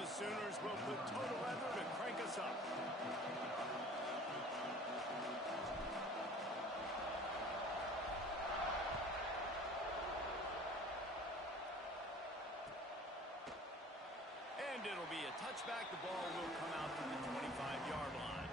the Sooners will put total leather to crank us up. And it'll be a touchback. The ball will come out to the 25-yard line.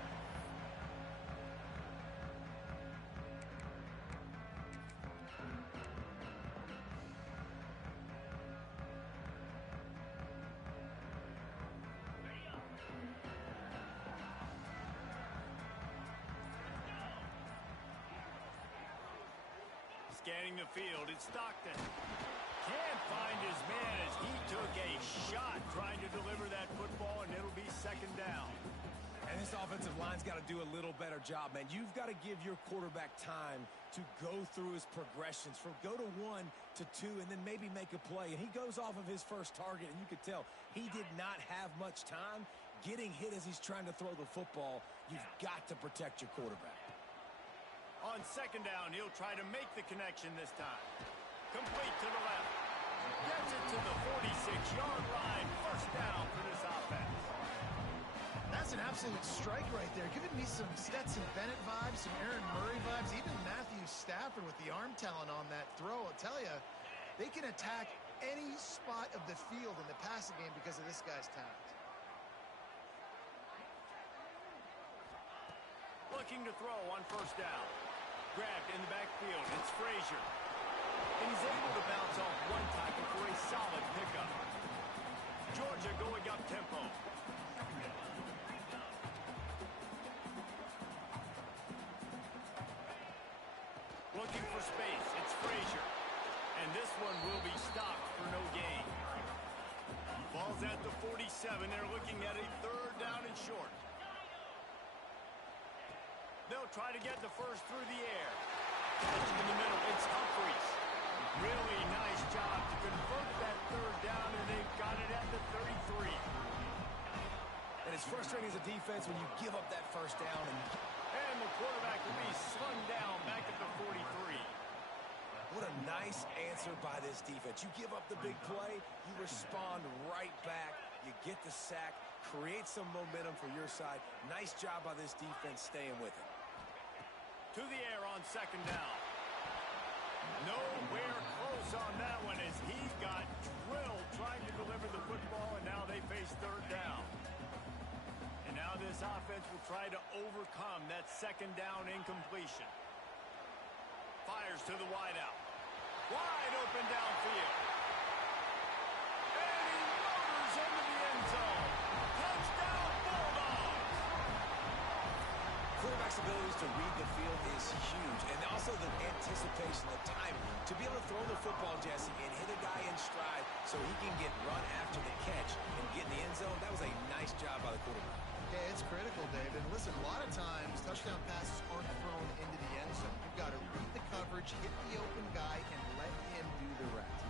Scanning the field, it's Stockton. Can't find his man as he took a shot trying to deliver that football, and it'll be second down. And this offensive line's got to do a little better job, man. You've got to give your quarterback time to go through his progressions from go to 1 to 2 and then maybe make a play. And he goes off of his first target, and you could tell he did not have much time getting hit as he's trying to throw the football. You've got to protect your quarterback. On second down, he'll try to make the connection this time. Complete to the left. Gets it to the 46-yard line. First down for this offense. That's an absolute strike right there. Giving me some Stetson Bennett vibes, some Aaron Murray vibes, even Matthew Stafford with the arm talent on that throw. I'll tell you, they can attack any spot of the field in the passing game because of this guy's talent. Looking to throw on first down. Grabbed in the backfield. It's Frazier. And he's able to bounce off one tackle for a solid pickup. Georgia going up tempo. Looking for space. It's Frazier. And this one will be stopped for no gain. Ball's at the 47. They're looking at a third down and short. They'll try to get the first through the air. Catch in the middle. It's Humphries. Really nice job to convert that third down, and they've got it at the 33. And it's frustrating as a defense when you give up that first down. And the quarterback will be slung down back at the 43. What a nice answer by this defense. You give up the big play, you respond right back, you get the sack, create some momentum for your side. Nice job by this defense staying with it. To the air on second down. Nowhere close on that one as he got drilled trying to deliver the football, and now they face third down. And now this offense will try to overcome that second down incompletion. Fires to the wideout. Wide open downfield. And he motors into the end zone. Touchdown, Bulldogs! Quarterback's abilities to read the field is huge, and also the anticipation, the timing. To be able to throw the football, Jesse, and hit a guy in stride so he can get run after the catch and get in the end zone, that was a nice job by the quarterback. Yeah, it's critical, David. Listen, a lot of times touchdown passes aren't thrown into the end zone. You've got to read the coverage, hit the open guy, and let him do the rest.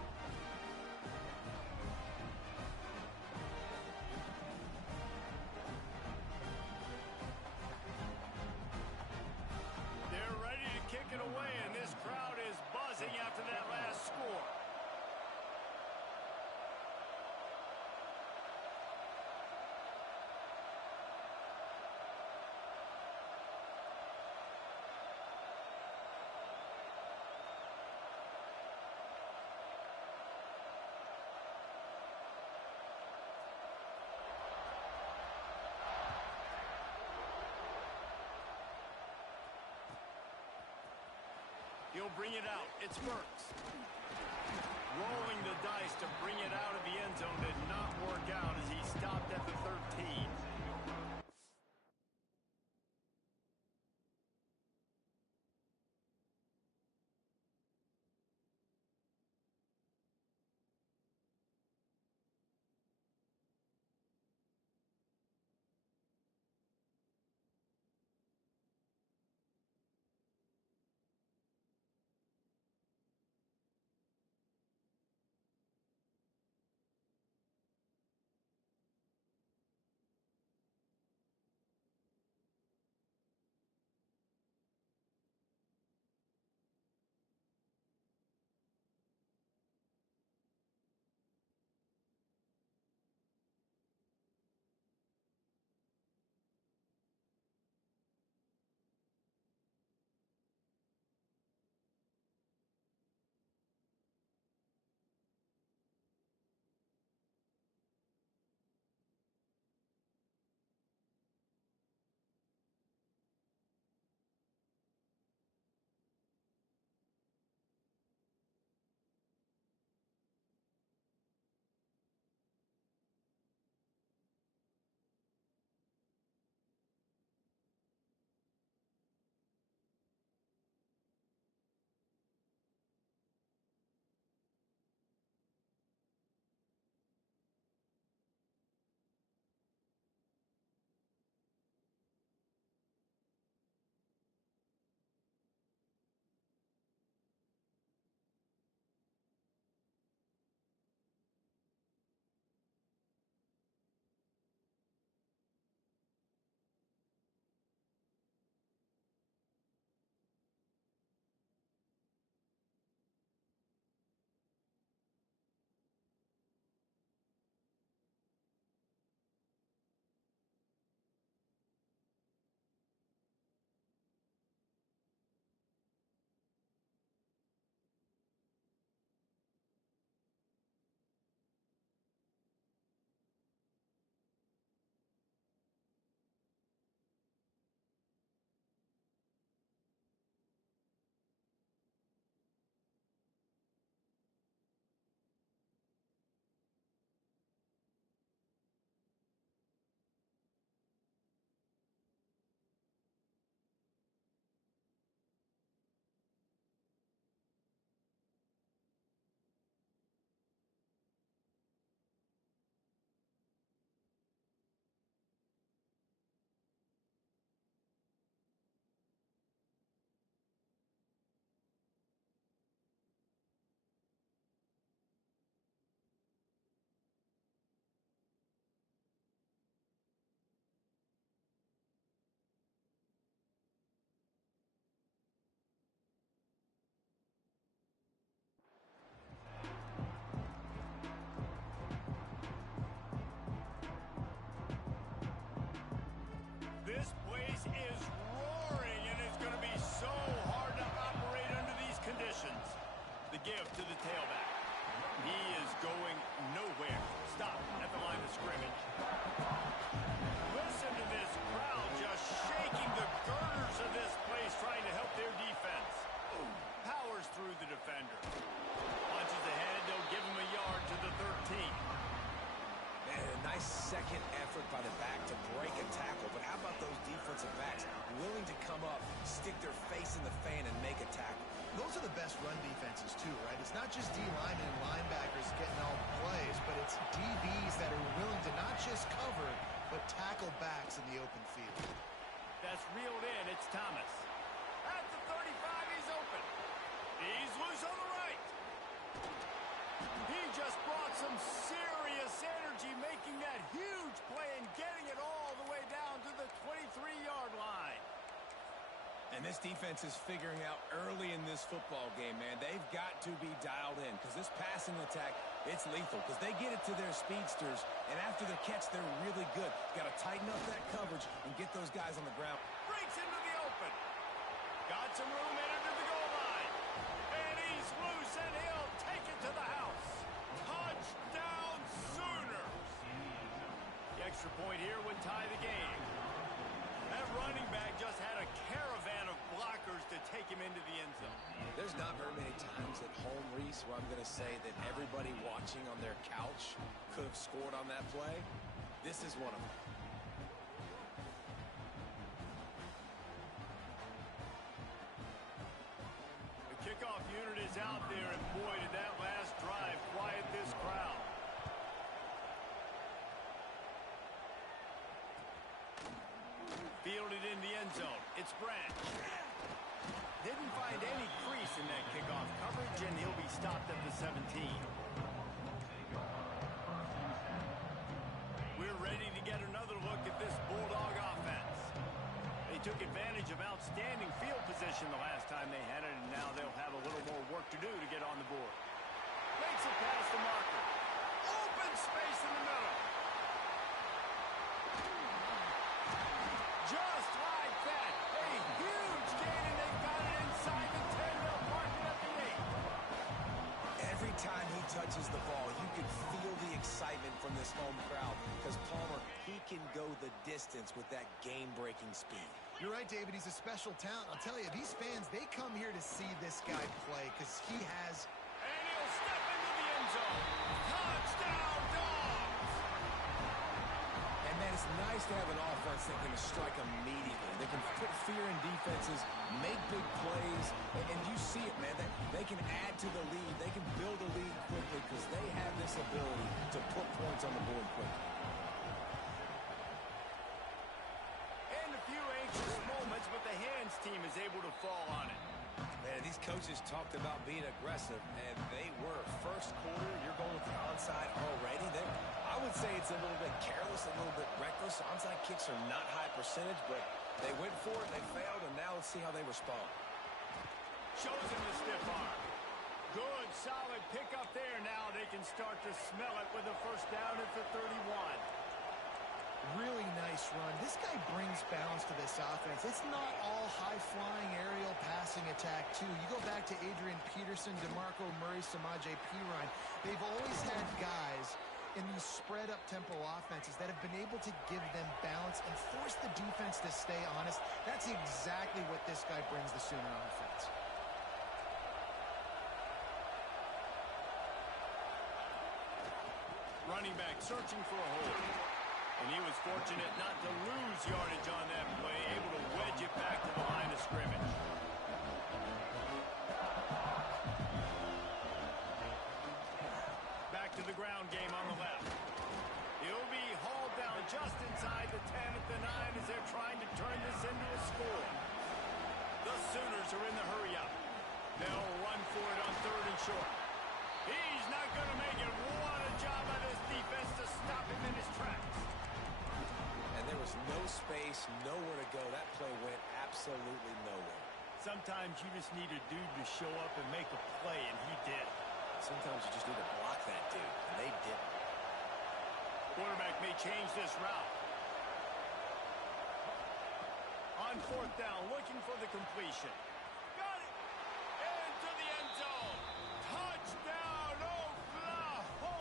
They're ready to kick it away, and this crowd is buzzing after that last score. He'll bring it out. It's Burks. Rolling the dice to bring it out of the end zone did not work out as he stopped at the 13. going nowhere. Stop at the line of scrimmage. Listen to this crowd just shaking the girders of this place, trying to help their defense. Powers through the defender. Punches ahead, they'll give him a yard to the 13. Man, a nice second effort by the back to break a tackle. But how about those defensive backs willing to come up, stick their face in the fan, and make a tackle? Those are the best run defenses, too, right? It's not just D-linemen and linebackers getting all the plays, but it's DBs that are willing to not just cover, but tackle backs in the open field. That's reeled in. It's Thomas. At the 35, he's open. He's loose on the right. He just brought some serious energy, making that huge play and getting it all the way down to the 23-yard line. And this defense is figuring out early in this football game, man. They've got to be dialed in because this passing attack, it's lethal because they get it to their speedsters, and after the catch, they're really good. Got to tighten up that coverage and get those guys on the ground. Breaks into the open. Got some room into the goal line. And he's loose, and he'll take it to the house. Touchdown, Sooners. The extra point here would tie the game. That running back just had a caravan of blockers to take him into the end zone. There's not very many times at home, Reese, where I'm going to say that everybody watching on their couch could have scored on that play. This is one of them. The kickoff unit is out there, and boy, did that last drive quiet this crowd. Fielded in the end zone. It's Branch. Didn't find any crease in that kickoff coverage, and he'll be stopped at the 17. We're ready to get another look at this Bulldog offense. They took advantage of outstanding field position the last time they had it, and now they'll have a little more work to do to get on the board. Makes it past the marker. Open space in the middle. Just like that. A huge gain, and they've got it inside the 10. They'll park it at the 8. Every time he touches the ball, you can feel the excitement from this home crowd because Palmer, he can go the distance with that game-breaking speed. You're right, David. He's a special talent. I'll tell you, these fans, they come here to see this guy play because he has... And he'll step into the end zone. Touchdown, Dogs! And man, it's nice to have an offense that can strike immediately. They can put fear in defenses, make big plays, and you see it, man. They can add to the lead. They can build a lead quickly because they have this ability to put points on the board quickly. And a few anxious moments, but the hands team is able to fall on it. Man, these coaches talked about being aggressive, and they were. First quarter, you're going with the onside already. I would say it's a little bit careless, a little bit reckless. Onside kicks are not high percentage, but they went for it, they failed, and now let's see how they respond. Shows him the stiff arm. Good, solid pickup there. Now they can start to smell it with a first down at the 31. Really nice run. This guy brings balance to this offense. It's not all high-flying aerial passing attack, too. You go back to Adrian Peterson, DeMarco Murray, Samaje Perine. They've always had guys in these spread-up tempo offenses that have been able to give them balance and force the defense to stay honest. That's exactly what this guy brings the Sooner offense. Running back searching for a hole. And he was fortunate not to lose yardage on that play, able to wedge it back to the line of scrimmage. Back to the ground game on the left. He'll be hauled down just inside the 10 at the 9 as they're trying to turn this into a score. The Sooners are in the hurry-up. They'll run for it on 3rd and short. He's not going to make it. What a job by this defense to stop him in his tracks. And there was no space, nowhere to go. That play went absolutely nowhere. Sometimes you just need a dude to show up and make a play, and he did. Sometimes you just need to block that dude, and they didn't. Quarterback may change this route. On 4th down, looking for the completion. Got it! Into the end zone. Touchdown, Oklahoma!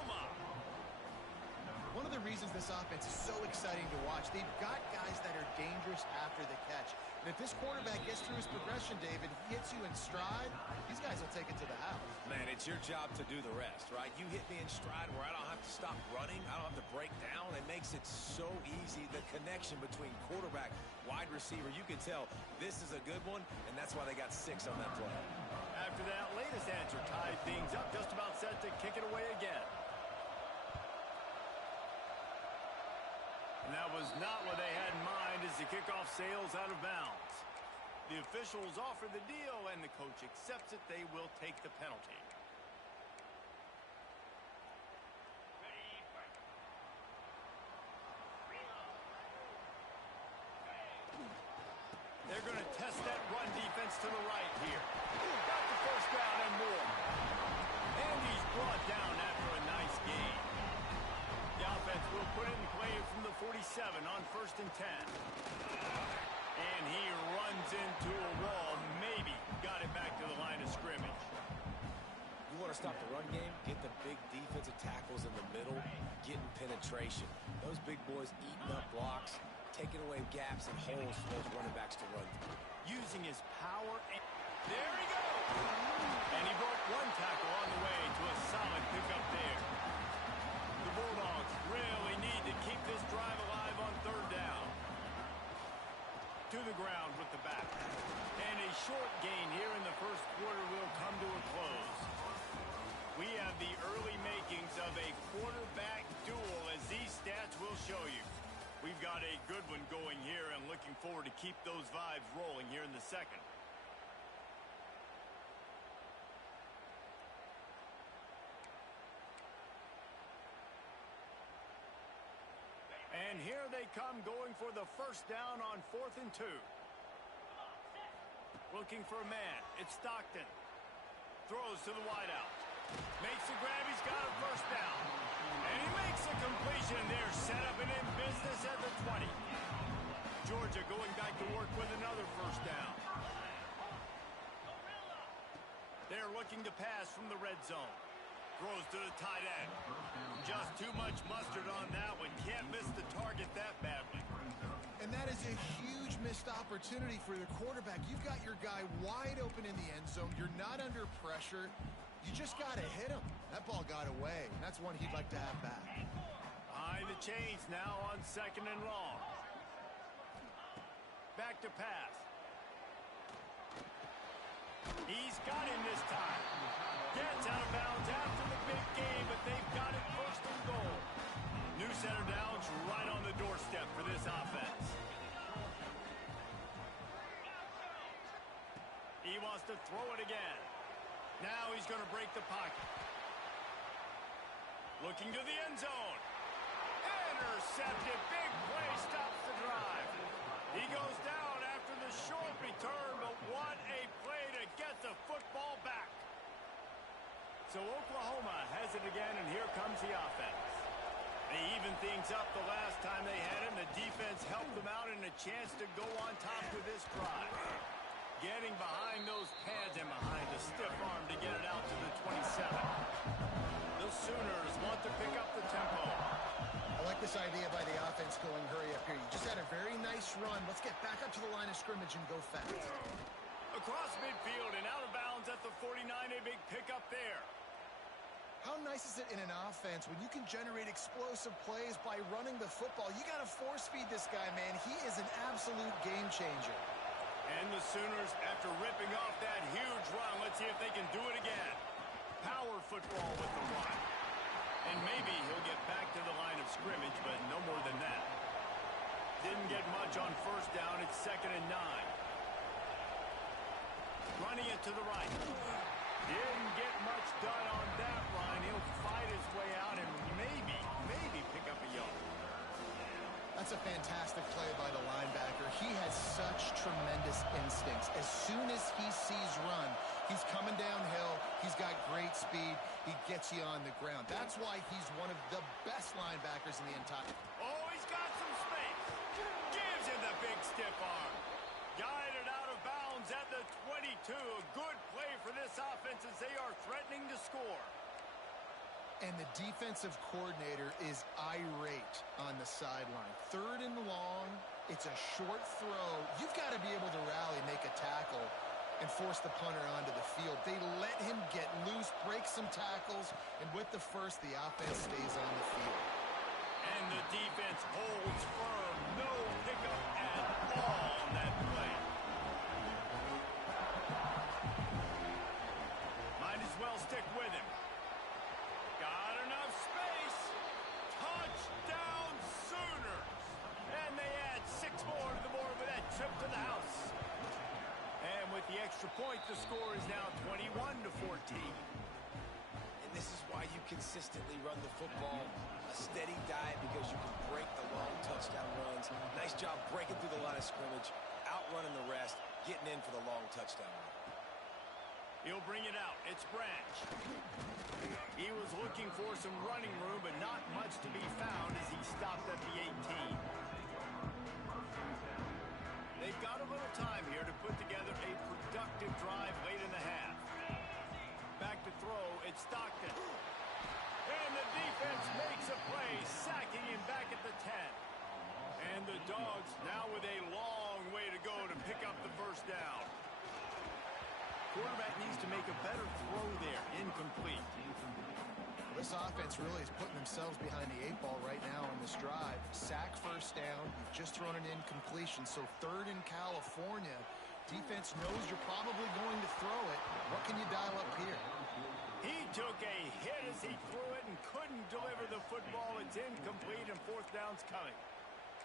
the reasons this offense is so exciting to watch. They've got guys that are dangerous after the catch. And if this quarterback gets through his progression, David, he hits you in stride, these guys will take it to the house. Man, it's your job to do the rest, right? You hit me in stride where I don't have to stop running. I don't have to break down. It makes it so easy. The connection between quarterback, wide receiver, you can tell this is a good one, and that's why they got 6 on that play. After that latest answer tied things up, just about set to kick it away again. And that was not what they had in mind as the kickoff sails out of bounds. The officials offer the deal, and the coach accepts it. They will take the penalty. They're going to test that run defense to the right here. Got the first down and more. And he's brought down after a nice gain. The offense will put it in play from the 47 on 1st and 10. And he runs into a wall. Maybe got it back to the line of scrimmage. You want to stop the run game? Get the big defensive tackles in the middle, getting penetration. Those big boys eating up blocks, taking away gaps and holes for those running backs to run through. Using his power. And there he goes. And he broke one tackle on the way to a solid pickup there. The Bulldogs really need to keep this drive alive on 3rd down. To the ground with the back. And a short gain here in the first quarter will come to a close. We have the early makings of a quarterback duel, as these stats will show you. We've got a good one going here and looking forward to keep those vibes rolling here in the second. And here they come, going for the first down on 4th and 2. Looking for a man. It's Stockton. Throws to the wideout. Makes the grab. He's got a first down. And he makes a completion there. Set up and in business at the 20. Georgia going back to work with another first down. They're looking to pass from the red zone. Throws to the tight end. Just too much mustard on that one. Can't miss the target that badly. And that is a huge missed opportunity for the quarterback. You've got your guy wide open in the end zone. You're not under pressure. You just got to hit him. That ball got away. That's one he'd like to have back. Behind the chains now on 2nd and long. Back to pass. He's got him this time. Gets out of bounds after the big game, but they've got it 1st and goal. New center downs right on the doorstep for this offense. He wants to throw it again. Now he's going to break the pocket. Looking to the end zone. Intercepted. Big play stops the drive. He goes down after the short return, but what a play to get the football back. So Oklahoma has it again, and here comes the offense. They evened things up the last time they had him. The defense helped them out and a chance to go on top with this drive. Getting behind those pads and behind a stiff arm to get it out to the 27. The Sooners want to pick up the tempo. I like this idea by the offense going hurry up here. You just had a very nice run. Let's get back up to the line of scrimmage and go fast. Across midfield and out of bounds at the 49, a big pickup there. How nice is it in an offense when you can generate explosive plays by running the football? You got to force feed this guy, man. He is an absolute game changer. And the Sooners, after ripping off that huge run, let's see if they can do it again. Power football with the run. And maybe he'll get back to the line of scrimmage, but no more than that. Didn't get much on 1st down. It's 2nd and 9. Running it to the right. Didn't get much done on that run. He'll fight his way out and maybe pick up a yard. That's a fantastic play by the linebacker. He has such tremendous instincts. As soon as he sees run, he's coming downhill. He's got great speed. He gets you on the ground. That's why he's one of the best linebackers in the entire. Oh, he's got some space. Gives him the big stiff arm. Guided out of bounds at the 22. A good play for this offense as they are threatening to score. And the defensive coordinator is irate on the sideline. 3rd and long. It's a short throw. You've got to be able to rally, make a tackle, and force the punter onto the field. They let him get loose, break some tackles, and with the first, the offense stays on the field. And the defense holds firm. No pickup at all on that play. Might as well stick with him. Got enough space. Touchdown Sooners. And they add 6 more to the board with that trip to the house. And with the extra point, the score is now 21-14. And this is why you consistently run the football. A steady diet because you can break the long touchdown runs. Nice job breaking through the line of scrimmage, outrunning the rest, getting in for the long touchdown run. He'll bring it out. It's Branch. He was looking for some running room, but not much to be found as he stopped at the 18. They've got a little time here to put together a productive drive late in the half. Back to throw. It's Stockton. And the defense makes a play, sacking him back at the 10. And the Dogs now with a long way to go to pick up the first down. Quarterback needs to make a better throw there. Incomplete. This offense really is putting themselves behind the 8 ball right now on this drive. Sack, first down. You've just thrown an incompletion. So 3rd in California. Defense knows you're probably going to throw it. What can you dial up here? He took a hit as he threw it and couldn't deliver the football. It's incomplete and 4th down's coming.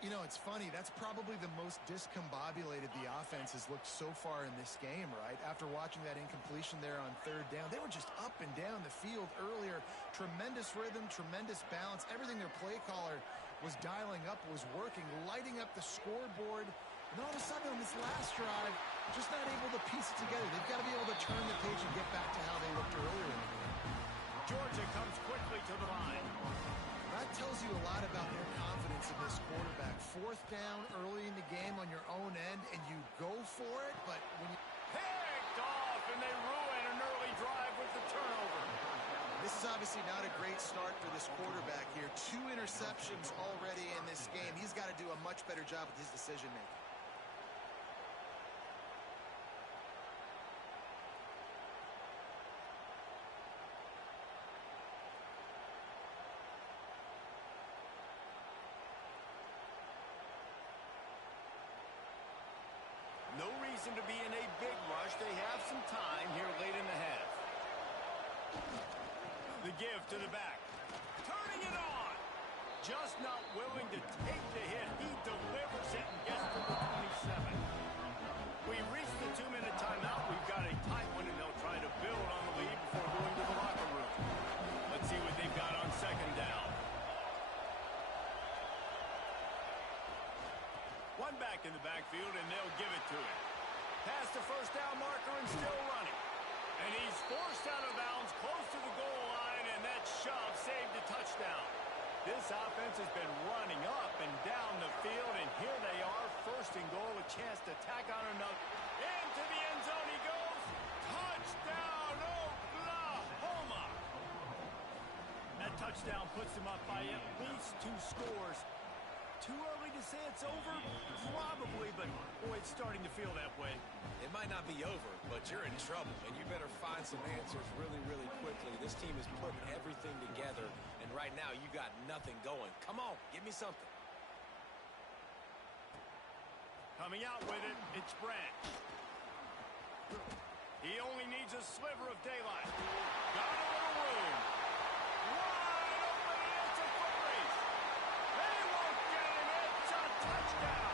You know, it's funny. That's probably the most discombobulated the offense has looked so far in this game, right? After watching that incompletion there on 3rd down, they were just up and down the field earlier. Tremendous rhythm, tremendous balance. Everything their play caller was dialing up was working, lighting up the scoreboard. And all of a sudden on this last drive, just not able to piece it together. They've got to be able to turn the page and get back to how they looked earlier in the game. Georgia comes quickly to the line. That tells you a lot about their confidence in this quarterback. 4th down early in the game on your own end, and you go for it, but when you... Picked off, and they ruin an early drive with the turnover. This is obviously not a great start for this quarterback here. 2 interceptions already in this game. He's got to do a much better job with his decision-making. No reason to be in a big rush. They have some time here late in the half. The give to the back. Turning it on. Just not willing to take the hit. He delivers it and gets to the 27. We reached the 2-minute timeout. We've got a tight one, and they'll try to build on the lead before going to the locker room. Let's see what they've got on 2nd down. One back in the backfield, and they'll give it to him. Past the first down marker and still running. And he's forced out of bounds close to the goal line, and that shove saved a touchdown. This offense has been running up and down the field, and here they are, 1st and goal, a chance to tack on another. Into the end zone he goes. Touchdown, Oklahoma! That touchdown puts them up by at least 2 scores. Too early to say it's over? Probably, but boy, it's starting to feel that way. It might not be over, but you're in trouble, and you better find some answers really, really quickly. This team is putting everything together, and right now you got nothing going. Come on, give me something. Coming out with it, it's Branch. He only needs a sliver of daylight. Got a little room. Wide open, and it's a foot race. They won't get him. It's a touchdown.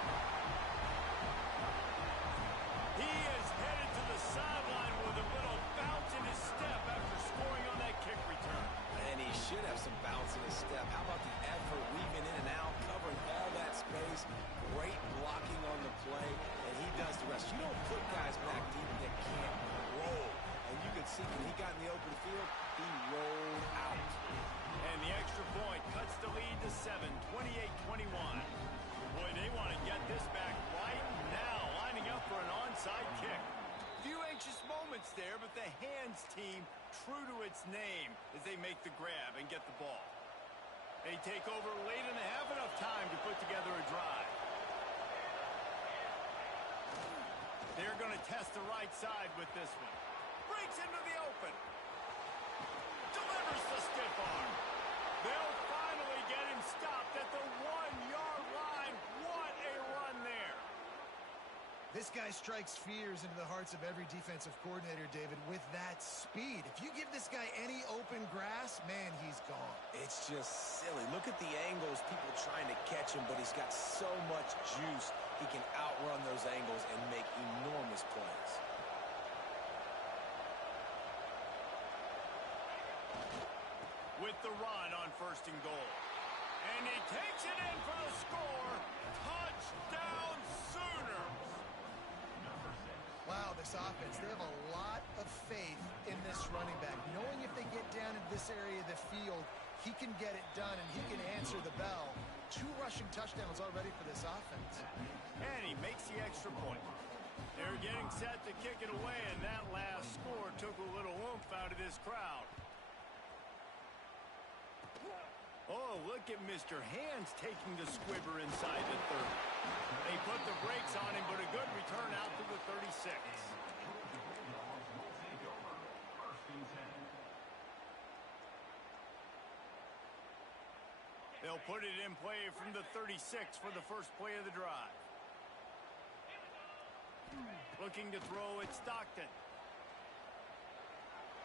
He is headed to the sideline with a little bounce in his step after scoring on that kick return. And he should have some bounce in his step. How about the effort, weaving in and out, covering all that space, great blocking on the play, and he does the rest. You don't put guys back deep that can't roll. And you can see when he got in the defense team true to its name as they make the grab and get the ball. They take over late and they have enough time to put together a drive. They're going to test the right side with this one. Breaks into the open. Delivers the stiff arm. They'll finally get him stopped at the 1-yard line. What a run there. This guy strikes fears into the hearts of every defensive coordinator, David, with that speed. If you give this guy any open grass, man, he's gone. It's just silly. Look at the angles, people trying to catch him, but he's got so much juice. He can outrun those angles and make enormous plays. With the run on 1st and goal. And he takes it in for the score. Touchdown Sooners. Wow, this offense, they have a lot of faith in this running back, knowing if they get down in this area of the field, he can get it done and he can answer the bell. 2 rushing touchdowns already for this offense. And he makes the extra point. They're getting set to kick it away, and that last score took a little oomph out of this crowd. Oh, look at Mr. Hands taking the squibber inside the 30. They put the brakes on him, but a good return out to the 36. They'll put it in play from the 36 for the first play of the drive. Looking to throw at Stockton.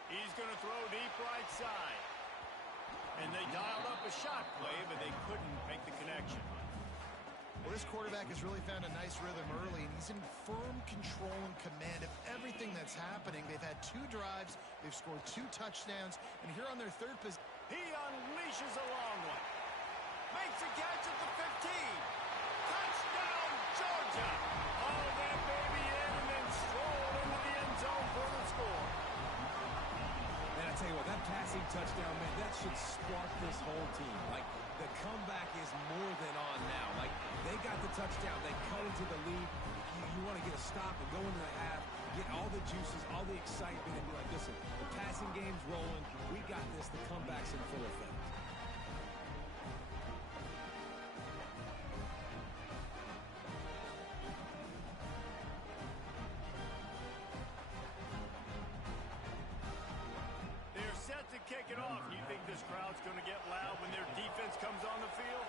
He's going to throw deep right side. And they dialed up a shot play, but they couldn't make the connection. Well, this quarterback has really found a nice rhythm early, and he's in firm control and command of everything that's happening. They've had 2 drives. They've scored 2 touchdowns. And here on their 3rd position, He unleashes a long one. Makes a catch at the 15. Touchdown, Georgia. All that baby in and then strolled into the end zone for the score. Man, I tell you what, that passing touchdown, man, that should spark this whole team. Like, the comeback is more than on now. Like, they got the touchdown. They cut into the lead. You want to get a stop and go into the half, get all the juices, all the excitement, and be like, listen, the passing game's rolling. We got this. The comeback's in full effect. Kick it off. You think this crowd's going to get loud when their defense comes on the field?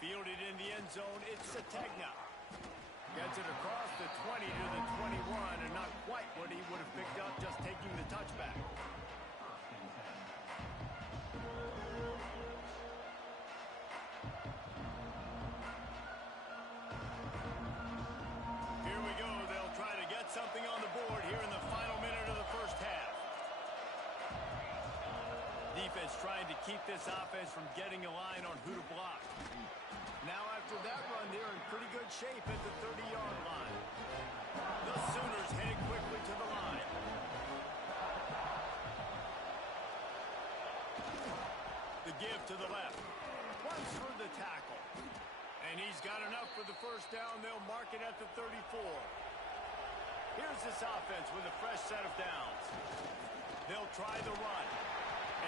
Fielded in the end zone, it's Sategna. Gets it across the 20 to the 21, and not quite what he would have picked up just taking the touchback. Something on the board here in the final minute of the first half. Defense trying to keep this offense from getting a line on who to block. Now after that run, they're in pretty good shape at the 30-yard line. The Sooners heading quickly to the line. The give to the left. Runs through the tackle. And he's got enough for the first down. They'll mark it at the 34. Here's this offense with a fresh set of downs. They'll try the run.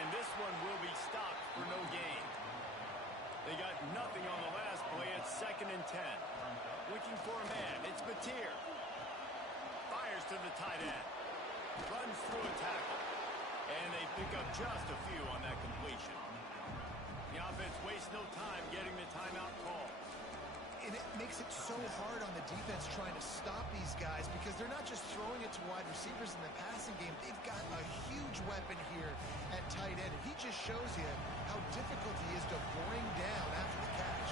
And this one will be stopped for no gain. They got nothing on the last play. It's 2nd and 10. Looking for a man. It's Mateer. Fires to the tight end. Runs through a tackle. And they pick up just a few on that completion. The offense wastes no time getting the timeout call. And it makes it so hard on the defense trying to stop these guys because they're not just throwing it to wide receivers in the passing game. They've got a huge weapon here at tight end. And he just shows you how difficult he is to bring down after the catch.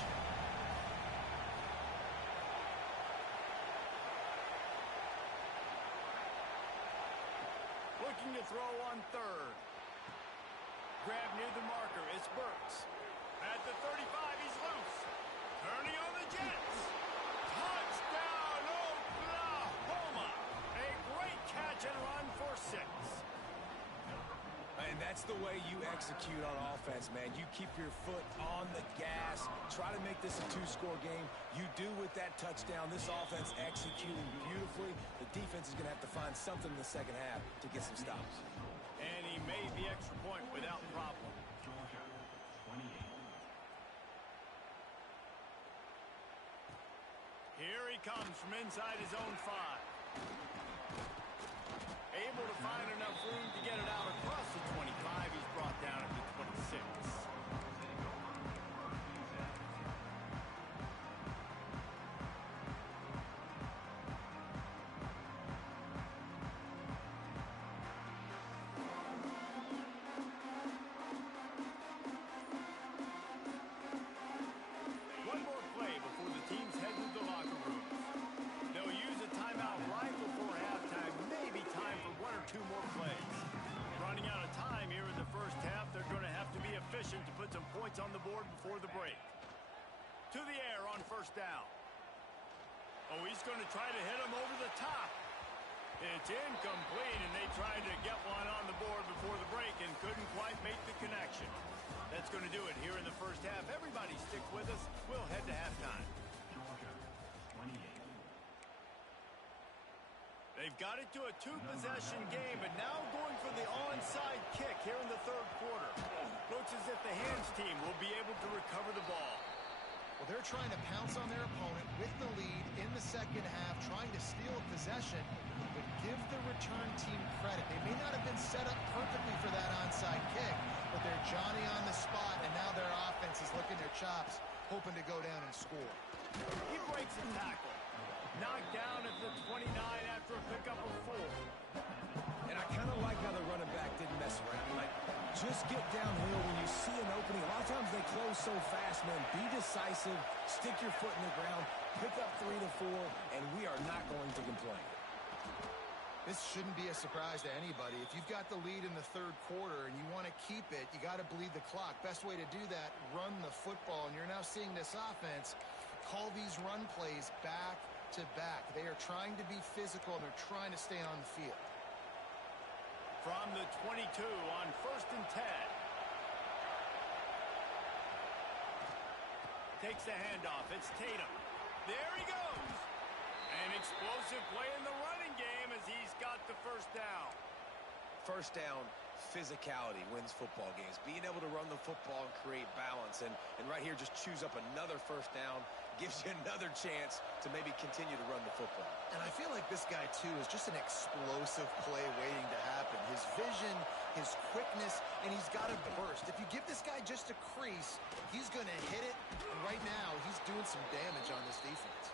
Looking to throw on 3rd. Grab near the marker. It's Burks. At the 35, he's loose. Turning on the Jets. Touchdown, Oklahoma. A great catch and run for 6. And that's the way you execute on offense, man. You keep your foot on the gas, try to make this a two-score game. You do with that touchdown. This offense executing beautifully. The defense is going to have to find something in the second half to get some stops. And he made the extra point without problem. Here he comes from inside his own 5. Able to find enough room to get it out across the 25. He's brought down at the 26. One more play before the teams head to the locker rooms. They'll use a timeout right before halftime. Maybe time for 1 or 2 more plays. Running out of time here in the first half. They're going to have to be efficient to put some points on the board before the break. To the air on first down. Oh, he's going to try to hit him over the top. It's incomplete, and they tried to get one on the board before the break and couldn't quite make the connection. That's going to do it here in the first half. Everybody stick with us. We'll head to halftime. They've got it to a 2-possession game, but now going for the onside kick here in the third quarter. Looks as if the hands team will be able to recover the ball. Well, they're trying to pounce on their opponent with the lead in the second half, trying to steal a possession, but give the return team credit. They may not have been set up perfectly for that onside kick, but they're Johnny on the spot, and now their offense is licking their chops, hoping to go down and score. He breaks the tackle. Knocked down at the 29 after a pickup of 4. And I kind of like how the running back didn't mess around. Like, just get downhill when you see an opening. A lot of times they close so fast, man. Be decisive, stick your foot in the ground, pick up 3 to 4, and we are not going to complain. This shouldn't be a surprise to anybody. If you've got the lead in the third quarter and you want to keep it, you got to bleed the clock. Best way to do that, run the football. And you're now seeing this offense call these run plays back to back. They are trying to be physical, and they're trying to stay on the field. From the 22 on 1st and 10. Takes the handoff. It's Tatum. There he goes. An explosive play in the running game as he's got the first down. First down, physicality wins football games. Being able to run the football and create balance. And right here, just choose up another first down. Gives you another chance to maybe continue to run the football. And I feel like this guy, too, is just an explosive play waiting to happen. His vision, his quickness, and he's got a burst. If you give this guy just a crease, he's going to hit it. And right now, he's doing some damage on this defense.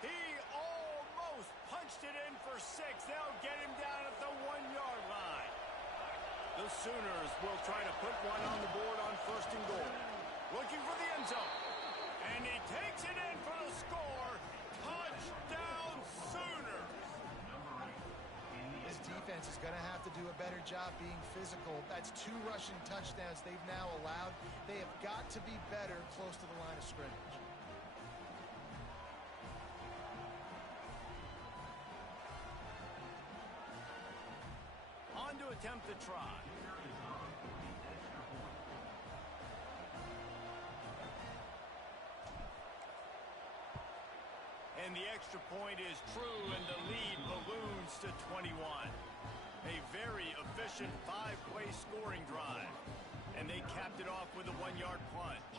He almost punched it in for 6. They'll get him down at the 1-yard line. The Sooners will try to put one on the board on 1st and goal. Looking for the end zone. And he takes it in for the score. Touchdown, Sooners. This defense is going to have to do a better job being physical. That's 2 rushing touchdowns they've now allowed. They have got to be better close to the line of scrimmage. On to attempt the try. And the extra point is true, and the lead balloons to 21. A very efficient 5-play scoring drive. And they capped it off with a 1-yard plunge.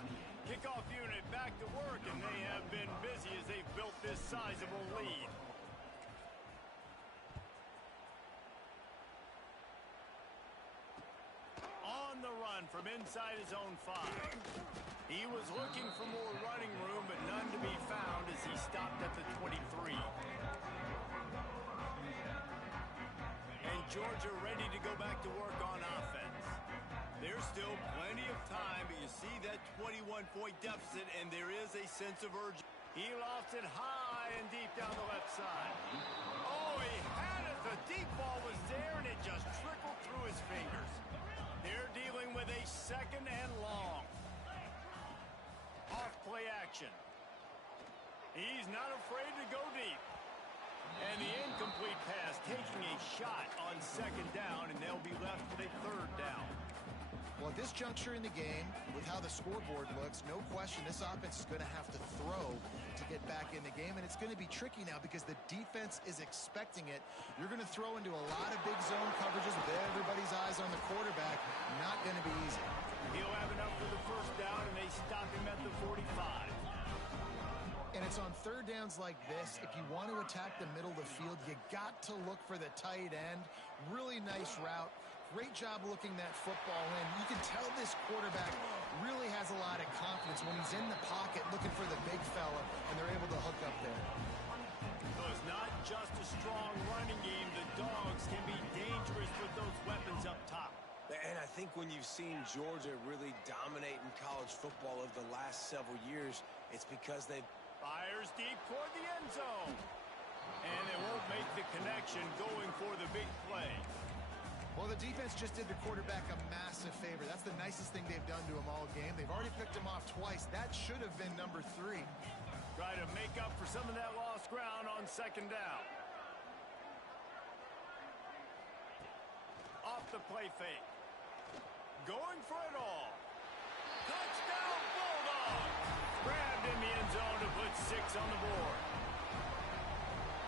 Kickoff unit back to work, and they have been busy as they've built this sizable lead. On the run from inside his own 5. He was looking for more running room, but none to be found as he stopped at the 23. And Georgia ready to go back to work on offense. There's still plenty of time, but you see that 21-point deficit, and there is a sense of urgency. He lofts it high and deep down the left side. Oh, he had it. The deep ball was there, and it just trickled through his fingers. They're dealing with a 2nd and long. Off-play action. He's not afraid to go deep. And the incomplete pass taking a shot on 2nd down, and they'll be left with a 3rd down. Well, at this juncture in the game, with how the scoreboard looks, no question this offense is going to have to throw to get back in the game, and it's going to be tricky now because the defense is expecting it. You're going to throw into a lot of big zone coverages with everybody's eyes on the quarterback. Not going to be easy. He'll have enough for the first down, and they stop him at the 45. And it's on third downs like this. If you want to attack the middle of the field, you got to look for the tight end. Really nice route. Great job looking that football in. You can tell this quarterback really has a lot of confidence when he's in the pocket looking for the big fella, and they're able to hook up there. So it's not just a strong running game. The Dogs can be dangerous with those weapons up top. And I think when you've seen Georgia really dominate in college football over the last several years, it's because they've... Fires deep toward the end zone. And they won't make the connection going for the big play. Well, the defense just did the quarterback a massive favor. That's the nicest thing they've done to him all game. They've already picked him off twice. That should have been number 3. Try to make up for some of that lost ground on second down. Off the play fake. Going for it all. Touchdown, Bulldogs! Grabbed in the end zone to put 6 on the board.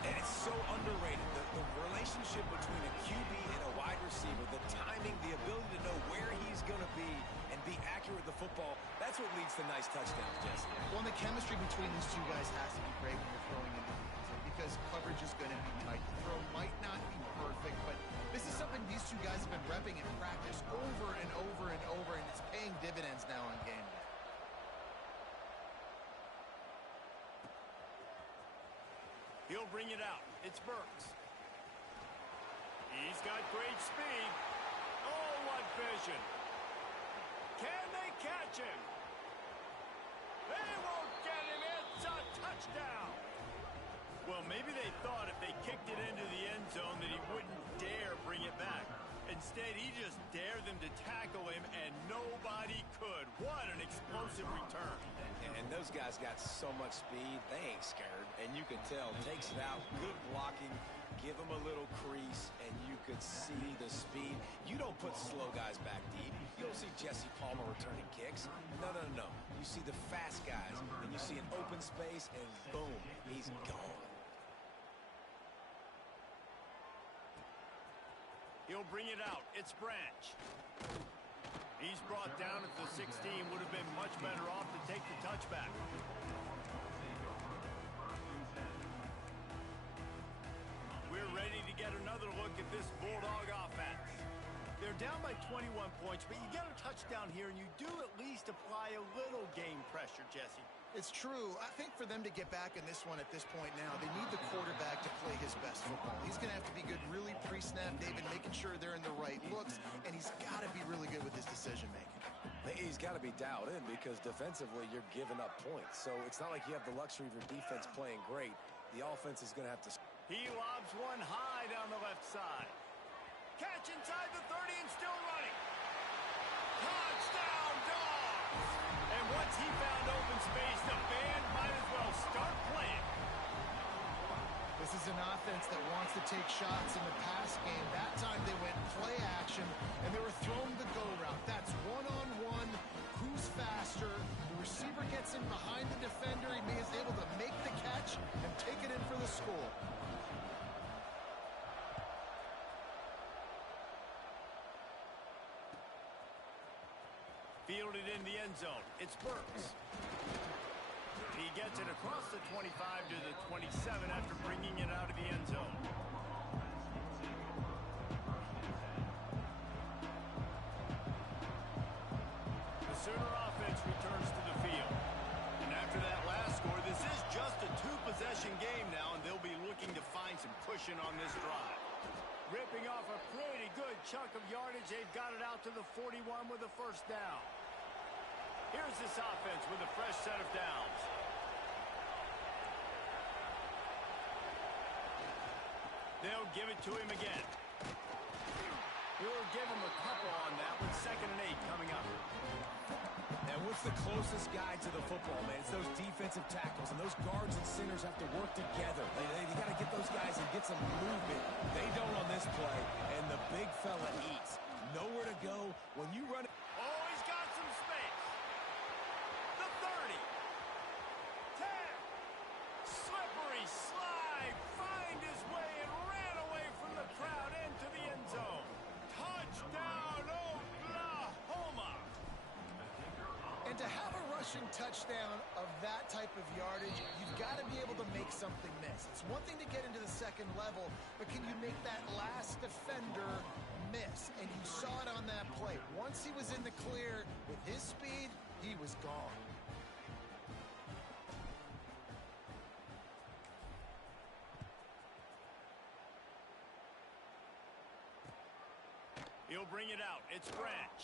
And it's so underrated. The relationship between a QB and a wide receiver, the timing, the ability to know where he's going to be and be accurate with the football, that's what leads to nice touchdowns, Jesse. Well, and the chemistry between these two guys has to be great when you're throwing into defense because coverage is going to be tight. The throw might not be perfect, but this is something these two guys have been repping in practice over and over and over, and it's paying dividends now on game day. He'll bring it out. It's Burks. He's got great speed. Oh, what vision. Can they catch him? They won't get him. It's a touchdown. Well, maybe they thought if they kicked it into the end zone that he wouldn't dare bring it back. Instead, he just dared them to tackle him, and nobody could. What an explosive return. And those guys got so much speed, they ain't scared. And you can tell, takes it out, good blocking, give them a little crease, and you could see the speed. You don't put slow guys back deep. You don't see Jesse Palmer returning kicks. No. You see the fast guys, and you see an open space, and boom, he's gone. He'll bring it out. It's Branch. He's brought down at the 16. Would have been much better off to take the touchback. We're ready to get another look at this Bulldog offense. They're down by 21 points, but you get a touchdown here, and you do at least apply a little game pressure, Jesse. It's true. I think for them to get back in this one at this point now, they need the quarterback to play his best football. He's going to have to be good really pre-snap, David, making sure they're in the right looks, and he's got to be really good with his decision-making. He's got to be dialed in because defensively you're giving up points. So it's not like you have the luxury of your defense playing great. The offense is going to have to... He lobs one high down the left side. Catch inside the 30 and still running. Touchdown, Dogs! And once he found open space, the band might as well start playing. This is an offense that wants to take shots in the pass game. That time they went play action, and they were throwing the go route. That's one-on-one. Who's faster? The receiver gets in behind the defender. He is able to make the catch and take it in for the score. Fielded in the end zone. It's Burks. He gets it across the 25 to the 27 after bringing it out of the end zone. The Sooner offense returns to the field. And after that last score, this is just a two-possession game now, and they'll be looking to find some cushion on this drive. Ripping off a pretty good chunk of yardage. They've got it out to the 41 with a first down. Here's this offense with a fresh set of downs. They'll give it to him again. We'll give him a couple on that with 2nd and 8 coming up. And what's the closest guy to the football, man? It's those defensive tackles, and those guards and centers have to work together. They got to get those guys and get some movement. They don't on this play, and the big fella eats. Nowhere to go. When you run... Oh, And to have a rushing touchdown of that type of yardage, you've got to be able to make something miss. It's one thing to get into the second level, but can you make that last defender miss? And you saw it on that play. Once he was in the clear with his speed, he was gone. He'll bring it out. It's Branch.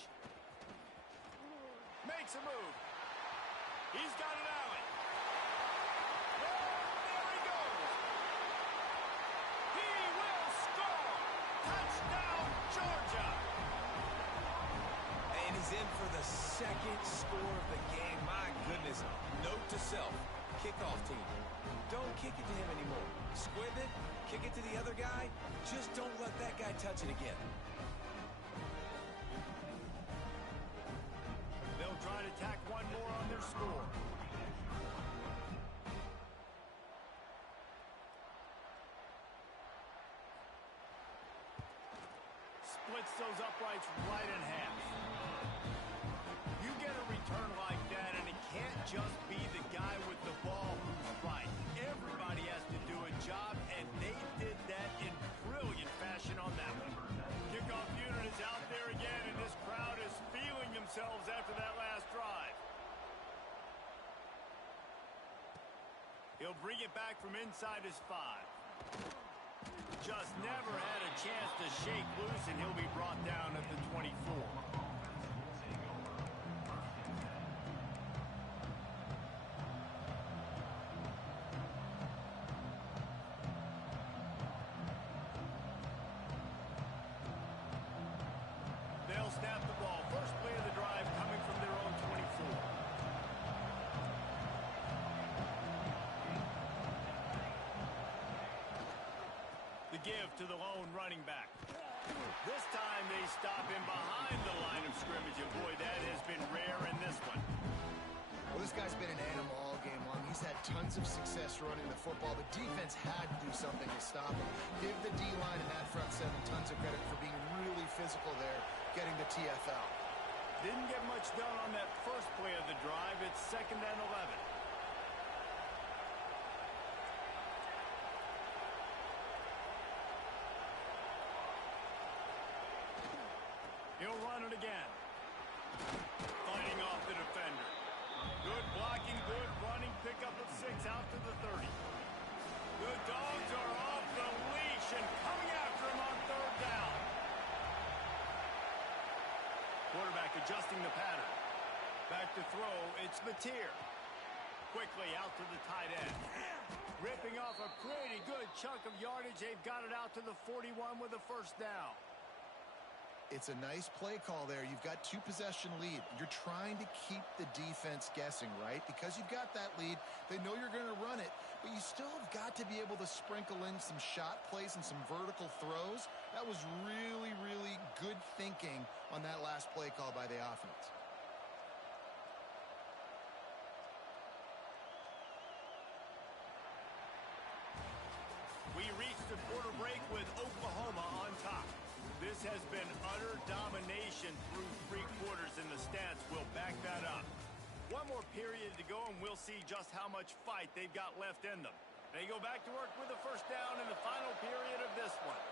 Makes a move. He's got an alley. There he goes. He will score. Touchdown, Georgia. And he's in for the second score of the game. My goodness. Note to self. Kickoff team. Don't kick it to him anymore. Squib it. Kick it to the other guy. Just don't let that guy touch it again. They'll try to tack one more on their score. Splits those uprights right in half. You get a return like that, and it can't just be the guy with the ball who's right. Everybody has to do a job, and they did that in brilliant fashion on that one. Kickoff unit is out there again, and this crowd is feeling themselves after that last drive. He'll bring it back from inside his 5. Just never had a chance to shake loose, and he'll be brought down at the 24. They'll snap the ball. First play of the drive coming from their own 24. The give to the lone running back. This time they stop him behind the line of scrimmage, and boy, that has been rare in this one. Well, this guy's been an animal all game long. He's had tons of success running the football. The defense had to do something to stop him. Give the D-line and that front 7 tons of credit for being really physical there, getting the TFL. Didn't get much done on that first play of the drive. It's 2nd and 11. He'll run it again. Fighting off the defender. Good blocking, good running. Pickup of 6 out to the 30. The Dogs are off the leash and coming after him on 3rd down. Quarterback adjusting the pattern. Back to throw, it's Mateer. Quickly out to the tight end. Ripping off a pretty good chunk of yardage. They've got it out to the 41 with a 1st down. It's a nice play call there. You've got 2-possession lead. You're trying to keep the defense guessing, right? Because you've got that lead, they know you're going to run it, but you still have got to be able to sprinkle in some shot plays and some vertical throws. That was really, really good thinking on that last play call by the offense. We reached the quarter break with Oklahoma on top. This has been utter domination through 3 quarters, and the stats will back that up. One more period to go, and we'll see just how much fight they've got left in them. They go back to work with a 1st down in the final period of this one.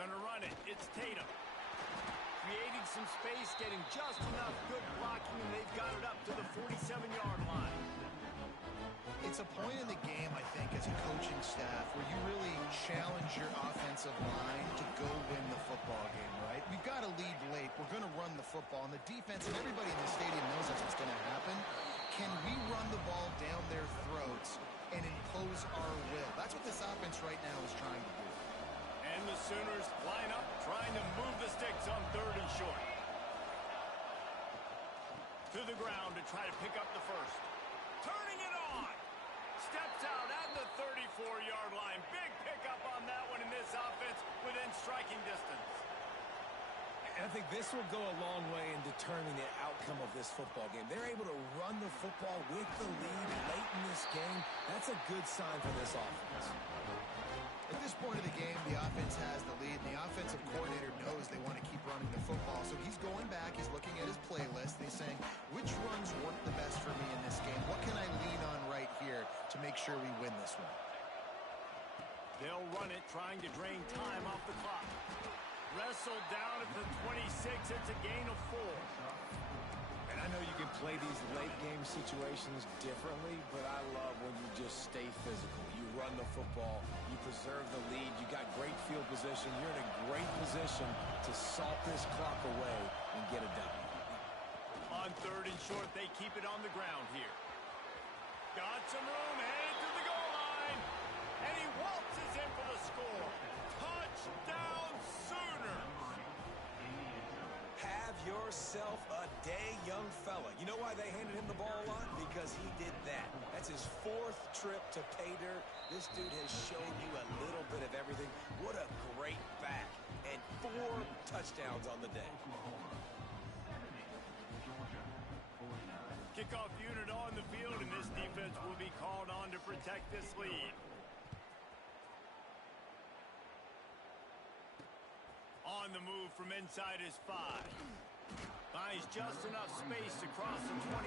Gonna run it. It's Tatum. Creating some space, getting just enough good blocking, and they've got it up to the 47-yard line. It's a point in the game, I think, as a coaching staff where you really challenge your offensive line to go win the football game, right? We've got to lead late. We're going to run the football. And the defense and everybody in the stadium knows that's what's going to happen. Can we run the ball down their throats and impose our will? That's what this offense right now is trying to do. And the Sooners line up, trying to move the sticks on 3rd and short. To the ground to try to pick up the 1st. Turning it on. Steps out at the 34-yard line. Big pickup on that one in this offense within striking distance. And I think this will go a long way in determining the outcome of this football game. They're able to run the football with the lead late in this game. That's a good sign for this offense. At this point of the game, the offense has the lead, and the offensive coordinator knows they want to keep running the football. So he's going back, he's looking at his playlist, and he's saying, which runs work the best for me in this game? What can I lean on right here to make sure we win this one? They'll run it, trying to drain time off the clock. Wrestled down at the 26. It's a gain of 4. And I know you can play these late-game situations differently, but I love when you just stay physical. You run the football, you preserve the lead, you got great field position, you're in a great position to salt this clock away and get it done. On 3rd and short, they keep it on the ground here. Got some room, headed to the goal line, and he waltzes in for the score. Touchdown, Sooners! Have yourself a day, young fella. You know why they handed him the ball a lot? Because he did that. That's his 4th trip to pay dirt. This dude has shown you a little bit of everything. What a great back. And 4 touchdowns on the day. Kickoff unit on the field, and this defense will be called on to protect this lead. On the move from inside his 5. Finds just enough space to cross the 25.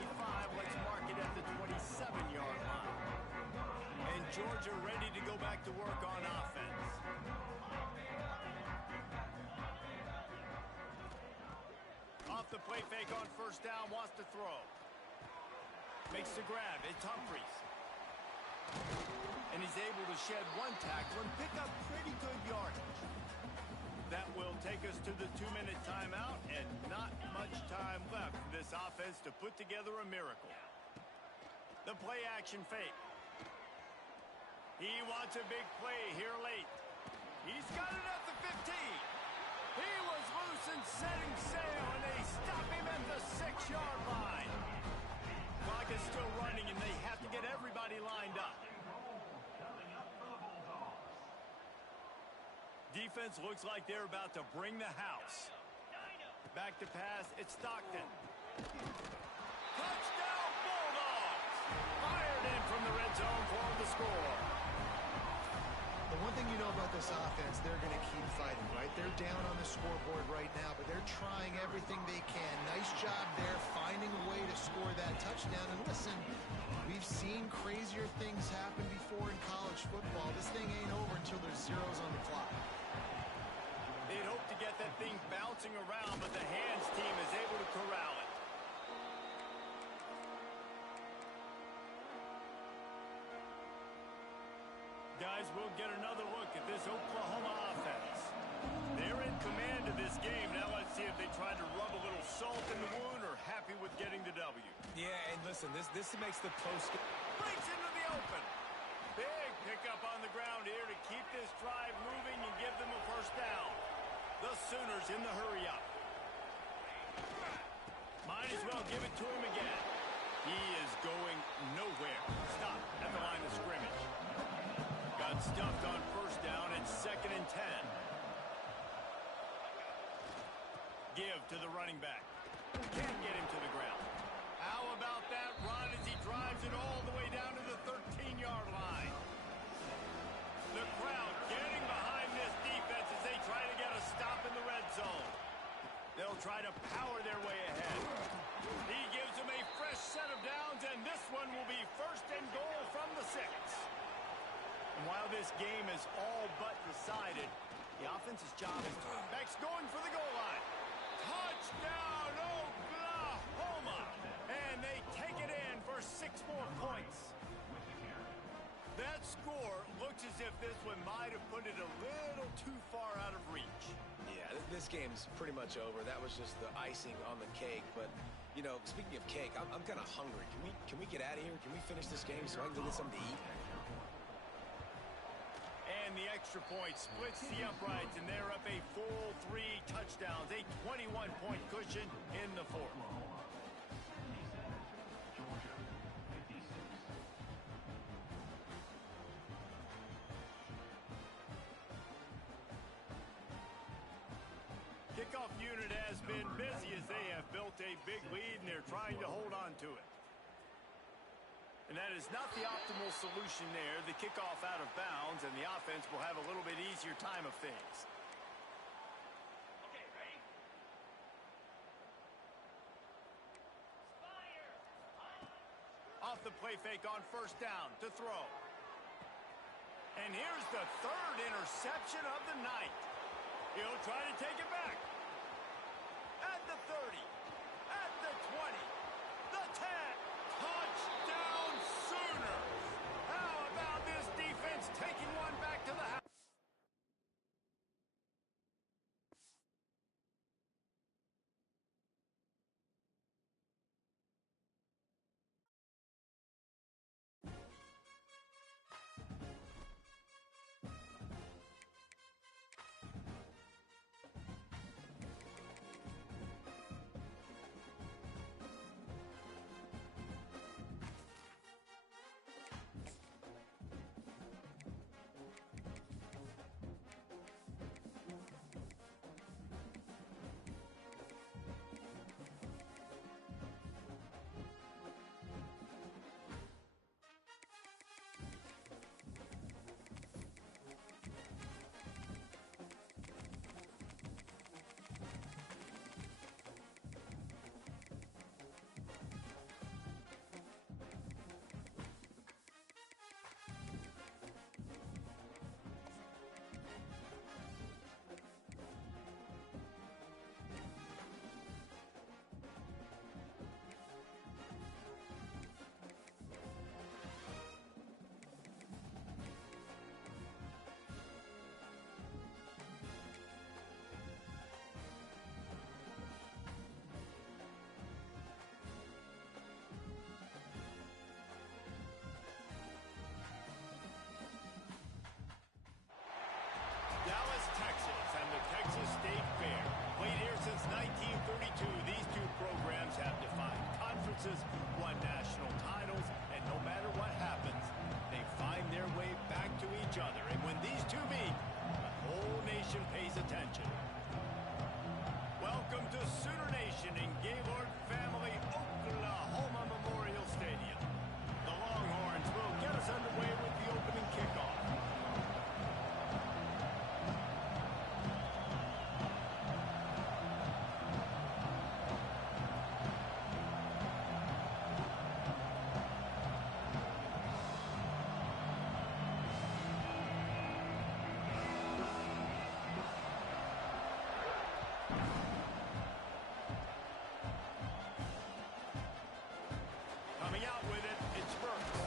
Let's mark it at the 27-yard line. And Georgia ready to go back to work on offense. Off the play fake on 1st down, wants to throw. Makes the grab. It's Humphries. And he's able to shed 1 tackle and pick up pretty good yardage. That will take us to the 2-minute timeout, and not much time left for this offense to put together a miracle. The play action fake. He wants a big play here late. He's got it at the 15. He was loose and setting sail, and they stop him at the 6-yard line. Clock is still running, and they have to get everybody lined up. Defense looks like they're about to bring the house. Back to pass, it's Stockton. Touchdown, Bulldogs! Fired in from the red zone for the score. The one thing you know about this offense, they're going to keep fighting, right? They're down on the scoreboard right now, but they're trying everything they can. Nice job there, finding a way to score that touchdown. And listen, we've seen crazier things happen before in college football. This thing ain't over until there's zeros on the clock. They'd hope to get that thing bouncing around, but the hands team is able to corral it. Guys, we'll get another look at this Oklahoma offense. They're in command of this game. Now let's see if they try to rub a little salt in the wound or happy with getting the W. Yeah, and listen, this makes the post. Breaks into the open. Big pickup on the ground here to keep this drive moving and give them a 1st down. The Sooners in the hurry up. Might as well give it to him again. He is going nowhere. Stop at the line of scrimmage. Got stuffed on 1st down. It's 2nd and 10. Give to the running back. Can't get him to the ground. How about that run as he drives it all the way down to the 13-yard line? The crowd getting behind this defense as they try to get a stop in the red zone. They'll try to power their way ahead. He gives them a fresh set of downs, and this one will be 1st and goal from the 6. And while this game is all but decided, the offense's job is to... Beck's going for the goal line. Touchdown, Oklahoma! And they take it in for 6 more points. That score looks as if this one might have put it a little too far out of reach. Yeah, this game's pretty much over. That was just the icing on the cake. But, you know, speaking of cake, I'm kind of hungry. Can we get out of here? Can we finish this game so I can go get something to eat? And the extra point splits the uprights, and they're up a full 3 touchdowns, a 21-point cushion in the 4th. Kickoff unit has been busy as they have built a big lead, and they're trying to hold on to it. And that is not the optimal solution there. The kickoff out of bounds, and the offense will have a little bit easier time of things. Okay, ready? Off the play fake on first down to throw. And here's the third interception of the night. He'll try to take it back. At the 30. At the 20. The 10. Touchdown Sooners. How about this defense taking one back to the house? Dallas, Texas, and the Texas State Fair. Played here since 1932, these two programs have defined conferences, won national titles, and no matter what happens, they find their way back to each other. And when these two meet, the whole nation pays attention. Welcome to Sooner Nation in Gaylord Family Oklahoma Memorial Stadium. The Longhorns will get us underway with the opening kickoff. Coming out with it, it's Burks.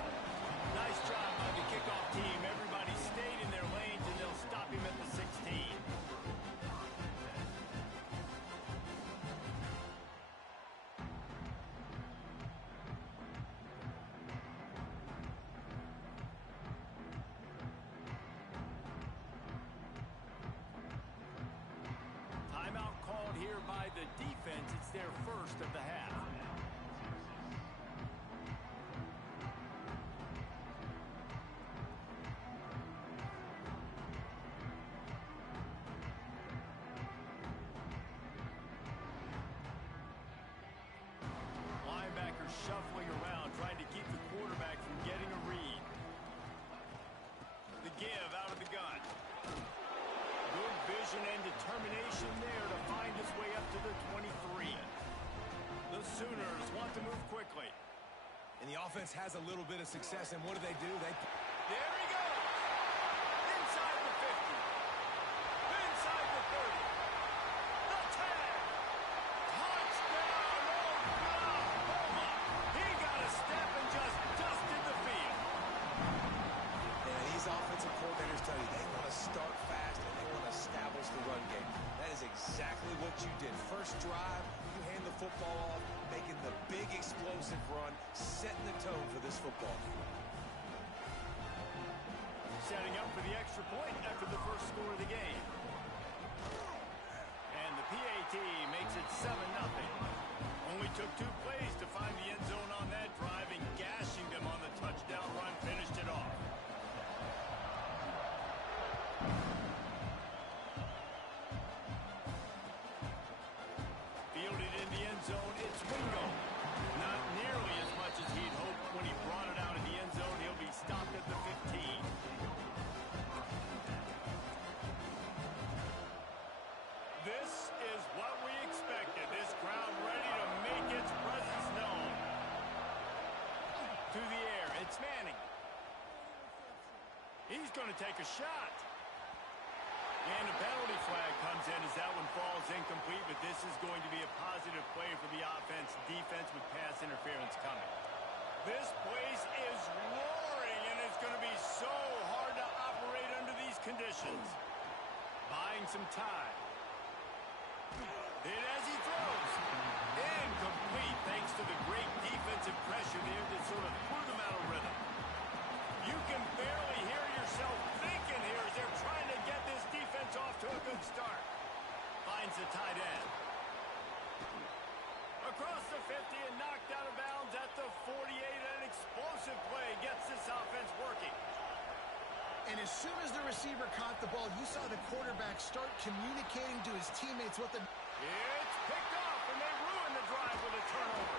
Nice job by the kickoff team. Everybody stayed in their lanes, and they'll stop him at the 16. Timeout called here by the defense. It's their first of the half. Linebackers shuffling around, trying to keep the quarterback from getting a read. The give out of the gun. Good vision and determination there to find his way up to the 23. The Sooners want to move quickly. And the offense has a little bit of success, and what do? They There he goes. Inside the 50. Inside the 30. The 10. Touchdown, Oklahoma. He got a step and just dusted the field. Yeah, these offensive coordinators tell you they want to start fast and they want to establish the run game. That is exactly what you did. First drive, you hand the football off, making the big explosive run, setting the tone for this football game. Setting up for the extra point after the first score of the game. And the PAT makes it 7-0. Only took 2 plays to find the end zone on that drive, and gashing them on the touchdown run finished it off. Fielded in the end zone, it's Wingo. Not nearly as much as he'd hoped when he brought it out It's Manning. He's going to take a shot. And a penalty flag comes in as that one falls incomplete, but this is going to be a positive play for the offense. Defense with pass interference coming. This place is roaring, and it's going to be so hard to operate under these conditions. Buying some time. And as he throws, incomplete thanks to the great defensive pressure there that sort of threw them out of rhythm. You can barely hear yourself thinking here as they're trying to get this defense off to a good start. Finds the tight end. Across the 50 and knocked out of bounds at the 48. An explosive play gets this offense working. And as soon as the receiver caught the ball, you saw the quarterback start communicating to his teammates what the... It's picked off, and they ruin the drive with a turnover.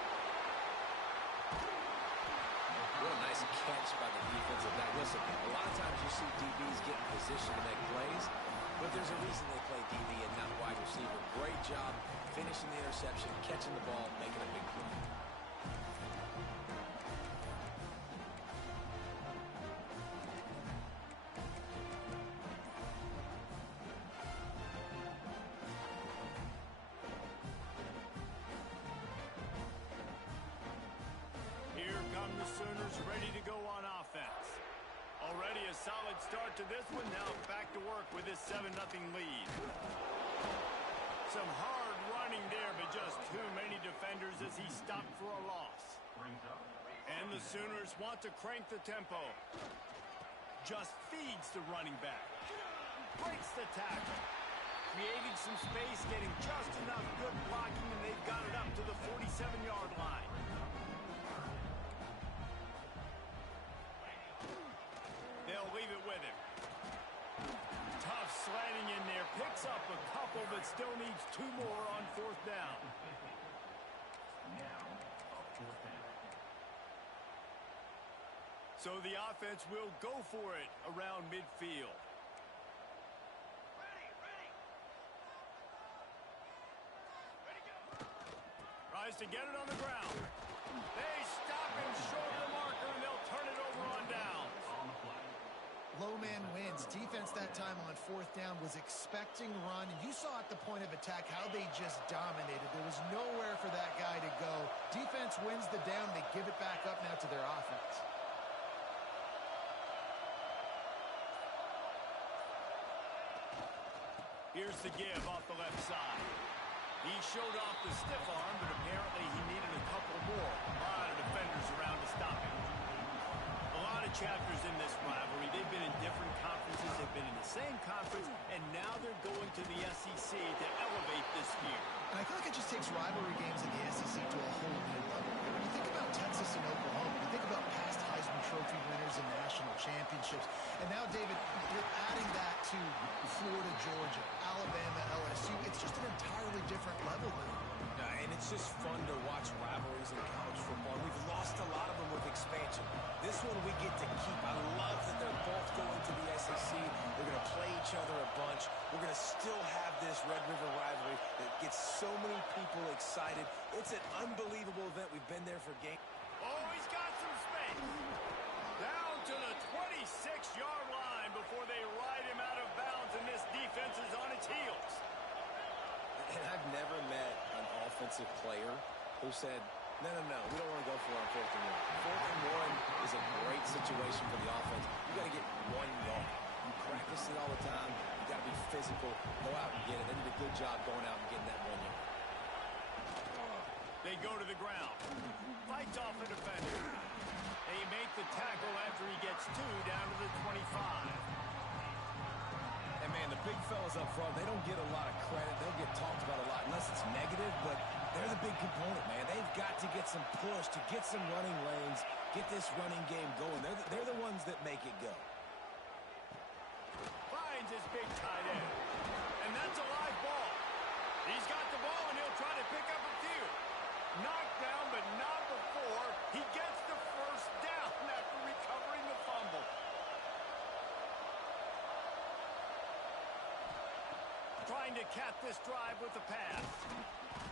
What a nice catch by the defense of that. Listen, a lot of times you see DBs get in position to make plays, but there's a reason they play DB and not wide receiver. Great job finishing the interception, catching the ball, making a big play. The Sooners ready to go on offense. Already a solid start to this one. Now back to work with this 7-0 lead. Some hard running there, but just too many defenders as he stopped for a loss. And the Sooners want to crank the tempo. Just feeds the running back. Breaks the tackle. Creating some space, getting just enough good blocking, and they've got it up to the 47-yard line. They'll leave it with him. Tough slanting in there. Picks up a couple, but still needs 2 more on 4th down. So the offense will go for it around midfield. Tries to get it on the ground. They stop him short of the marker, and they'll turn it over on down. Low man wins. Defense that time on 4th down was expecting run. And you saw at the point of attack how they just dominated. There was nowhere for that guy to go. Defense wins the down. They give it back up now to their offense. Here's the give off the left side. He showed off the stiff arm, but apparently he needed a couple more. A lot of defenders around to stop him. A lot of chapters in this rivalry. They've been in different conferences. They've been in the same conference, and now they're going to the SEC to elevate this year. And I feel like it just takes rivalry games in the SEC to a whole new level. When you think about Texas and Oklahoma, you think about past Heisman Trophy winners and national championships. And now, David, you're adding that to Florida, Georgia, Alabama, LSU. It's just an entirely different level now. And it's just fun to watch rivalries in college football. We've lost a lot of them with expansion. This one we get to keep. I love that they're both going to the SEC. They're going to play each other a bunch. We're going to still have this Red River rivalry that gets so many people excited. It's an unbelievable event. We've been there for games. Oh, he's got some space. Down to the 26-yard line before they ride him out of bounds, and this defense is on its heels. And I've never met an offensive player who said, no, we don't want to go for it on 4th and 1. 4th and 1 is a great situation for the offense. You got to get 1 yard. You practice it all the time. You got to be physical. Go out and get it. They did a good job going out and getting that 1 yard. They go to the ground. Fights off a defender. They make the tackle after he gets 2 down to the 25. And, man, the big fellas up front, they don't get a lot of credit. They'll get talked about a lot unless it's negative, but they're the big component, man. They've got to get some push, to get some running lanes, get this running game going. They're the ones that make it go. Finds his big tight end. And that's a live ball. He's got the ball, and he'll try to pick up a few. Knocked down, but not before he gets the first down after recovering the fumble. Trying to cap this drive with the pass.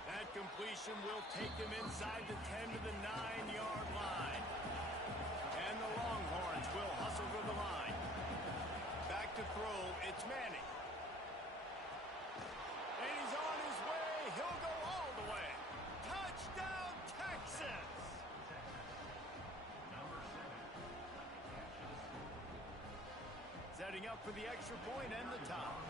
That completion will take them inside the 10 to the 9-yard line. And the setting up for the extra point and the tie.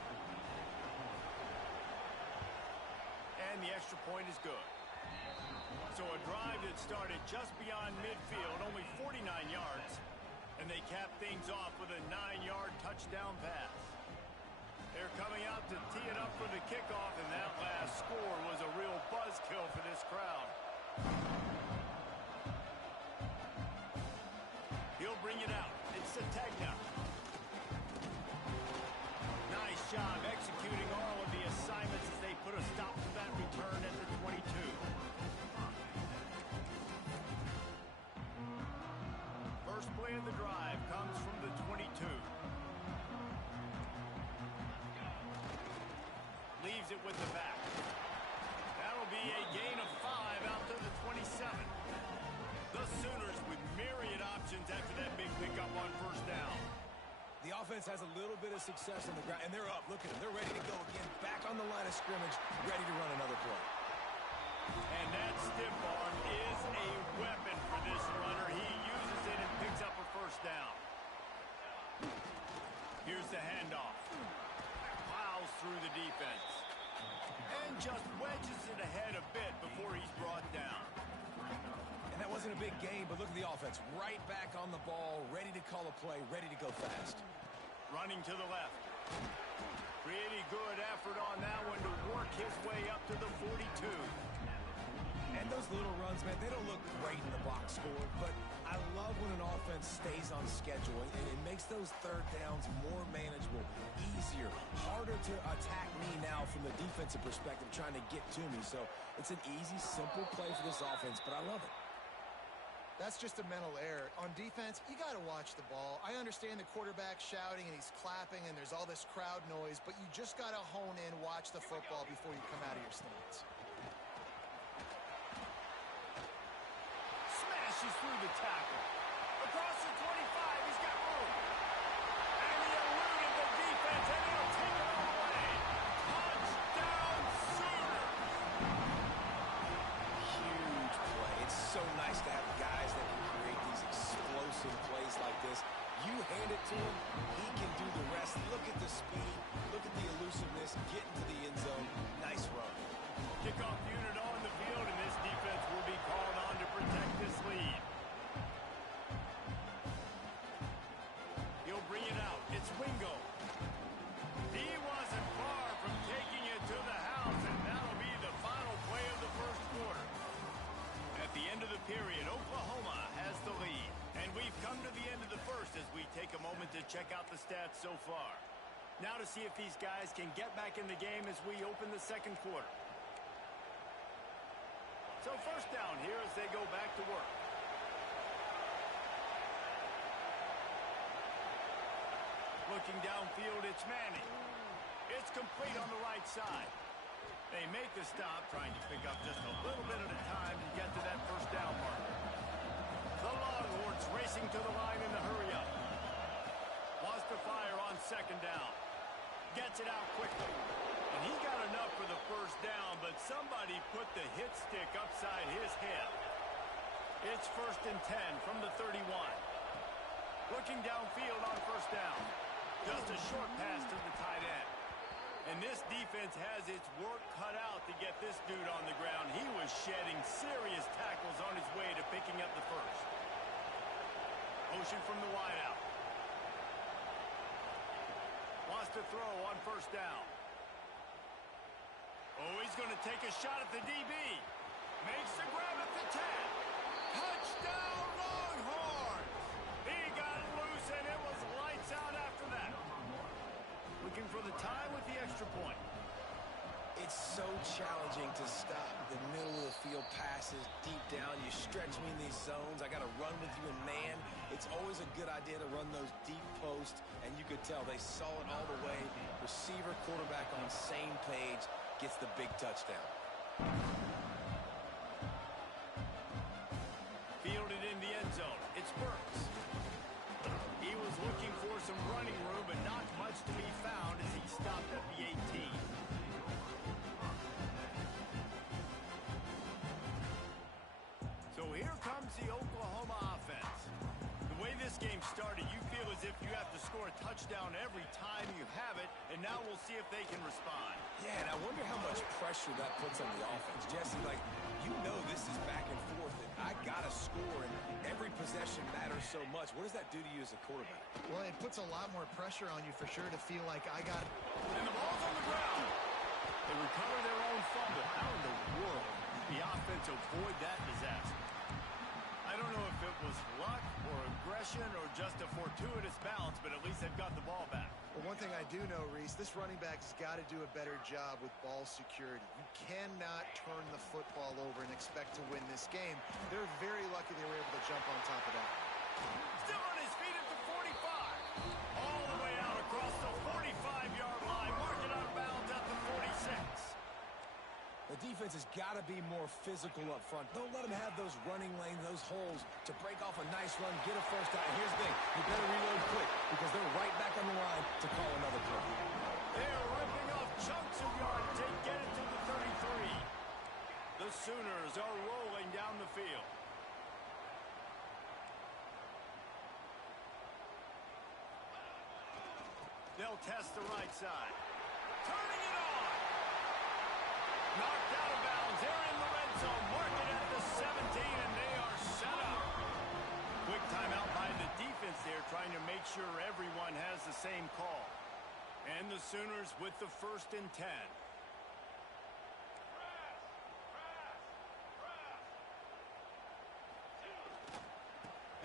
And the extra point is good. So a drive that started just beyond midfield, only 49 yards, and they cap things off with a 9-yard touchdown pass. They're coming out to tee it up for the kickoff, and that last score was a real buzzkill for this crowd. He'll bring it out. It's Sategna. Nice job executing all of the assignments as they put a stop to that return at the 22. First play of the drive comes from the 22. Leaves it with the back. That'll be a gain of 5 out to the 27. The Sooners with myriad options after that big pickup on first down. The offense has a little bit of success on the ground, and they're up. Look at them. They're ready to go again. Back on the line of scrimmage, ready to run another play. And that stiff arm is a weapon for this runner. He uses it and picks up a first down. Here's the handoff. Plows through the defense. And just wedges it ahead a bit before he's brought down. And that wasn't a big gain, but look at the offense. Right back on the ball, ready to call a play, ready to go fast. Running to the left. Pretty good effort on that one to work his way up to the 42. And those little runs, man, they don't look great in the box score, but I love when an offense stays on schedule, and it makes those third downs more manageable, easier, harder to attack me now from the defensive perspective trying to get to me. So it's an easy, simple play for this offense, but I love it. That's just a mental error. On defense, you got to watch the ball. I understand the quarterback shouting and he's clapping and there's all this crowd noise, but you just got to hone in, watch the football before you come out of your stance. Smashes through the tackle. Across the 25, he's got room. And he eluded the defense, and he'll take it all away. Touchdown, Sooners! Huge play. It's so nice to have guys that can create these explosive plays like this. You hand it to him, he can do the rest. Look at the speed, look at the elusiveness, get into the end zone. Nice run. Kickoff unit on the field, and this defense will be called on to protect this lead. He'll bring it out. It's Wingo. He wasn't far from taking it to the house, and that'll be the final play of the first quarter. At the end of the period, Oklahoma has the lead. And we've come to the end of the first as we take a moment to check out the stats so far. Now to see if these guys can get back in the game as we open the second quarter. So first down here as they go back to work. Looking downfield, it's Manning. It's complete on the right side. They make the stop, trying to pick up just a little bit at a time to get to that first down marker. The Longhorns racing to the line in the hurry-up. Wants to fire on second down. Gets it out quickly. And he got enough for the first down, but somebody put the hit stick upside his head. It's 1st and 10 from the 31. Looking downfield on first down. Just a short pass to the tight end. And this defense has its work cut out to get this dude on the ground. He was shedding serious tackles on his way to picking up the first. Motion from the wideout. Wants to throw on first down. Oh, he's going to take a shot at the DB. Makes the grab at the 10. Touchdown, Longhorns! He got loose, and it was lights out after that. Looking for the tie with the extra point. It's so challenging to stop the middle of the field passes deep down. You stretch me in these zones. I got to run with you in man. It's always a good idea to run those deep posts, and you could tell they saw it all the way. Receiver, quarterback on same page, gets the big touchdown. Fielded in the end zone. It's Burks. He was looking for some running room, but not much to be found as he stopped at the 18. So here comes the Oklahoma offense. The way this game started, you feel as if You have to score a touchdown every time you have it, and now we'll see if they can respond. Yeah, and I wonder how much pressure that puts on the offense. Jesse, like, you know this is back and forth, and I got to score, and every possession matters so much. What does that do to you as a quarterback? Well, it puts a lot more pressure on you for sure to feel like I got it. And the ball's on the ground. They recover their own fumble. How in the world did the offense avoid that disaster? I don't know if it was luck or aggression or just a fortuitous balance, but at least they've got the ball back. Well, one thing I do know, Reese, this running back's got to do a better job with ball security. You cannot turn the football over and expect to win this game. They're very lucky they were able to jump on top of that. Still on his feet at the 45. All the way out across the 45-yard line. Mark it out of bounds at the 46. The defense has got to be more physical up front. Don't let them have those running lanes, those holes to break off a nice run, get a first down. Here's the thing. You better reload quick because they're right back on the line to call another play. They're ripping off chunks of yardage. They get it to the 33. The Sooners are rolling down the field. They'll test the right side. Turning it on. Knocked out of bounds. They're in the red zone. Mark it at the 17, and they are set up. Quick timeout by the defense there, trying to make sure everyone has the same call. And the Sooners with the 1st and 10.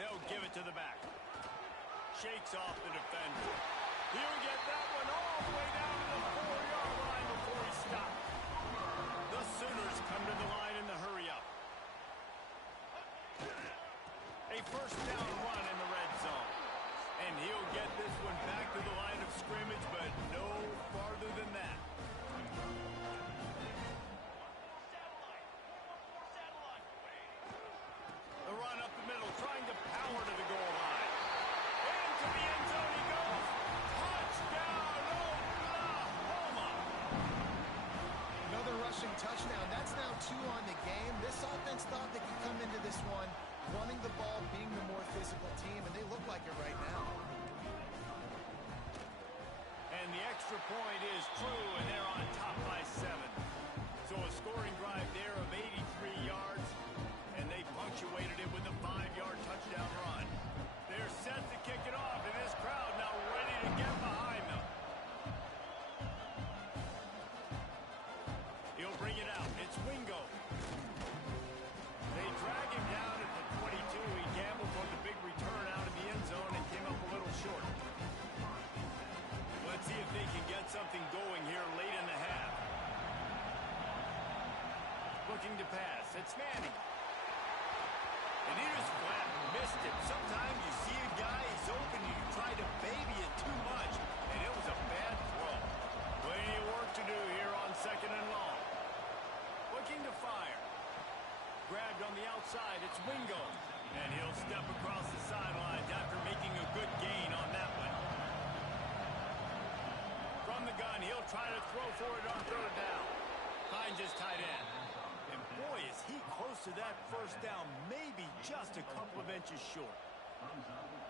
They'll give it to the back. Shakes off the defender. He'll get that one all the way down to the 4-yard line before he stops. The Sooners come to the line in the hurry-up. A first down run in the red zone. And he'll get this one back to the line of scrimmage, but no farther than that. The run up the middle, trying to power to the goal line. Into the end zone he goes. Touchdown, Oklahoma! Another rushing touchdown. That's now 2 on the game. This offense thought they could come into this one running the ball, being the more physical team, and they look like it right now. And the extra point is true, and they're on top by 7. So a scoring drive there of 83 yards, and they punctuated it with a 5-yard touchdown run. They're set to kick it off, and this crowd now ready to get behind them. He'll bring it out. It's Wingo. They drag him down at the 22. He gambled for the big return out of the end zone and came up a little short. Let's see if they can get something going here late in the half. Looking to pass. It's Manning. And he just flat missed it. Sometimes you see a guy, he's open, and you try to baby it too much, and it was a bad throw. Plenty of work to do here on 2nd and long. Looking to fire. Grabbed on the outside, it's Wingo. And he'll step across the sidelines after making a good gain on that one. From the gun, he'll try to throw for it on 3rd down. Finds his tight end. And boy, is he close to that first down, maybe just a couple of inches short.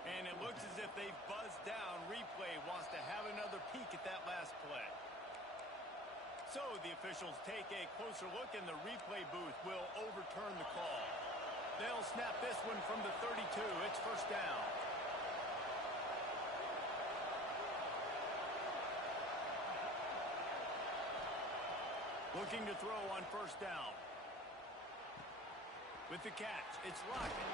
And it looks as if they've buzzed down. Replay wants to have another peek at that last play. So the officials take a closer look, and the replay booth will overturn the call. They'll snap this one from the 32. It's 1st down. Looking to throw on 1st down. With the catch, it's Lockett.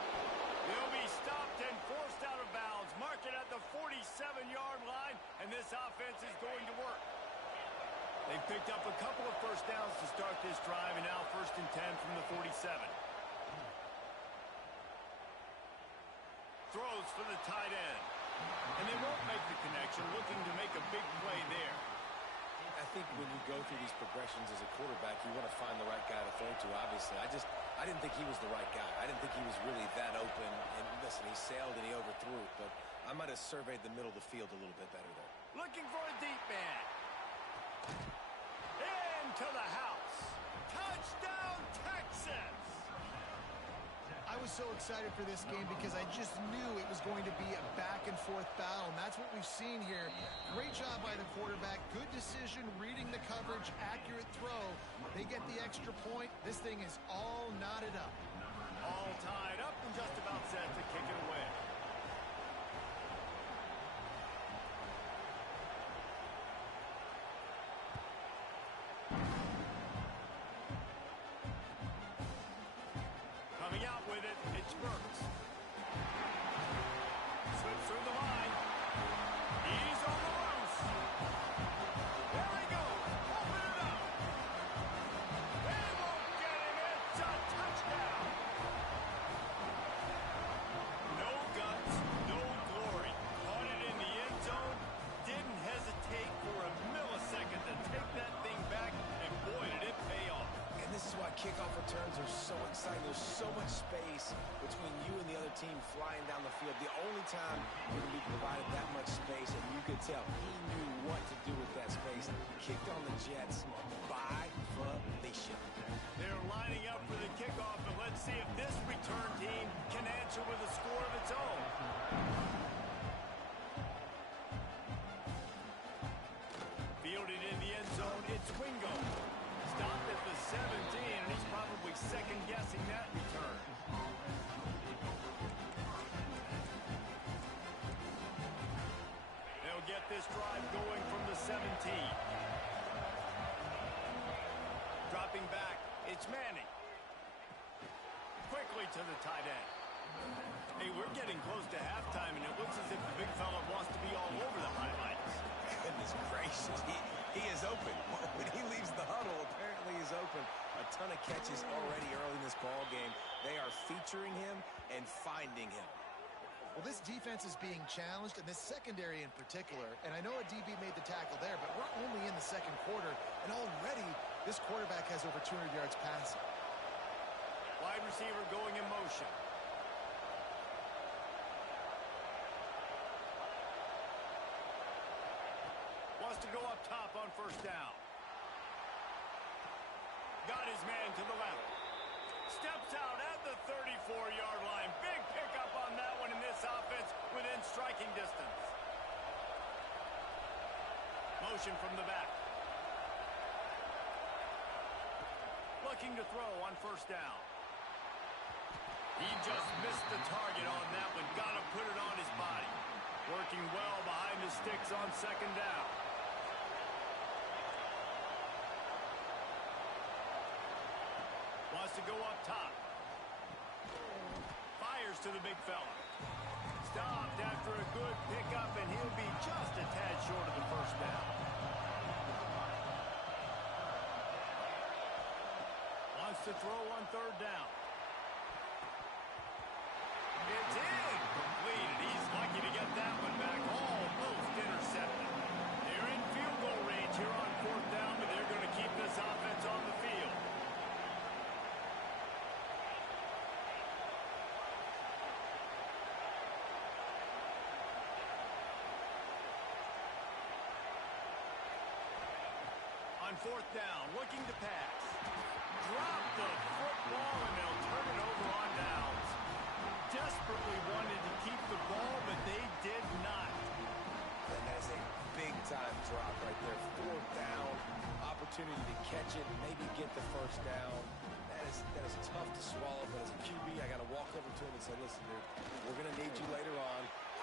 He'll be stopped and forced out of bounds. Mark it at the 47-yard line, and this offense is going to work. They've picked up a couple of first downs to start this drive, and now 1st and 10 from the 47. Throws for the tight end. And they won't make the connection, looking to make a big play there. I think when you go through these progressions as a quarterback, you want to find the right guy to throw to, obviously. I didn't think he was the right guy. I didn't think he was really that open. And listen, he sailed and he overthrew it, but I might have surveyed the middle of the field a little bit better there. Looking for a deep man. Into the house. Touchdown, Texas! I was so excited for this game because I just knew it was going to be a back-and-forth battle, and that's what we've seen here. Great job by the quarterback. Good decision, reading the coverage, accurate throw. They get the extra point. This thing is all knotted up. All tied up and just about set to kick it away. Coming out with it, it's Burks. Slips through the line. He's on the loose. There he goes. Open it up. They won't get him. It's a touchdown. No guts, no glory. Caught it in the end zone. Didn't hesitate for a millisecond to take that thing back, and boy, did it pay off. And this is why kickoff returns are so exciting. There's so much space between you and the other team flying down the field. The only time you're going to be provided that much space, and you could tell he knew what to do with that space. Kicked on the Jets by volition. They're lining up for the kickoff, and let's see if this return team can answer with a score of its own. Fielded in the end zone, it's Wingo. Stopped at the 17, and he's probably second-guessing that return. They'll get this drive going from the 17. Dropping back, it's Manning. Quickly to the tight end. Hey, we're getting close to halftime, and it looks as if the big fella wants to be all over the highlights. Goodness gracious, he is open. When he leaves the huddle, apparently he's open. A ton of catches already early in this ball game. They are featuring him and finding him. Well, this defense is being challenged, and this secondary in particular. And I know a DB made the tackle there, but we're only in the second quarter, and already this quarterback has over 200 yards passing. Wide receiver going in motion. Wants to go up top on first down. Got his man to the left. Steps out at the 34-yard line. Big pickup on that one in this offense within striking distance. Motion from the back. Looking to throw on first down. He just missed the target on that one. Got to put it on his body. Working well behind the sticks on second down. Wants to go up top. Fires to the big fella. Stopped after a good pickup, and he'll be just a tad short of the first down. Wants to throw on third down. It's incomplete. He's lucky to get that one back. Almost intercepted. They're in field goal range here on fourth down, but they're going to keep this offense on the field. On fourth down, looking to pass. Drop the football, and they'll turn it over on downs. Desperately wanted to keep the ball, but they did not. And that's a big-time drop right there. Fourth down, opportunity to catch it, maybe get the first down. That is tough to swallow, but as a QB, I got to walk over to him and say, listen, dude, we're going to need you later on.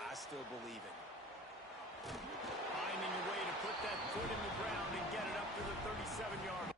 I still believe it. Finding a way to put that foot in the ground and get it up to the 37-yard line.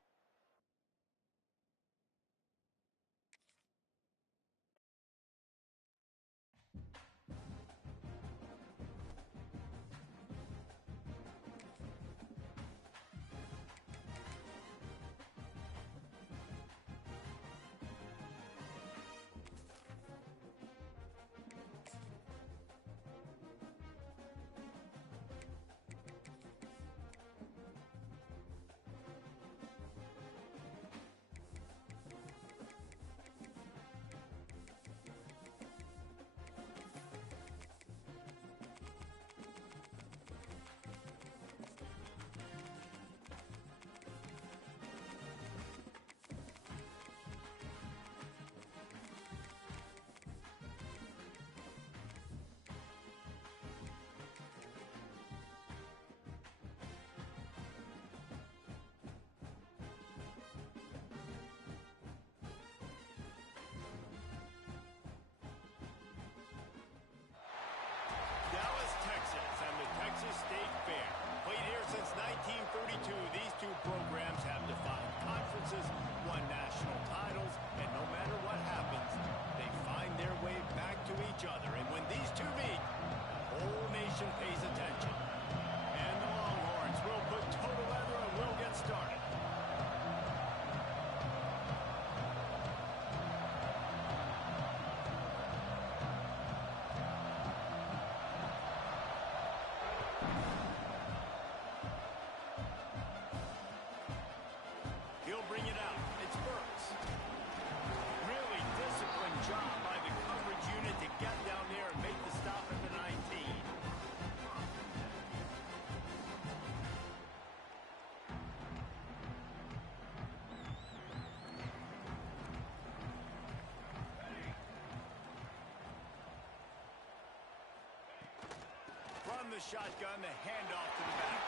from the shotgun, the handoff to the back.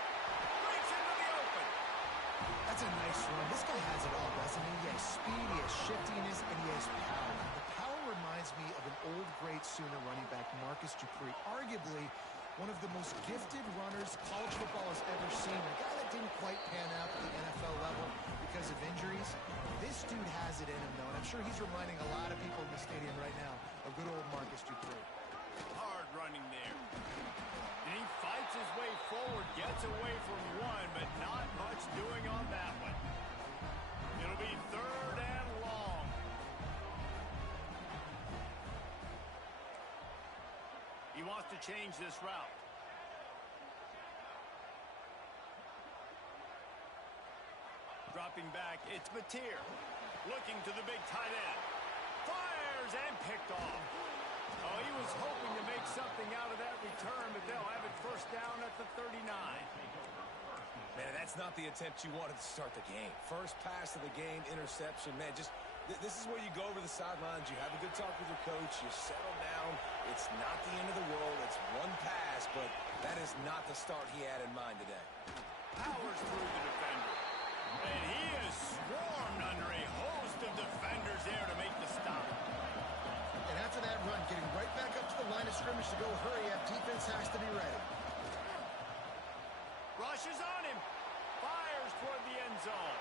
Breaks into the open. That's a nice run. This guy has it all, doesn't he? He has speed, he has shiftiness, and he has power. The power reminds me of an old great Sooner running back, Marcus Dupree, arguably one of the most gifted runners college football has ever seen. A guy that didn't quite pan out at the NFL level because of injuries. This dude has it in him, though, and I'm sure he's reminding a lot of people in the stadium right now of good old Marcus Dupree. Hard running there. And he fights his way forward, gets away from one, but not much doing on that one. It'll be 3rd and long. He wants to change this route. Dropping back, it's Mateer. Looking to the big tight end. Fires and picked off. Oh, he was hoping to make something out of that return, but they'll have it first down at the 39. Man, that's not the attempt you wanted to start the game. First pass of the game, interception. Man, just this is where you go over the sidelines. You have a good talk with your coach. You settle down. It's not the end of the world. It's one pass, but that is not the start he had in mind today. Powers through the defender. And he is swarmed under a host of defenders there to make the stop. And after that run, getting right back up to the line of scrimmage to go hurry up, defense has to be ready. Rushes on him. Fires toward the end zone.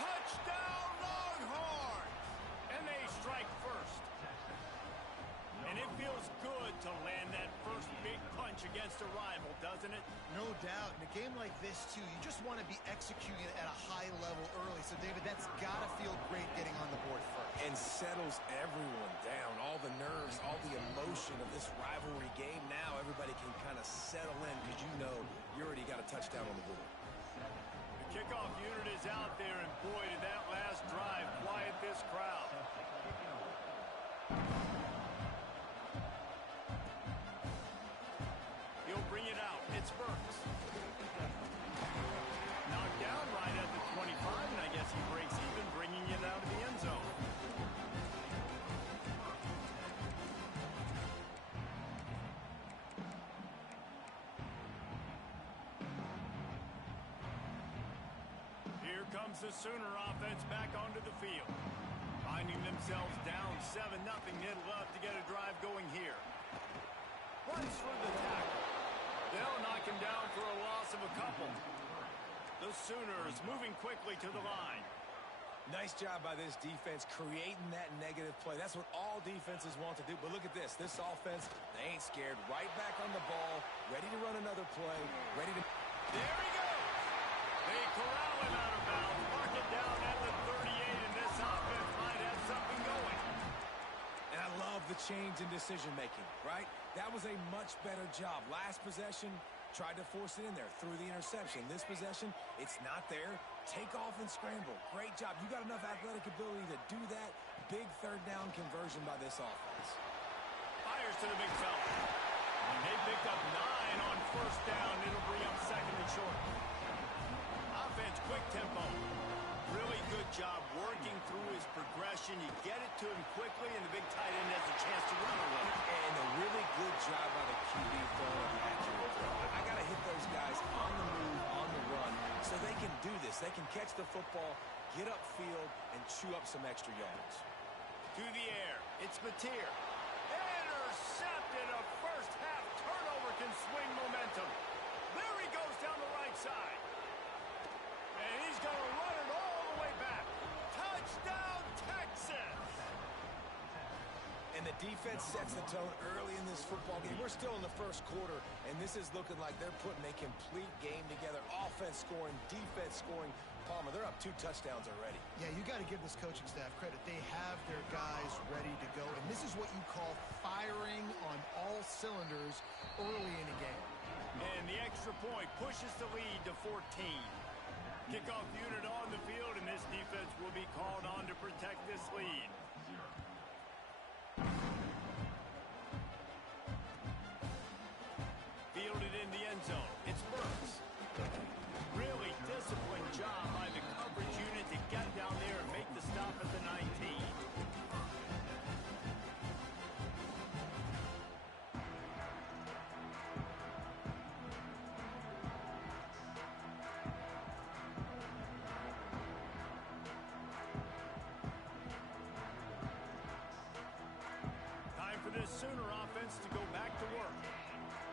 Touchdown, Longhorns! And they strike first. And it feels good to land that first big punch against a rival, doesn't it? No doubt. In a game like this, too, you just want to be executing it at a high level early. So, David, that's got to feel great getting on the board first. And settles everyone down. All the nerves, all the emotion of this rivalry game. Now everybody can kind of settle in because you know you already got a touchdown on the board. The kickoff unit is out there, and boy, did that last drive quiet this crowd. He'll bring it out. It's Burks. Knocked down right at the 25, and I guess he breaks even, bringing it out of the end zone. Here comes the Sooner offense back onto the field. Finding themselves down 7-0, they'd love to get a drive going here. Runs for the tackle. They'll knock him down for a loss of a couple. The Sooners moving quickly to the line. Nice job by this defense creating that negative play. That's what all defenses want to do. But look at this. This offense, they ain't scared. Right back on the ball, ready to run another play, ready to... There he goes. They corral him out of bounds. Mark it down at the 38, and this offense might have something going. And I love the change in decision-making, right? That was a much better job. Last possession, tried to force it in there through the interception. This possession, it's not there. Take off and scramble. Great job. You got enough athletic ability to do that. Big third down conversion by this offense. Fires to the big fella. And they picked up 9 on first down. It'll bring up 2nd and short. Offense, quick tempo. Really good job working through his progression. You get it to him quickly, and the big tight end has a chance to run a little. And a really good job by the QB throwing an accurate throw. I got to hit those guys on the move, on the run, so they can do this. They can catch the football, get upfield, and chew up some extra yards. To the air. It's Mateer. Intercepted. A first half turnover can swing momentum. There he goes down the right side. And he's going to run it all the way back. Touchdown, Texas! And the defense sets the tone early in this football game. We're still in the first quarter, and this is looking like they're putting a complete game together. Offense scoring, defense scoring. Palmer, they're up 2 touchdowns already. Yeah, you got to give this coaching staff credit. They have their guys ready to go, and this is what you call firing on all cylinders early in a game. And the extra point pushes the lead to 14. Kickoff unit on the field, and this defense will be called on to protect this lead. Fielded in the end zone. It's Burks. Really disciplined job by the coverage unit to get down there and make the stop at the 19. for this Sooner offense to go back to work.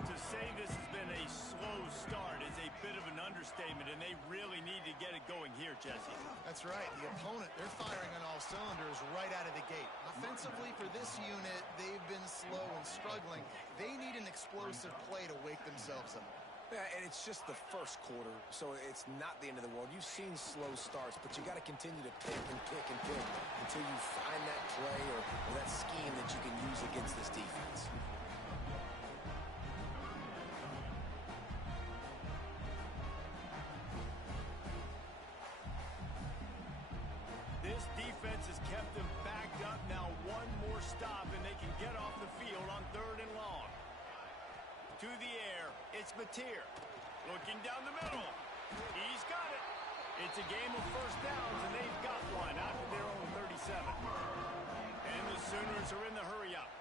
To say this has been a slow start is a bit of an understatement, and they really need to get it going here, Jesse. That's right. The opponent, they're firing on all cylinders right out of the gate. Offensively, for this unit, they've been slow and struggling. They need an explosive play to wake themselves up. Yeah, and it's just the first quarter, so it's not the end of the world. You've seen slow starts, but you got to continue to pick and pick and pick until you find that play or that scheme that you can use against this defense. This defense has kept them backed up. Now one more stop, and they can get off the field on 3rd and long. To the air, it's Mateer. Looking down the middle. He's got it. It's a game of first downs, and they've got one out of their own 37. And the Sooners are in the hurry-up.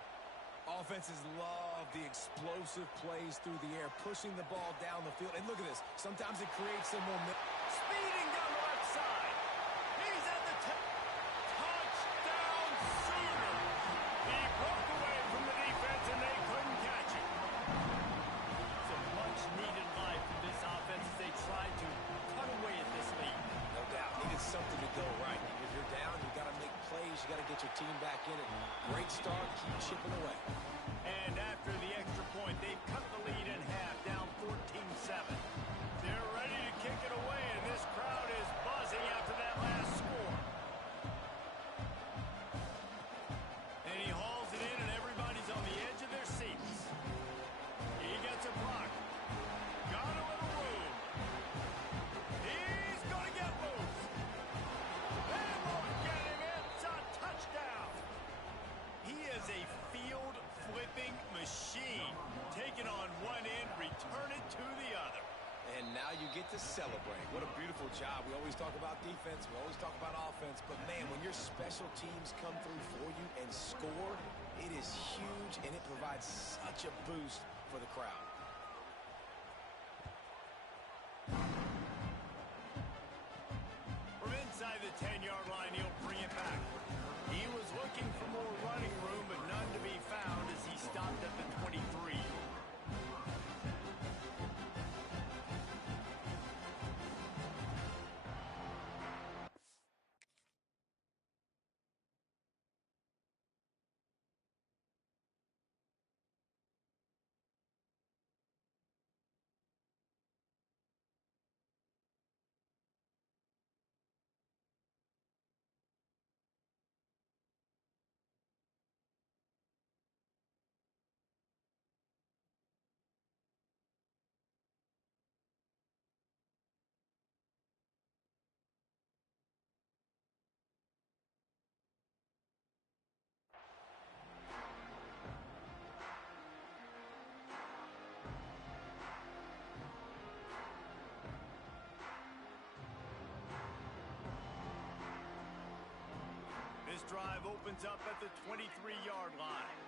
Offenses love the explosive plays through the air, pushing the ball down the field. And look at this. Sometimes it creates some momentum. Speeding down the left side. He's at the touchdown Sooner. He broke away from the defense, and they couldn't catch him. Some much-needed life from this offense as they tried to cut away at this lead. No doubt. Needed something to go right. If you're down, you got to make plays. You got to get your team back in it. Great start. Keep chipping away. And after the extra point, they've cut the lead in half, down 14-7. They're ready to kick it away, and this crowd is buzzing after that last score. And he hauls it in, and everybody's on the edge of their seats. He gets a block. Got a little room. He's going to get loose. They won't get him. It's a touchdown. He is a field-flipping machine. Take it on one end, return it to the other. And now you get to celebrate. What a beautiful job. We always talk about defense. We always talk about offense. But, man, when your special teams come through for you and score, it is huge, and it provides such a boost for the crowd. From inside the 10-yard line, he'll bring it back. He was looking for more running room, but none to be found as he stopped at the 23. This drive opens up at the 23-yard line.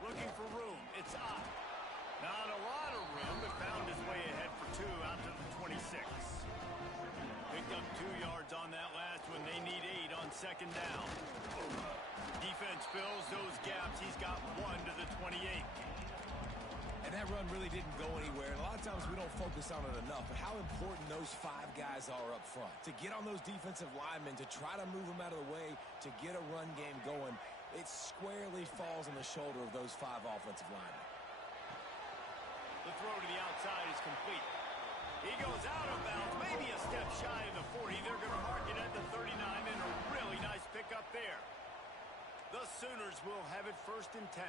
Looking for room. It's up. Not a lot of room, but found his way ahead for 2 out to the 26. Picked up 2 yards on that last one. They need 8 on 2nd down. Defense fills those gaps. He's got 1 to the 28. And that run really didn't go anywhere. And a lot of times we don't focus on it enough, but how important those 5 guys are up front. To get on those defensive linemen, to try to move them out of the way, to get a run game going, it squarely falls on the shoulder of those 5 offensive linemen. The throw to the outside is complete. He goes out of bounds, maybe a step shy of the 40. They're going to mark it at the 39, and a really nice pickup there. The Sooners will have it 1st and 10.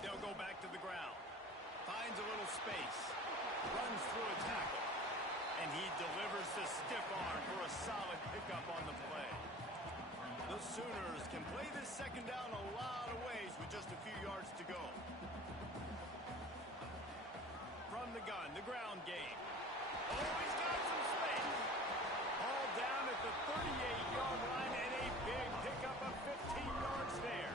They'll go back to the ground. Finds a little space. Runs through a tackle. And he delivers the stiff arm for a solid pickup on the play. The Sooners can play this 2nd down a lot of ways with just a few yards to go. From the gun, the ground game. Oh, he's got some space. All down at the 38-yard line, and a big pickup of 15 yards there.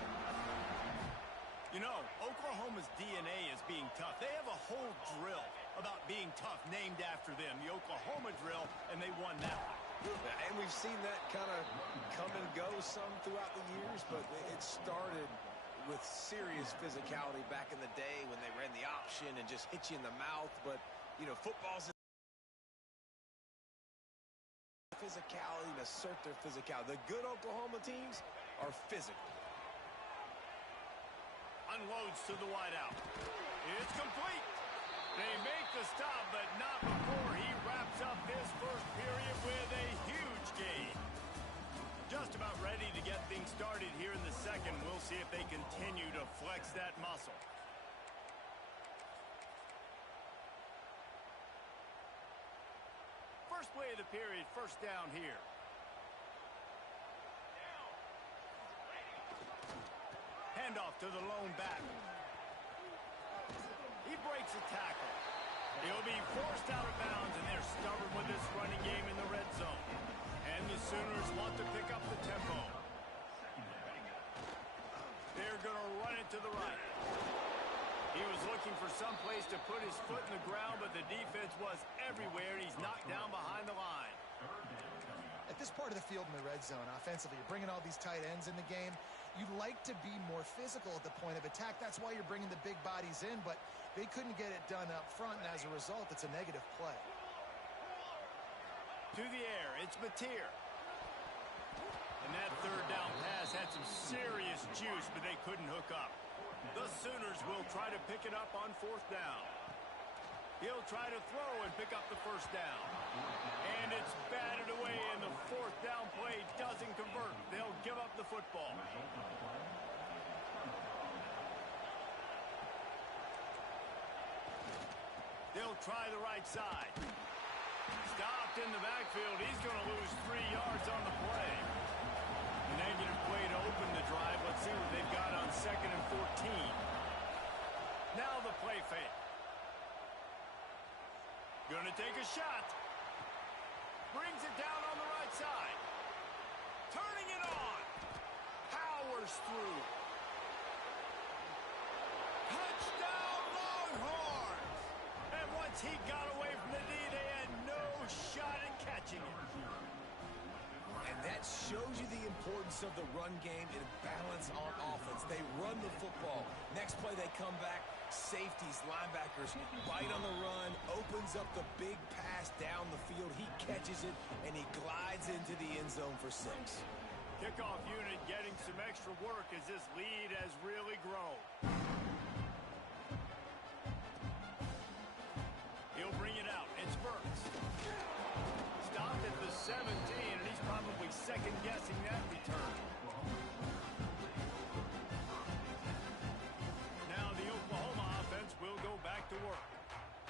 You know, Oklahoma's DNA is being tough. They have a whole drill about being tough named after them, the Oklahoma drill, and they won that one. And we've seen that kind of come and go some throughout the years, but it started with serious physicality back in the day when they ran the option and just hit you in the mouth. But, you know, football's physicality and assert their physicality. The good Oklahoma teams are physical. Unloads to the wideout. It's complete. They make the stop, but not before he wraps up this first period with a huge gain. Just about ready to get things started here in the second. We'll see if they continue to flex that muscle. First play of the period, first down here. Handoff to the lone back. He breaks a tackle. He'll be forced out of bounds, and they're stubborn with this running game in the red zone. And the Sooners want to pick up the tempo. They're going to run it to the right. He was looking for some place to put his foot in the ground, but the defense was everywhere, and he's knocked down behind the line. At this part of the field in the red zone, offensively, you're bringing all these tight ends in the game. You'd like to be more physical at the point of attack. That's why you're bringing the big bodies in, but they couldn't get it done up front, and as a result, it's a negative play. To the air, it's Mateer. And that third down pass had some serious juice, but they couldn't hook up. The Sooners will try to pick it up on fourth down. He'll try to throw and pick up the first down. And it's batted away, and the fourth down play doesn't convert. They'll give up the football. They'll try the right side. Stopped in the backfield. He's going to lose 3 yards on the play. A negative play to open the drive. Let's see what they've got on 2nd and 14. Now the play fake. Going to take a shot. Brings it down on the right side. Turning it on. Powers through. Touchdown Longhorns! And once he got away from the D, they had no shot at catching it. And that shows you the importance of the run game and balance on offense. They run the football. Next play, they come back. Safeties, linebackers, bite on the run, opens up the big pass down the field. He catches it, and he glides into the end zone for 6. Kickoff unit getting some extra work as this lead has really grown. He'll bring it out. It's Burks. Stopped at the 17, and he's probably second-guessing that return. Now the Oklahoma offense will go back to work.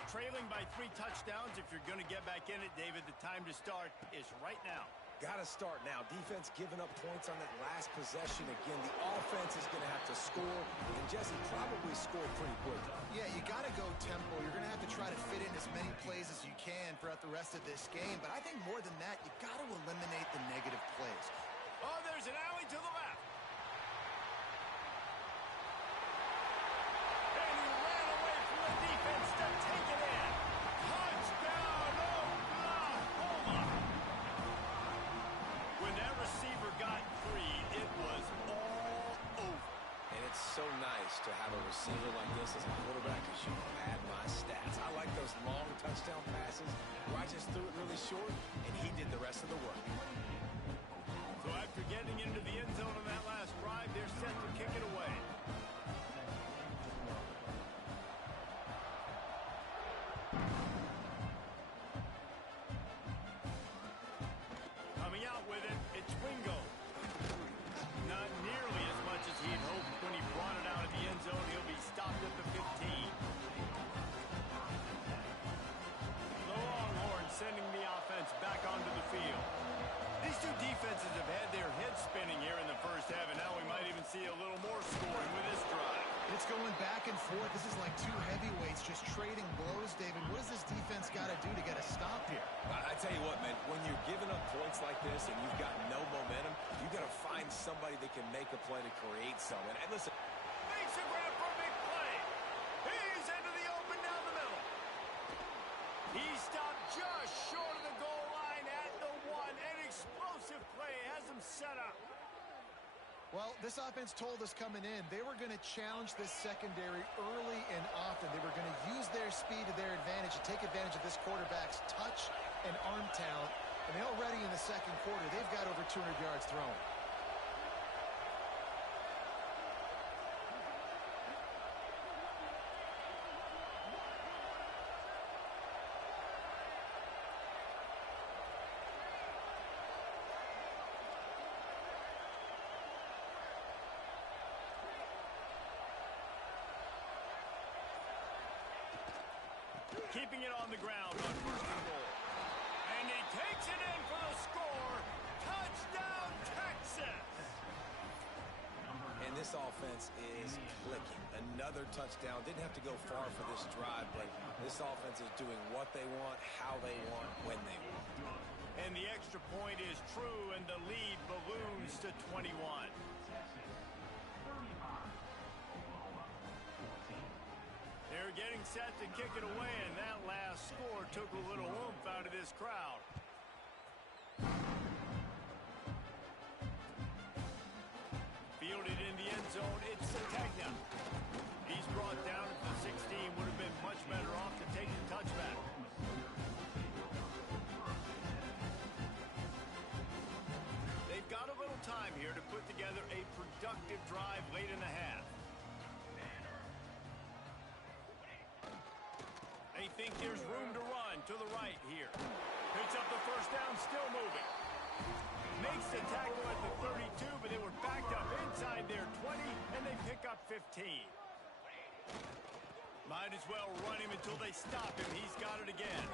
Trailing by 3 touchdowns. If you're going to get back in it, David, the time to start is right now. Got to start now. Defense giving up points on that last possession. Again, the offense is going to have to score, and Jesse probably scored pretty quickly. Yeah, you got to go tempo. You're going to have to try to fit in as many plays as you can throughout the rest of this game. But I think more than that, you got to eliminate the negative plays. Oh, there's an alley to the left. And he ran away from the defense to take it in. Touchdown, Oklahoma! When that receiver got free, it was all over. And it's so nice to have a receiver like this as a quarterback because you pad my stats. I like those long touchdown passes where I just threw it really short, and he did the rest of the work. So after getting into the end zone on that last drive, they're set to kick it away. Coming out with it, it's Wingo. Not nearly as much as he'd hoped when he brought it out of the end zone. He'll be stopped at the 15. The Longhorns sending the offense back onto the field. These two defenses have had their heads spinning here in the first half, and now we might even see a little more scoring with this drive. It's going back and forth. This is like two heavyweights just trading blows, David. What does this defense got to do to get a stop here? I tell you what, man, when you're giving up points like this and you've got no momentum, you got to find somebody that can make a play to create something. And listen, Makes a grab for a big play. He's into the open down the middle. He stopped just short of the goal line at the 1, and Well, this offense told us coming in they were going to challenge this secondary early and often. They were going to use their speed to their advantage and take advantage of this quarterback's touch and arm talent. And already in the second quarter, they've got over 200 yards throwing. Keeping it on the ground on first and goal. And he takes it in for the score. Touchdown, Texas! And this offense is clicking. Another touchdown. Didn't have to go far for this drive, but this offense is doing what they want, how they want, when they want. And the extra point is true, and the lead balloons to 21. They're getting set to kick it away, and that last score took a little oomph out of this crowd. Fielded in the end zone, it's Sategna. He's brought down at the 16, would have been much better off to take the touchback. They've got a little time here to put together a productive drive late in the half. They think there's room to run to the right here. Picks up the first down, still moving. Makes the tackle at the 32, but they were backed up inside their 20, and they pick up 15. Might as well run him until they stop him. He's got it again.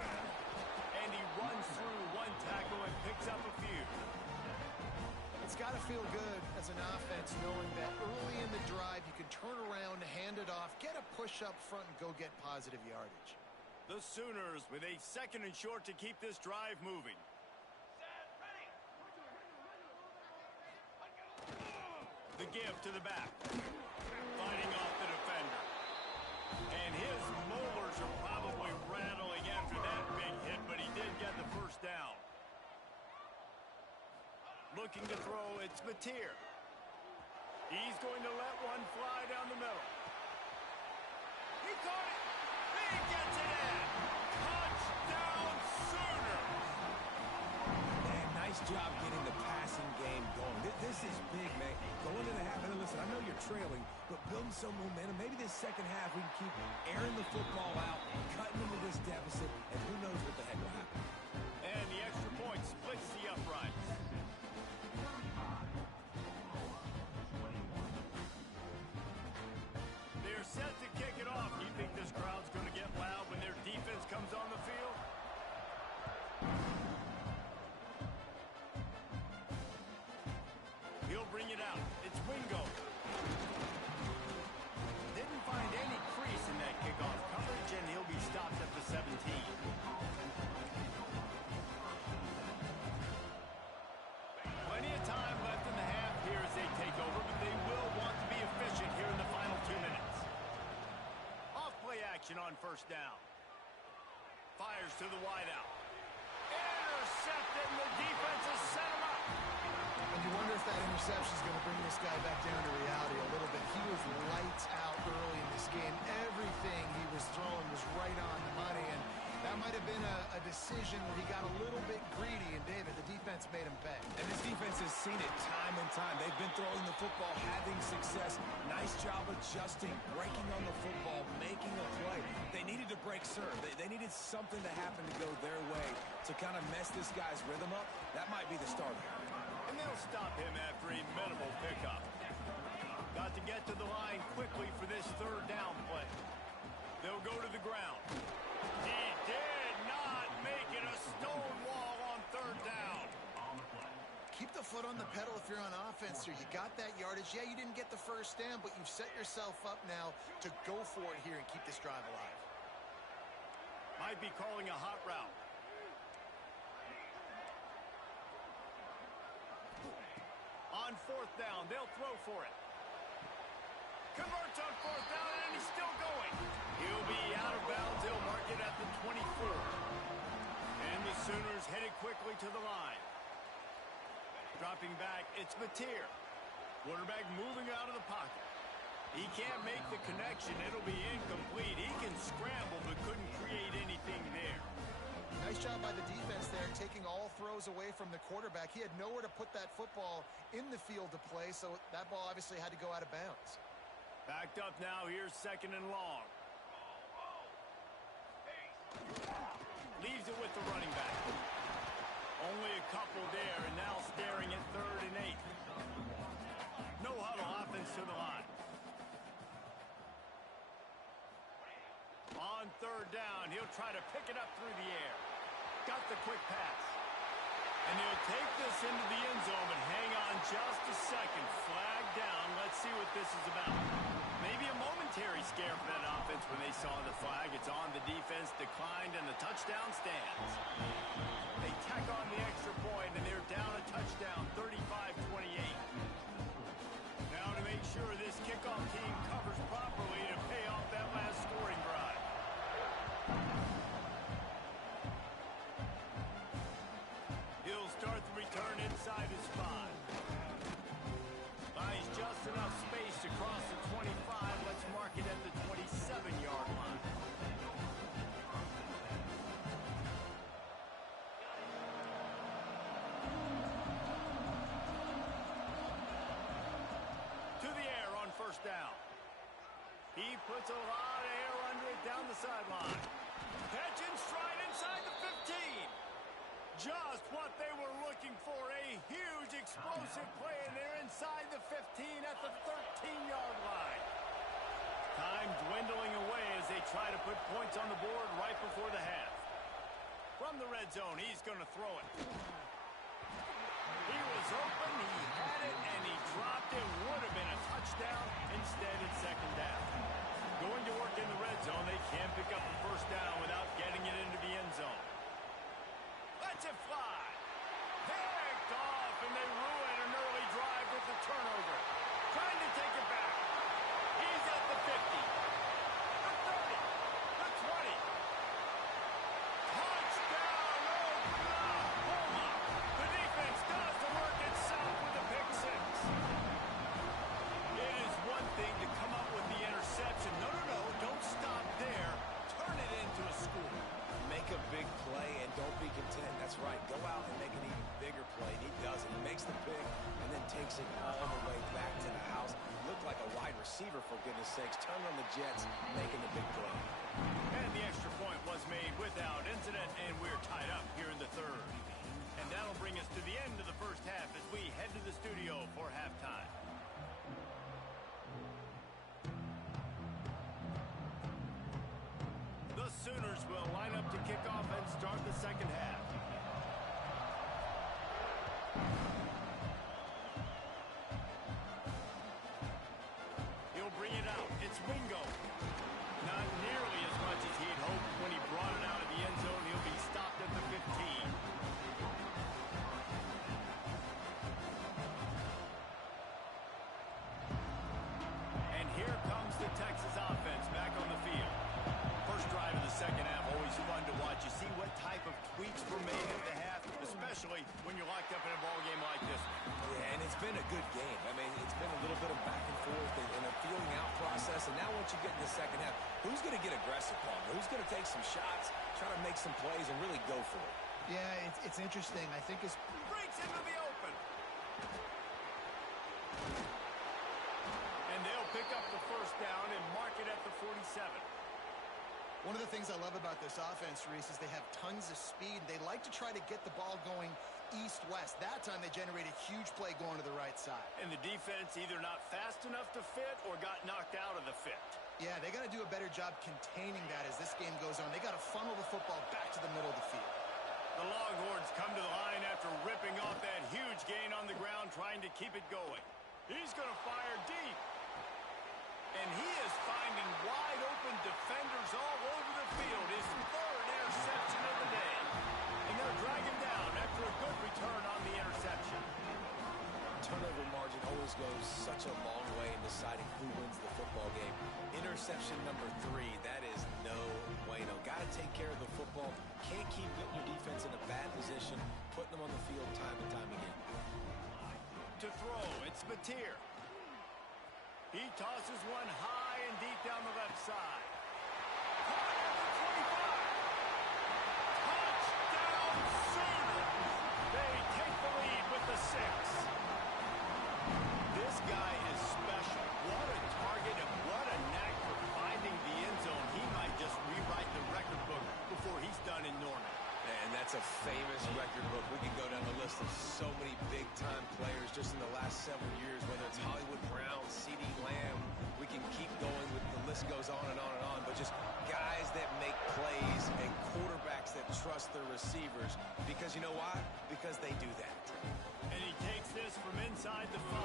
And he runs through one tackle and picks up a few. It's got to feel good as an offense knowing that early in the drive you can turn around, hand it off, get a push up front, and go get positive yardage. The Sooners with a second and short to keep this drive moving. The give to the back. Fighting off the defender. And his molars are probably rattling after that big hit, but he did get the first down. Looking to throw, it's Mateer. He's going to let one fly down the middle. He caught it. He gets it in. Touchdown, Sooners. And nice job getting the passing game going. This is big, man. Going into the half, and listen, I know you're trailing, but building some momentum. Maybe this second half we can keep airing the football out, cutting into this deficit, and who knows what the heck will happen. And the extra point splits the uprights. They're set to kick it off. You think this crowd's going to get loud when their defense comes on the field? He'll bring it out. It's Wingo. Didn't find any crease in that kickoff coverage, and he'll be stopped at the 17. Plenty of time left in the half here as they take over, but they will want to be efficient here in the final 2 minutes. Off-play action on first down. Fires to the wideout. Intercepted, and the defense has set him up. And you wonder if that interception is going to bring this guy back down to reality a little bit. He was lights out early in this game. Everything he was throwing was right on the money, and that might have been a decision where he got a little bit greedy, and David, the defense made him pay. And this defense has seen it time and time. They've been throwing the football, having success. Nice job adjusting, breaking on the football, making a play. They needed to break serve. They needed something to happen to go their way to kind of mess this guy's rhythm up. That might be the starter. And they'll stop him after a minimal pickup. Got to get to the line quickly for this third down play. They'll go to the ground. He did not make it a stone wall on third down. Keep the foot on the pedal if you're on offense here. You got that yardage. Yeah, you didn't get the first down, but you've set yourself up now to go for it here and keep this drive alive. Might be calling a hot route. On fourth down, they'll throw for it. Converts on fourth down, and he's still going. He'll be out of bounds. He'll mark it at the 24. And the Sooners headed quickly to the line. Dropping back, it's Mateer. Quarterback moving out of the pocket. He can't make the connection. It'll be incomplete. He can scramble but couldn't create anything there. Nice job by the defense there, taking all throws away from the quarterback. He had nowhere to put that football in the field to play, so that ball obviously had to go out of bounds. Backed up now. Here's 2nd and long. Leaves it with the running back. Only a couple there, and now staring at 3rd and 8. No huddle offense to the line. On 3rd down, he'll try to pick it up through the air. Got the quick pass. And he'll take this into the end zone, but hang on just a second. Flag down. Let's see what this is about. Maybe a momentary scare for that offense when they saw the flag. It's on. The defense declined, and the touchdown stands. They tack on the extra point, and they're down a touchdown, 35-28. Now to make sure this kickoff team covers properly to pay off that last scoring drive. He'll start the return inside his 5. Buys just enough space to cross the 25. Let's mark it at the 27-yard line. To the air on 1st down. He puts a lot of air under it down the sideline. Catch and stride inside the 15. Just what they were looking for, a huge explosive play, and they're inside the 15 at the 13-yard line. Time dwindling away as they try to put points on the board right before the half. From the red zone, he's going to throw it. He was open, he had it, and he dropped it. Would have been a touchdown. Instead, it's 2nd down. Going to work in the red zone, they can't pick up the 1st down without getting it into the end zone. Let's it fly. Picked off, and they ruin an early drive with the turnover. Trying to take it back. He's at the 50. The 30. The 20. Touchdown, Oklahoma. The defense does the work itself with a pick 6. It is one thing to come up with the interception. No, don't stop there. Turn it into a score. Make a big play and don't be content. That's right. Go out and make an even bigger play. And he does it. He makes the pick and then takes it all the way back to the house. Looked like a wide receiver, for goodness sakes. Turned on the Jets, making the big play. And the extra point was made without incident, and we're tied up here in the 3rd. And that'll bring us to the end of the 1st half as we head to the studio for halftime. The Sooners will line up to kick off and start the 2nd half. He'll bring it out. It's Wingo. Not nearly as much as he'd hoped when he brought it out of the end zone. He'll be stopped at the 15. And here comes the Texas offense back on the field. First drive of the 2nd half, always fun to watch. You see what type of tweaks were made at the half, especially when you're locked up in a ball game like this one. Yeah, and it's been a good game. I mean, it's been a little bit of back and forth and a feeling out process. And now once you get in the 2nd half, who's going to get aggressive, Palmer? Who's going to take some shots, try to make some plays, and really go for it? Yeah, it's interesting. I think it's... Breaks into the open. And they'll pick up the 1st down and mark it at the 47. One of the things I love about this offense, Reese, is they have tons of speed. They like to try to get the ball going east-west. That time they generated a huge play going to the right side. And the defense either not fast enough to fit or got knocked out of the fit. Yeah, they got to do a better job containing that as this game goes on. They got to funnel the football back to the middle of the field. The Longhorns come to the line after ripping off that huge gain on the ground, trying to keep it going. He's going to fire deep. And he is finding wide-open defenders all over the field. His 3rd interception of the day. And they'll drag him down after a good return on the interception. Turnover margin always goes such a long way in deciding who wins the football game. Interception number 3, that is no bueno. Got to take care of the football. Can't keep getting your defense in a bad position, putting them on the field time and time again. To throw, it's Mateer. He tosses one high and deep down the left side. Caught at the 25. Touchdown Sooners! They take the lead with the 6. This guy is special. What a target and what a knack for finding the end zone. He might just rewrite the record book before he's done in Norman. And that's a famous record book. We can go down the list of so many big-time players just in the last several years, whether it's Hollywood Brown, CeeDee Lamb. We can keep going with the list goes on and on and on. But just guys that make plays and quarterbacks that trust their receivers. Because you know why? Because they do that. And he takes this from inside the 5.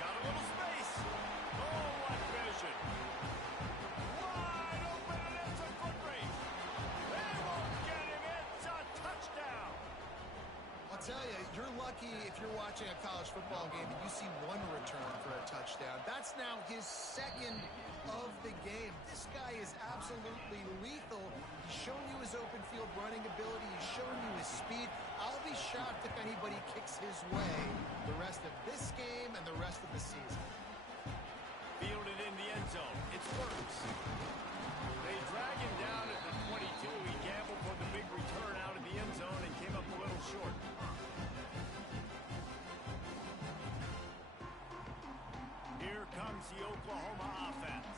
Got a little space. Oh, what vision. Wide open, and it's a foot race. They won't get him. It's a touchdown. I'll tell you, you're lucky if you're watching a college football game and you see one return for a touchdown. That's now his second of the game. This guy is absolutely lethal. He's shown you his open field running ability. He's shown you his speed. I'll be shocked if anybody kicks his way the rest of this game and the rest of the season. Fielded in the end zone. It's Burks. They drag him down at the 22. He gambled for the big return out of the end zone and came up a little short. Here comes the Oklahoma offense.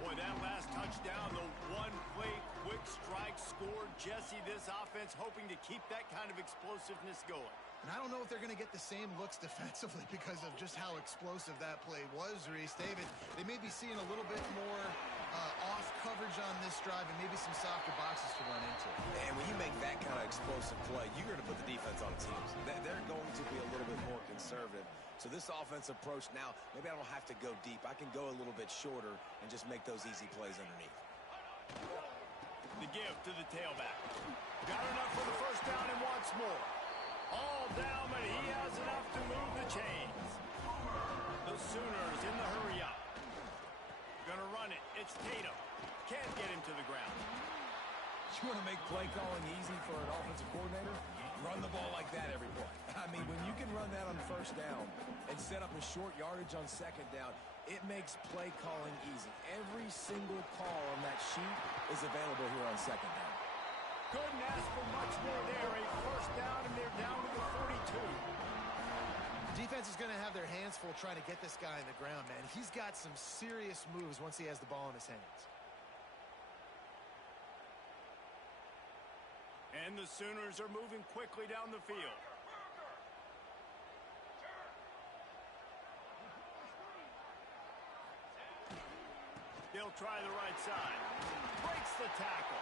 Boy, that last touchdown, the one-play quick strike scored. Jesse, this offense hoping to keep that kind of explosiveness going. And I don't know if they're going to get the same looks defensively because of just how explosive that play was, Reese. David, they may be seeing a little bit more off coverage on this drive and maybe some softer boxes to run into. And when you make that kind of explosive play, you're going to put the defense on its heels. They're going to be a little bit more conservative. So this offense approach now, maybe I don't have to go deep. I can go a little bit shorter and just make those easy plays underneath. The give to the tailback. Got enough for the first down and wants more. All down, but he has enough to move the chains. The Sooners in the hurry up. Gonna run it. It's Tatum. Can't get him to the ground. You want to make play calling easy for an offensive coordinator? Run the ball like that every play. I mean, when you can run that on first down and set up a short yardage on second down, it makes play calling easy. Every single call on that sheet is available here on second down. Couldn't ask for much more there. A first down, and they're down to the 42. The defense is going to have their hands full trying to get this guy in the ground, man. He's got some serious moves once he has the ball in his hands. And the Sooners are moving quickly down the field. They'll try the right side. Breaks the tackle.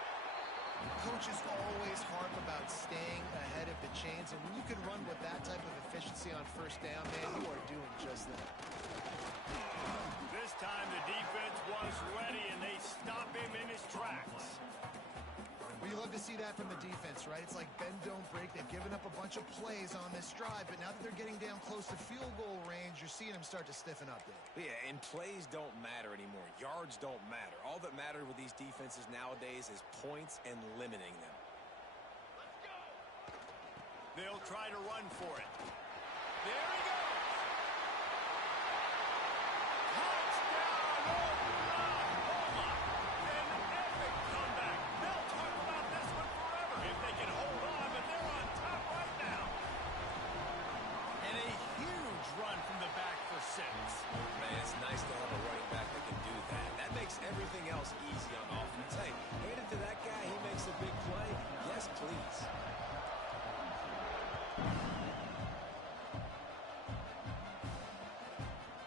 Coaches always harp about staying ahead of the chains, and when you can run with that type of efficiency on first down, man, you are doing just that. This time the defense was ready, and they stop him in his tracks. Well, you love to see that from the defense, right? It's like bend, don't break. They've given up a bunch of plays on this drive, but now that they're getting down close to field goal range, you're seeing them start to stiffen up there. Yeah, and plays don't matter anymore. Yards don't matter. All that matters with these defenses nowadays is points and limiting them. They'll try to run for it. There he goes. Touchdown, Oklahoma. An epic comeback. They'll talk about this one forever if they can hold on, but they're on top right now. And a huge run from the back for 6. Man, it's nice to have a running back that can do that. That makes everything else easy on offense. Hey, hand it to that guy. He makes a big play. Yes, please.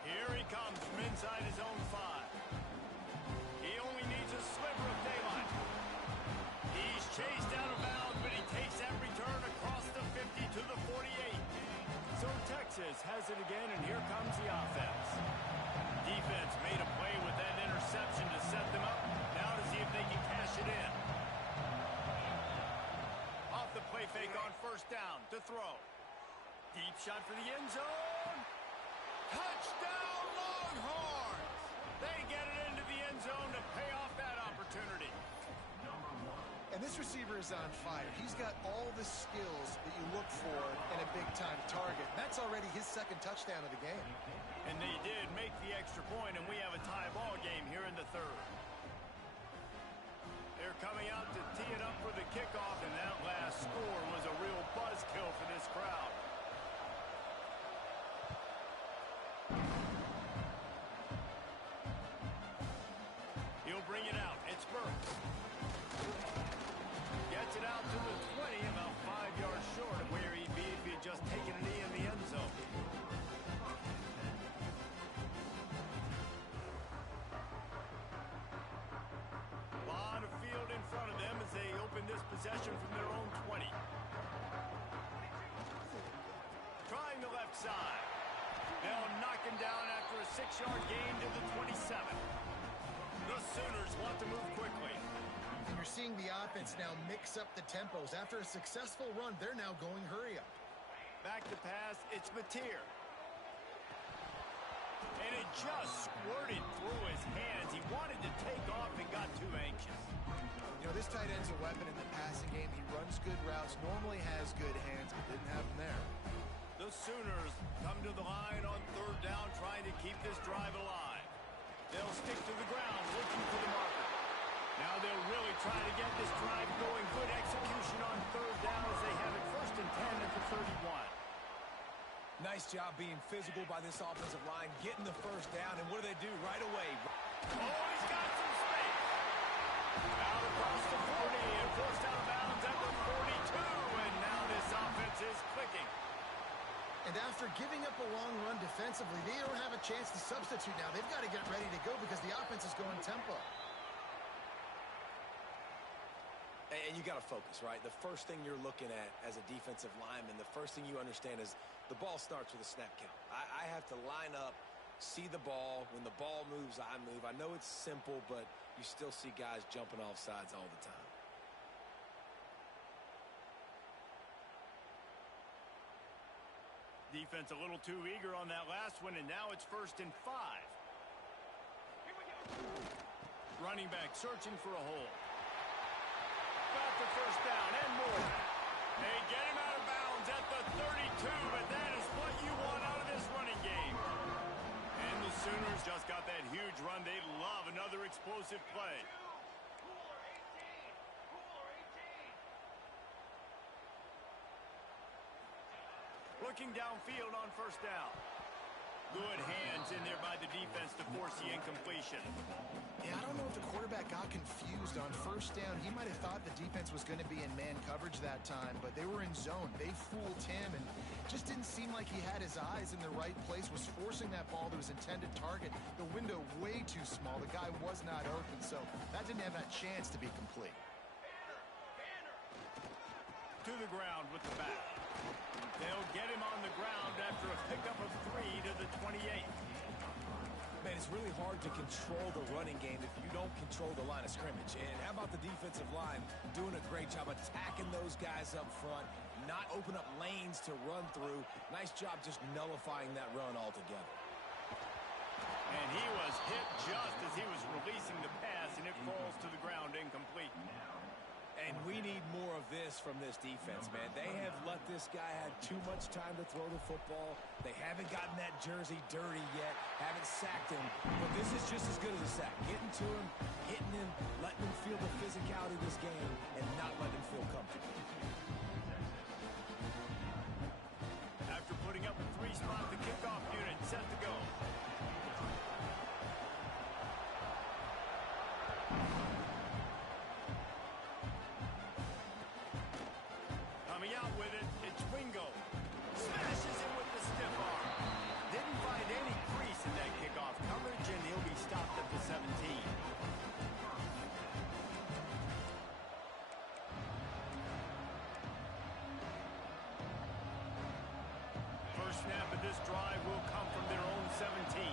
Here he comes from inside his own 5. He only needs a sliver of daylight. He's chased out of bounds, but he takes that return across the 50 to the 48. So Texas has it again, and here comes the offense. Defense made a play with that interception to set them up. Now to see if they can cash it in. Off the play fake on first down to throw. Deep shot for the end zone. Touchdown, Longhorns! They get it into the end zone to pay off that opportunity. And This receiver is on fire. He's got all the skills that you look for in a big-time target. That's already his second touchdown of the game. And they did make the extra point, and we have a tie ball game here in the third. They're coming out to tee it up for the kickoff, and that last score was a real buzzkill for this crowd. He'll bring it out. It's Burks. Gets it out to the 20, about 5 yards short of where he'd be if he had just taken a knee in the end zone. On the field in front of them as they open this possession from their own 20. Trying the left side. They'll knock him down after a 6-yard gain to the 27. The Sooners want to move quickly. And you're seeing the offense now mix up the tempos. After a successful run, they're now going hurry up. Back to pass, it's Mateer. And it just squirted through his hands. He wanted to take off and got too anxious. You know, this tight end's a weapon in the passing game. He runs good routes, normally has good hands, but didn't have them there. The Sooners come to the line on third down, trying to keep this drive alive. They'll stick to the ground, looking for the marker. Now they'll really try to get this drive going. Good execution on third down as they have it 1st and 10 at the 31. Nice job being physical by this offensive line, getting the first down, and what do they do right away? Oh, he's got some space. Out across the 40 and forced out of bounds at the 42, and now this offense is clicking. And after giving up a long run defensively, they don't have a chance to substitute now. They've got to get ready to go because the offense is going tempo. And you got to focus, right? The first thing you're looking at as a defensive lineman, the first thing you understand is the ball starts with a snap count. I have to line up, see the ball. When the ball moves, I move. I know it's simple, but you still see guys jumping off sides all the time. Defense a little too eager on that last one, and now it's 1st and 5. Running back searching for a hole. Got the first down and more. They get him out of bounds at the 32, but that is what you want out of this running game. And the Sooners just got that huge run. They love another explosive play. Looking downfield on 1st down. Good hands in there by the defense to force the incompletion. Yeah, I don't know if the quarterback got confused on 1st down. He might have thought the defense was going to be in man coverage that time, but they were in zone. They fooled him and just didn't seem like he had his eyes in the right place, was forcing that ball to his intended target. The window way too small. The guy was not open, so that didn't have that chance to be complete. To the ground with the back. They'll get him on the ground after a pickup of 3 to the 28. Man, it's really hard to control the running game if you don't control the line of scrimmage. And how about the defensive line doing a great job attacking those guys up front, not open up lanes to run through. Nice job just nullifying that run altogether. And he was hit just as he was releasing the pass, and it falls to the ground incomplete. And we need more of this from this defense, man. They have let this guy have too much time to throw the football. They haven't gotten that jersey dirty yet, haven't sacked him. But this is just as good as a sack. Getting to him, hitting him, letting him feel the physicality of this game, and not letting him feel comfortable. After putting up a 3-spot, the kickoff unit set to go. Coming out with it, it's Wingo. Smashes it with the stiff arm. Didn't find any crease in that kickoff coverage, and he'll be stopped at the 17. First snap of this drive will come from their own 17.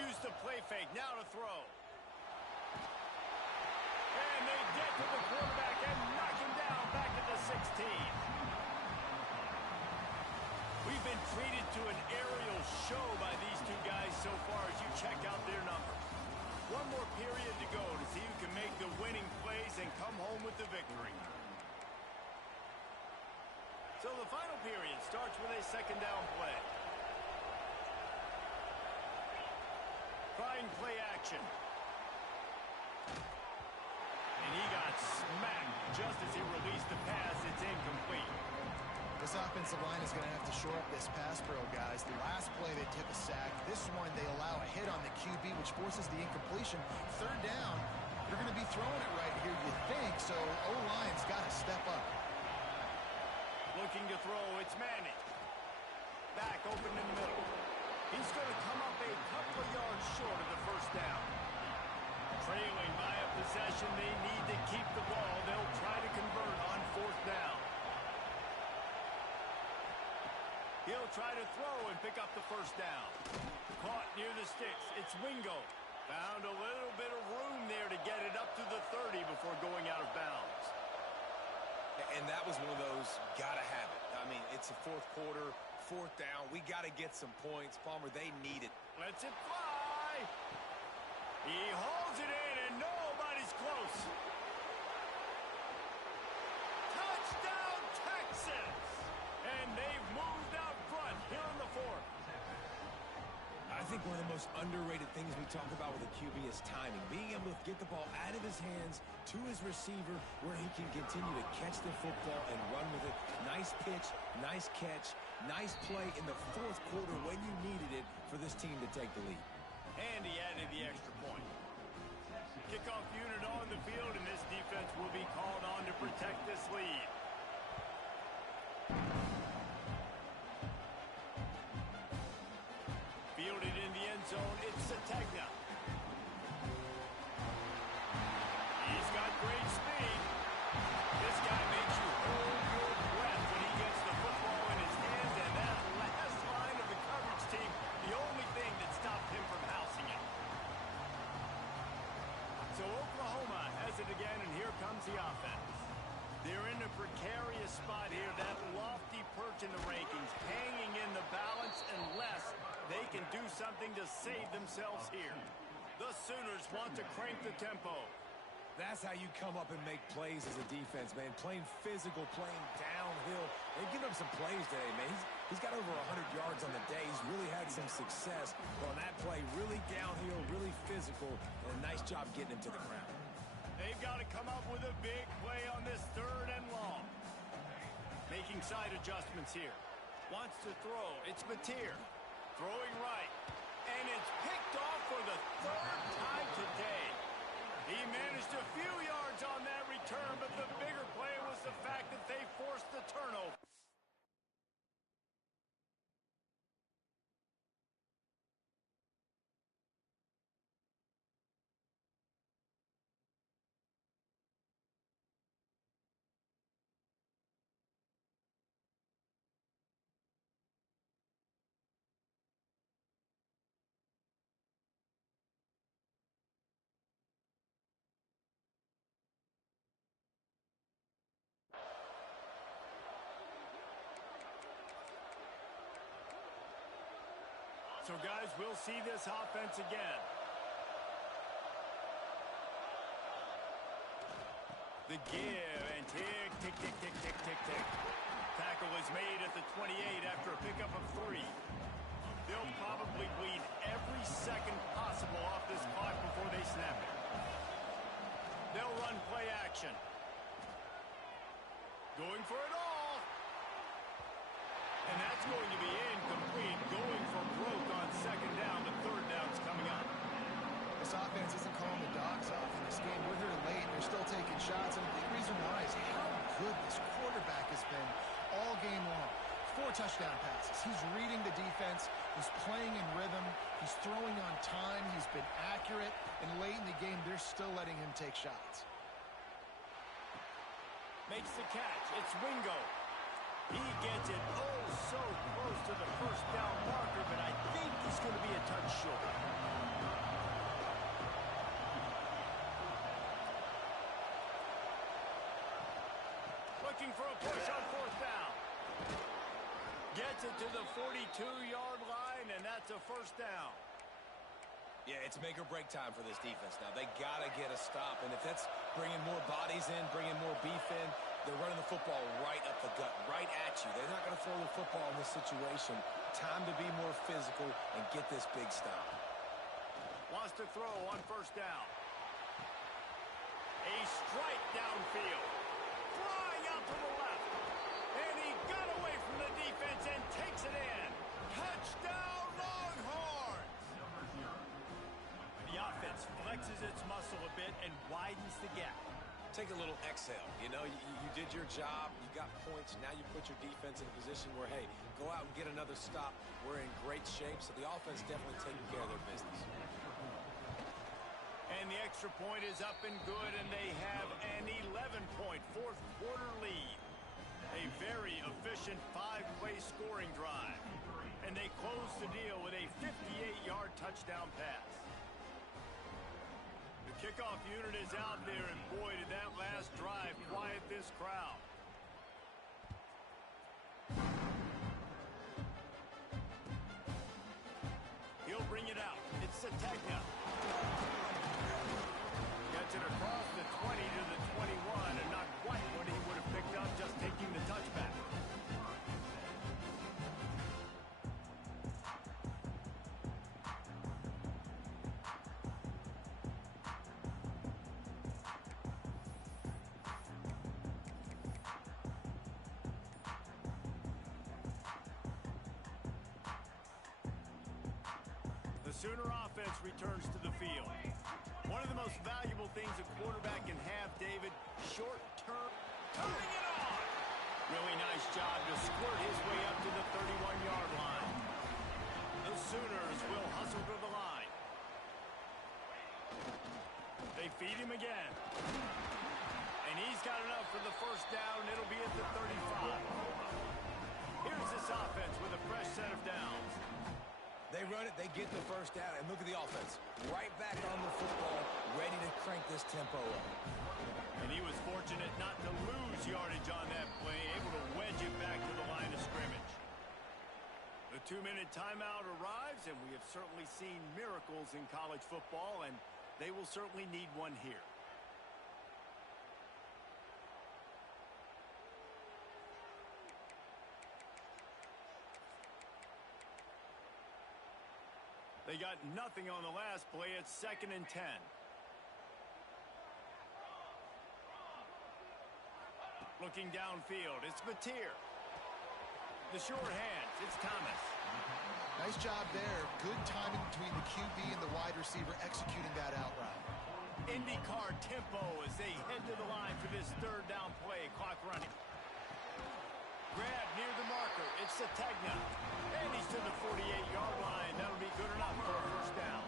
Use the play fake, now to throw. And they get to the quarterback and knock him down back at the 16. We've been treated to an aerial show by these two guys so far as you check out their numbers. One more period to go to see who can make the winning plays and come home with the victory. So the final period starts with a second down play. Trying play action. And he got smacked just as he released the pass. It's incomplete. This offensive line is going to have to shore up this pass pro, guys. The last play they took a sack. This one they allow a hit on the QB, which forces the incompletion. Third down, they're going to be throwing it right here, you think. So O-line's got to step up. Looking to throw, it's Manning. Back open in the middle. He's going to come up a couple of yards short of the first down. Trailing by a possession, they need to keep the ball. They'll try to convert on fourth down. He'll try to throw and pick up the first down. Caught near the sticks. It's Wingo. Found a little bit of room there to get it up to the 30 before going out of bounds. And that was one of those gotta have it. I mean, it's a fourth quarter, fourth down. We gotta get some points. Palmer, they need it. Lets it fly. He holds it in and nobody's close. Touchdown, Texans! And they've moved out front here in the fourth. I think one of the most underrated things we talk about with a QB is timing. Being able to get the ball out of his hands to his receiver where he can continue to catch the football and run with it. Nice pitch, nice catch, nice play in the fourth quarter when you needed it for this team to take the lead. And he added the extra point. Kickoff unit on the field, and this defense will be called on to protect this lead. Fielded in the end zone, it's Sategna. He's got great speed. This guy makes you hold your breath when he gets the football in his hands, and that last line of the coverage team, the only thing that stopped him from housing it. So Oklahoma has it again, and here comes the offense. They're in a precarious spot here, that lofty perch in the rankings, hanging in the balance unless they can do something to save themselves here. The Sooners want to crank the tempo. That's how you come up and make plays as a defense, man. Playing physical, playing downhill. They've given up some plays today, man. He's got over 100 yards on the day. He's really had some success on that play. Really downhill, really physical, and a nice job getting him to the ground. They've got to come up with a big play on this third and long. Making side adjustments here. Wants to throw. It's Mateer. Throwing right. And it's picked off for the third time today. He managed a few yards on that return, but the bigger play was the fact that they forced the turnover. So, guys, we'll see this offense again. The give and tick, tick, tick, tick, tick, tick, tick. Tackle is made at the 28 after a pickup of 3. They'll probably bleed every second possible off this clock before they snap it. They'll run play action. Going for it all. And that's going to be incomplete. Going for broke on second down, but third down's coming up. This offense isn't calling the dogs off in this game. We're here late. They're still taking shots. And a big reason why is how good this quarterback has been all game long. 4 touchdown passes. He's reading the defense. He's playing in rhythm. He's throwing on time. He's been accurate. And late in the game, they're still letting him take shots. Makes the catch. It's Wingo. He gets it oh so close to the first down marker, but I think he's going to be a touch short. Looking for a push on fourth down. Gets it to the 42-yard line, and that's a first down. Yeah, it's make or break time for this defense now. They got to get a stop, and if that's bringing more bodies in, bringing more beef in, they're running the football right up the gut, right at you. They're not going to throw the football in this situation. Time to be more physical and get this big stop. Wants to throw on first down. A strike downfield. Flying out to the left. And he got away from the defense and takes it in. Touchdown, Longhorns! The offense flexes its muscle a bit and widens the gap. Take a little exhale. You know, you did your job. You got points. Now you put your defense in a position where, hey, go out and get another stop. We're in great shape, so the offense definitely taking care of their business. And the extra point is up and good, and they have an 11-point fourth-quarter lead. A very efficient 5-play scoring drive. And they close the deal with a 58-yard touchdown pass. The kickoff unit is out there, and boy, did that last drive quiet this crowd. He'll bring it out. It's Sategna. Gets it across the 20 to the 21, and not quite what he would have picked up just taking the touchback. The Sooner offense returns to the field. One of the most valuable things a quarterback can have, David, short-term, turning it on. Really nice job to squirt his way up to the 31-yard line. The Sooners will hustle to the line. They feed him again. And he's got enough for the first down. It'll be at the 35. Here's this offense with a fresh set of downs. They run it, they get the first down, and look at the offense. Right back on the football, ready to crank this tempo up. And he was fortunate not to lose yardage on that play, able to wedge it back to the line of scrimmage. The 2-minute timeout arrives, and we have certainly seen miracles in college football, and they will certainly need one here. They got nothing on the last play. It's 2nd and 10. Looking downfield, it's Mateer. The short hands, it's Thomas. Nice job there. Good timing between the QB and the wide receiver executing that out route. IndyCar tempo as they head to the line for this third down play. Clock running. Grab near the marker. It's Sategna. And he's to the 48-yard line. That'll be good enough for a first down.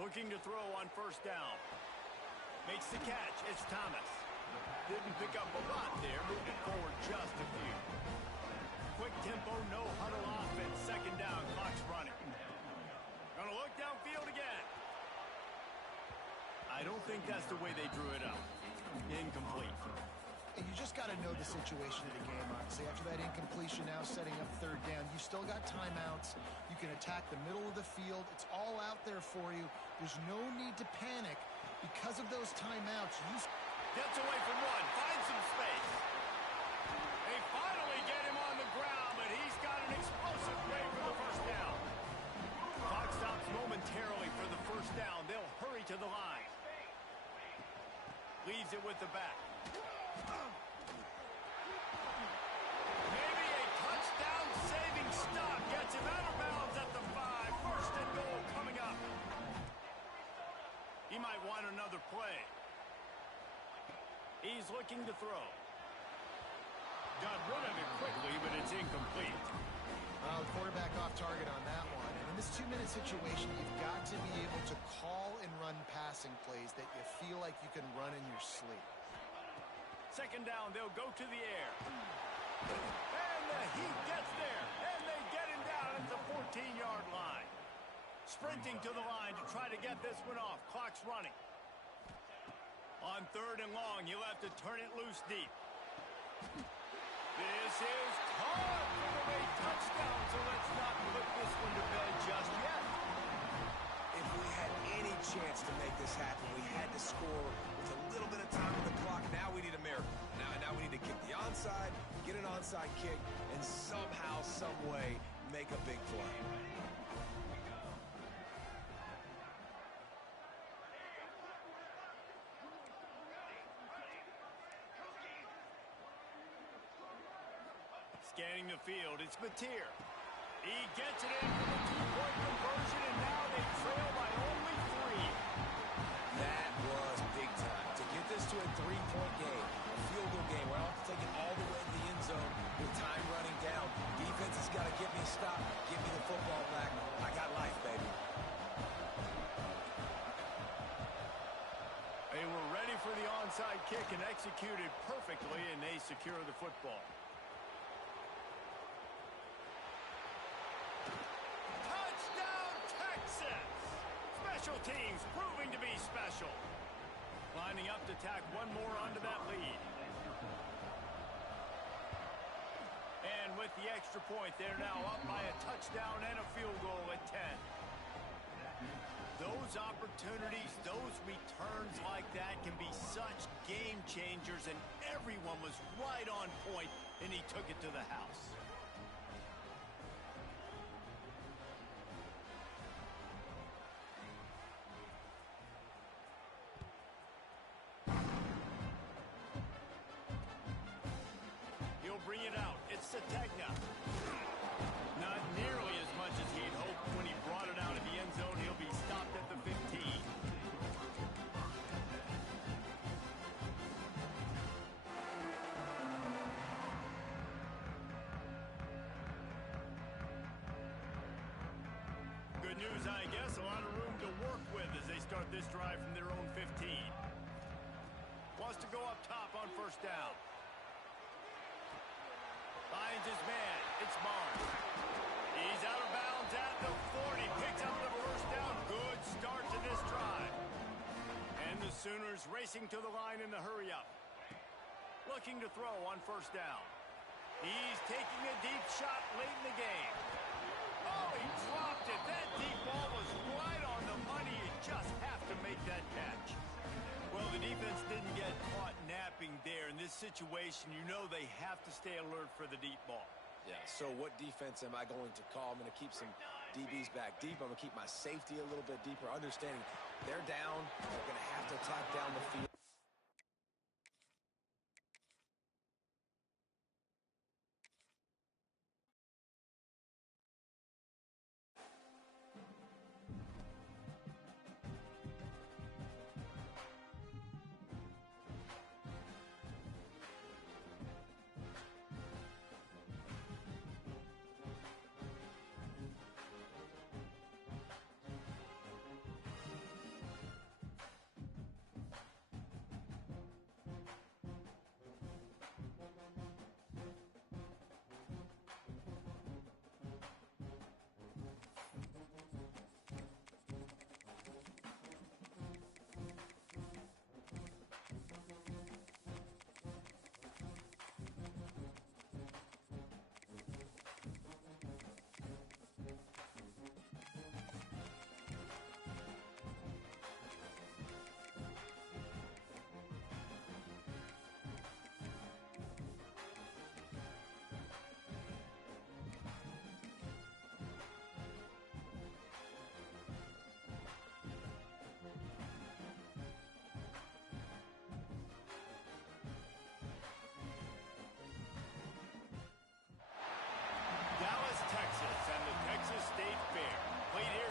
Looking to throw on first down. Makes the catch. It's Thomas. Didn't pick up a lot there. Moved it forward just a few. Quick tempo, no huddle offense. 2nd down. Clock's running. Gonna look downfield again. I don't think that's the way they drew it up. Incomplete. And you just got to know the situation of the game, honestly. After that incompletion, now setting up third down, you still got timeouts. You can attack the middle of the field. It's all out there for you. There's no need to panic because of those timeouts. Gets away from one, finds some space. They finally get him on the ground, but he's got an explosive play for the first down. Clock stops momentarily for the first down. They'll hurry to the line. Leaves it with the back. Maybe a touchdown-saving stop. Gets him out of bounds at the 5. 1st and goal coming up. He might want another play. He's looking to throw. Got rid of it quickly, but it's incomplete. Quarterback off target on that one. And in this 2-minute situation, you've got to be able to call and run passing plays that you feel like you can run in your sleep. 2nd down, they'll go to the air. And the Heat gets there. And they get him down at the 14-yard line. Sprinting to the line to try to get this one off. Clock's running. On 3rd and long, you'll have to turn it loose deep. This is caught for a touchdown. touchdown, so let's not put this one to bed just yet. If we had any chance to make this happen, we had to score with a little bit of time on the clock. Now we need a miracle. Now we need to kick the onside, get an onside kick, and somehow, some way, make a big play. Scanning the field, it's Mateer. He gets it in for the two-point conversion, and now they trail by only 3. That was big time. To get this to a 3-point game, a field goal game, where I don't have to take it all the way to the end zone with time running down. Defense has got to get me a stop, give me the football back. I got life, baby. They were ready for the onside kick and executed perfectly, and they secure the football. Special teams proving to be special. Lining up to tack one more onto that lead. And with the extra point, they're now up by a touchdown and a field goal at 10. Those opportunities, those returns like that can be such game changers, and everyone was right on point, and he took it to the house. Bring it out. It's Sategna. Not nearly as much as he'd hoped when he brought it out of the end zone. He'll be stopped at the 15. Good news, I guess. A lot of room to work with as they start this drive from their own 15. Wants to go up top on first down. Finds his man. It's Barnes. He's out of bounds at the 40. Picks up the first down. Good start to this drive. And the Sooners racing to the line in the hurry-up. Looking to throw on first down. He's taking a deep shot late in the game. Oh, he dropped it. That deep ball was right on the money. You just have to make that catch. Well, the defense didn't get caught napping there. In this situation, you know they have to stay alert for the deep ball. Yeah, so what defense am I going to call? I'm going to keep some DBs back deep. I'm going to keep my safety a little bit deeper, understanding they're down. They're going to have to attack down the field.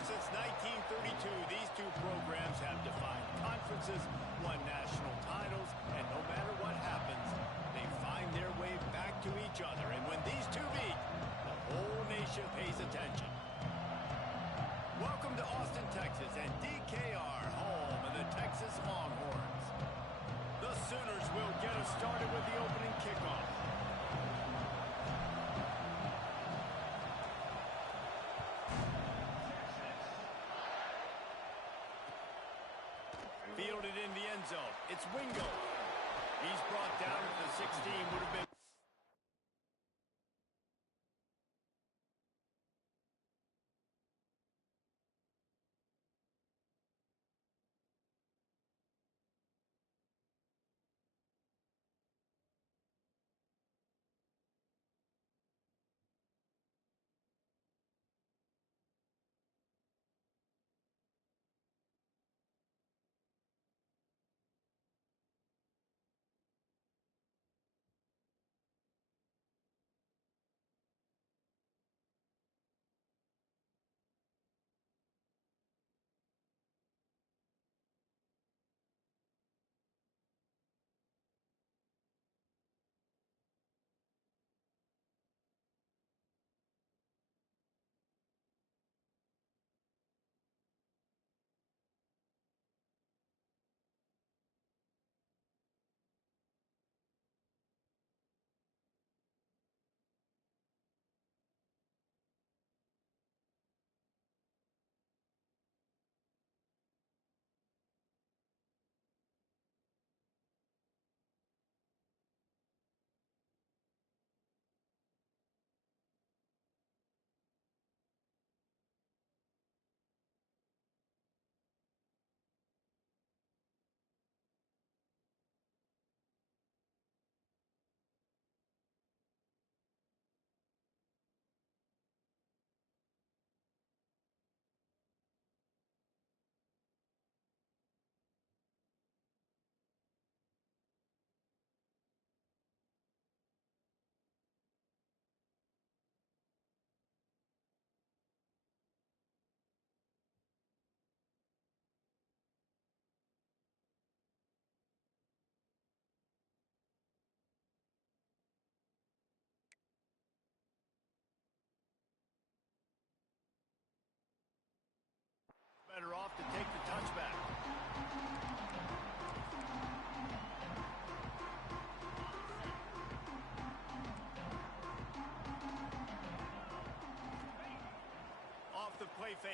Since 1932, these two programs have defined conferences, won national titles, and no matter what happens, they find their way back to each other. And when these two meet, the whole nation pays attention. Welcome to Austin, Texas, and DKR, home of the Texas Longhorns. The Sooners will get us started with the opening kickoff. Fielded in the end zone. It's Wingo. He's brought down at the 16. Would have been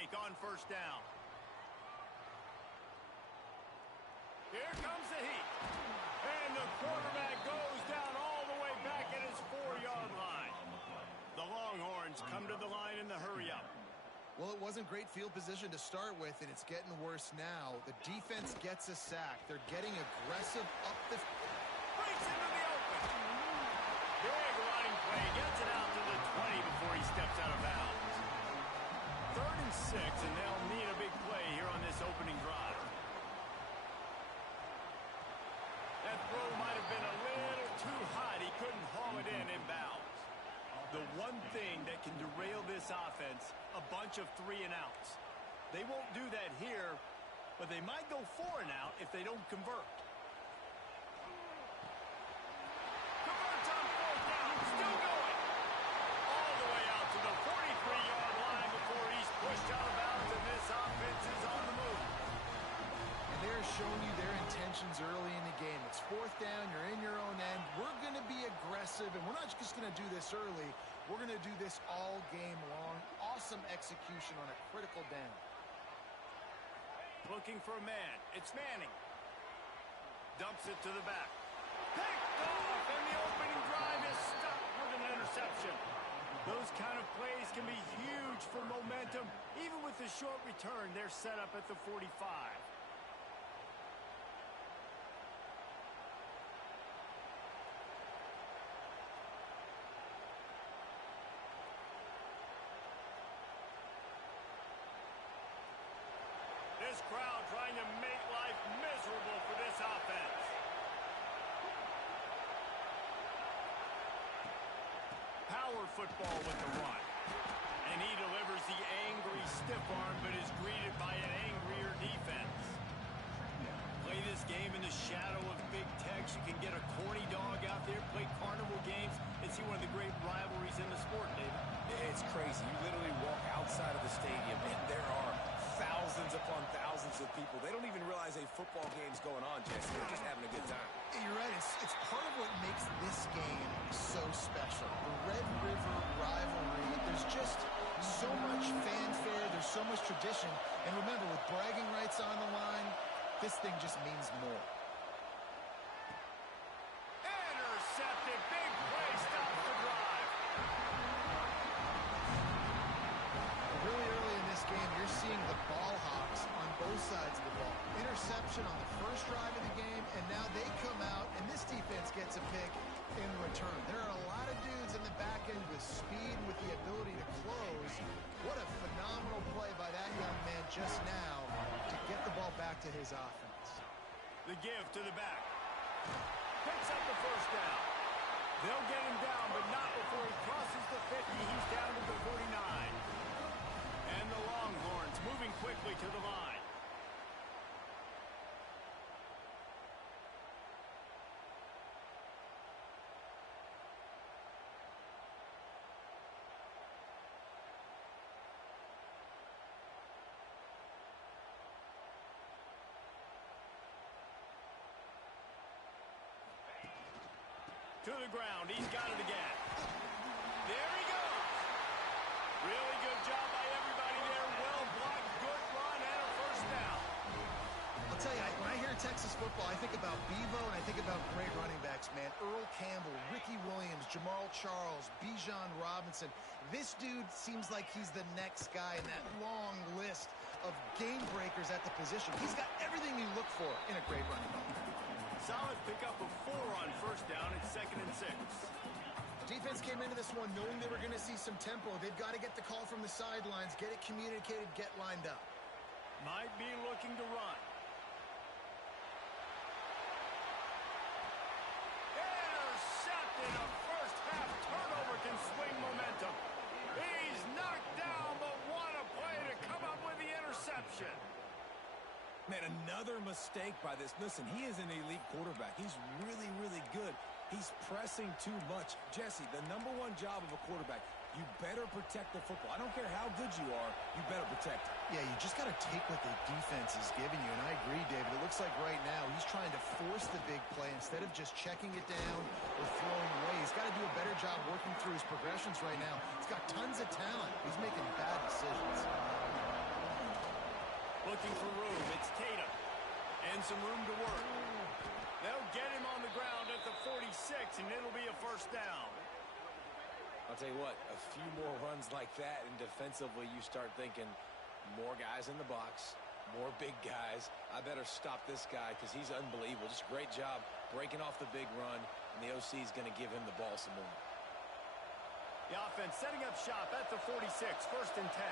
mistake on first down. Here comes the heat. And the quarterback goes down all the way back at his 4-yard line. The Longhorns come to the line in the hurry-up. Well, it wasn't great field position to start with, and it's getting worse now. The defense gets a sack. They're getting aggressive up the... Breaks into the open. Big running play. Gets it out to the 20 before he steps out of bounds. 3rd and 6, and they'll need a big play here on this opening drive. That throw might have been a little too hot. He couldn't haul it in inbounds. The one thing that can derail this offense, a bunch of 3-and-outs. They won't do that here, but they might go 4-and-out if they don't convert. Converts on 4th down, still going. All the way out to the 43-yard line before he's pushed out of bounds, and this offense is on the move. And they're showing you their intentions early in the game. It's 4th down, you're in your own end. We're going to be aggressive, and we're not just going to do this early. We're going to do this all game long. Awesome execution on a critical down. Looking for a man. It's Manning. Dumps it to the back. Picked off, and the opening drive is stopped with an interception. Those kind of plays can be huge for momentum. Even with the short return, they're set up at the 45. This crowd trying to make life miserable for this offense. Power football with the run. And he delivers the angry stiff arm, but is greeted by an angrier defense. Play this game in the shadow of Big Tex. You can get a corny dog out there, play carnival games, and see one of the great rivalries in the sport, David. It's crazy. You literally walk outside of the stadium, and there are thousands upon thousands of people. They don't even realize a football game's going on, Jesse. They're just having a good time. You're right. It's part of what makes this game so special. The Red River rivalry, there's just so much fanfare. There's so much tradition. And remember, with bragging rights on the line, this thing just means more. Intercepted. Big play. Stops the drive. Really early in this game, you're seeing the ball hawks on both sides of the ball. Interception on the first drive of the game, and now they come out, and this defense gets a pick in return. There are a lot of dudes in the back end with speed, with the ability to close. What a phenomenal play by that young man just now to get the ball back to his offense. The give to the back. Picks up the first down. They'll get him down, but not before he crosses the 50. He's down to the 49. And the Longhorns moving quickly to the line. To the ground. He's got it again. There he goes. Really good job by everybody there. Well blocked, good run, and a first down. I'll tell you, when I hear Texas football, I think about Bevo and I think about great running backs, man. Earl Campbell, Ricky Williams, Jamal Charles, Bijan Robinson. This dude seems like he's the next guy in that long list of game breakers at the position. He's got everything you look for in a great running back. Solid pickup of 4 on first down. It's 2nd and 6. Defense came into this one knowing they were going to see some tempo. They've got to get the call from the sidelines, get it communicated, get lined up. Might be looking to run. Intercepted. A first half turnover can swing momentum. He's knocked down, but what a play to come up with the interception. Man, another mistake by this. Listen, he is an elite quarterback. He's really, really good. He's pressing too much. Jesse, the #1 job of a quarterback, you better protect the football. I don't care how good you are, you better protect it. Yeah, you just got to take what the defense is giving you, and I agree, David. It looks like right now he's trying to force the big play instead of just checking it down or throwing away. He's got to do a better job working through his progressions right now. He's got tons of talent. He's making bad decisions. Looking for room. It's Tatum. And some room to work. They'll get him on the ground at the 46, and it'll be a first down. I'll tell you what, a few more runs like that, and defensively you start thinking more guys in the box, more big guys. I better stop this guy because he's unbelievable. Just a great job breaking off the big run, and the OC is going to give him the ball some more. The offense setting up shop at the 46, first and 10.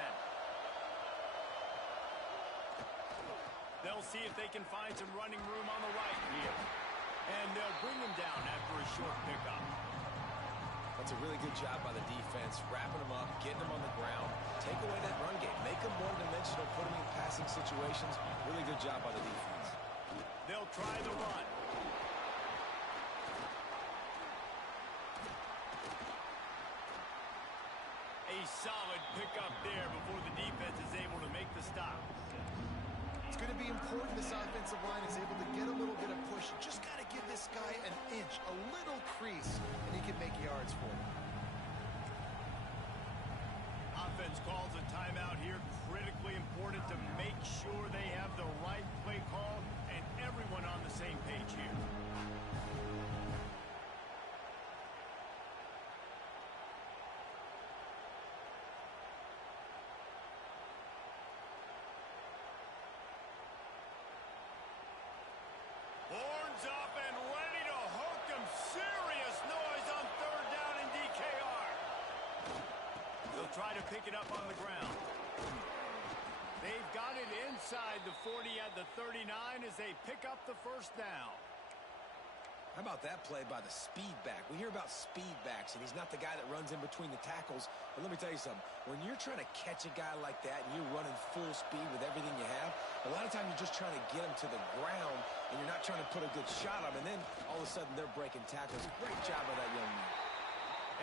They'll see if they can find some running room on the right here. And they'll bring him down after a short pickup. That's a really good job by the defense, wrapping them up, getting them on the ground, take away that run game, make them one-dimensional, put them in passing situations. Really good job by the defense. They'll try the run. A solid pickup there before the defense is able to make the stop. It's going to be important this offensive line is able to get a little bit of push. Just got to give this guy an inch, a little crease, and he can make yards for him. Offense calls a timeout here. Critically important to make sure they have the right play call and everyone on the same page here. Horns up and ready to hook him. Serious noise on third down in DKR. They'll try to pick it up on the ground. They've got it inside the 40 at the 39 as they pick up the first down. How about that play by the speed back? We hear about speed backs, and he's not the guy that runs in between the tackles. But let me tell you something. When you're trying to catch a guy like that and you're running full speed with everything you have, a lot of times you're just trying to get him to the ground, and you're not trying to put a good shot on him. And then all of a sudden they're breaking tackles. Great job by that young man.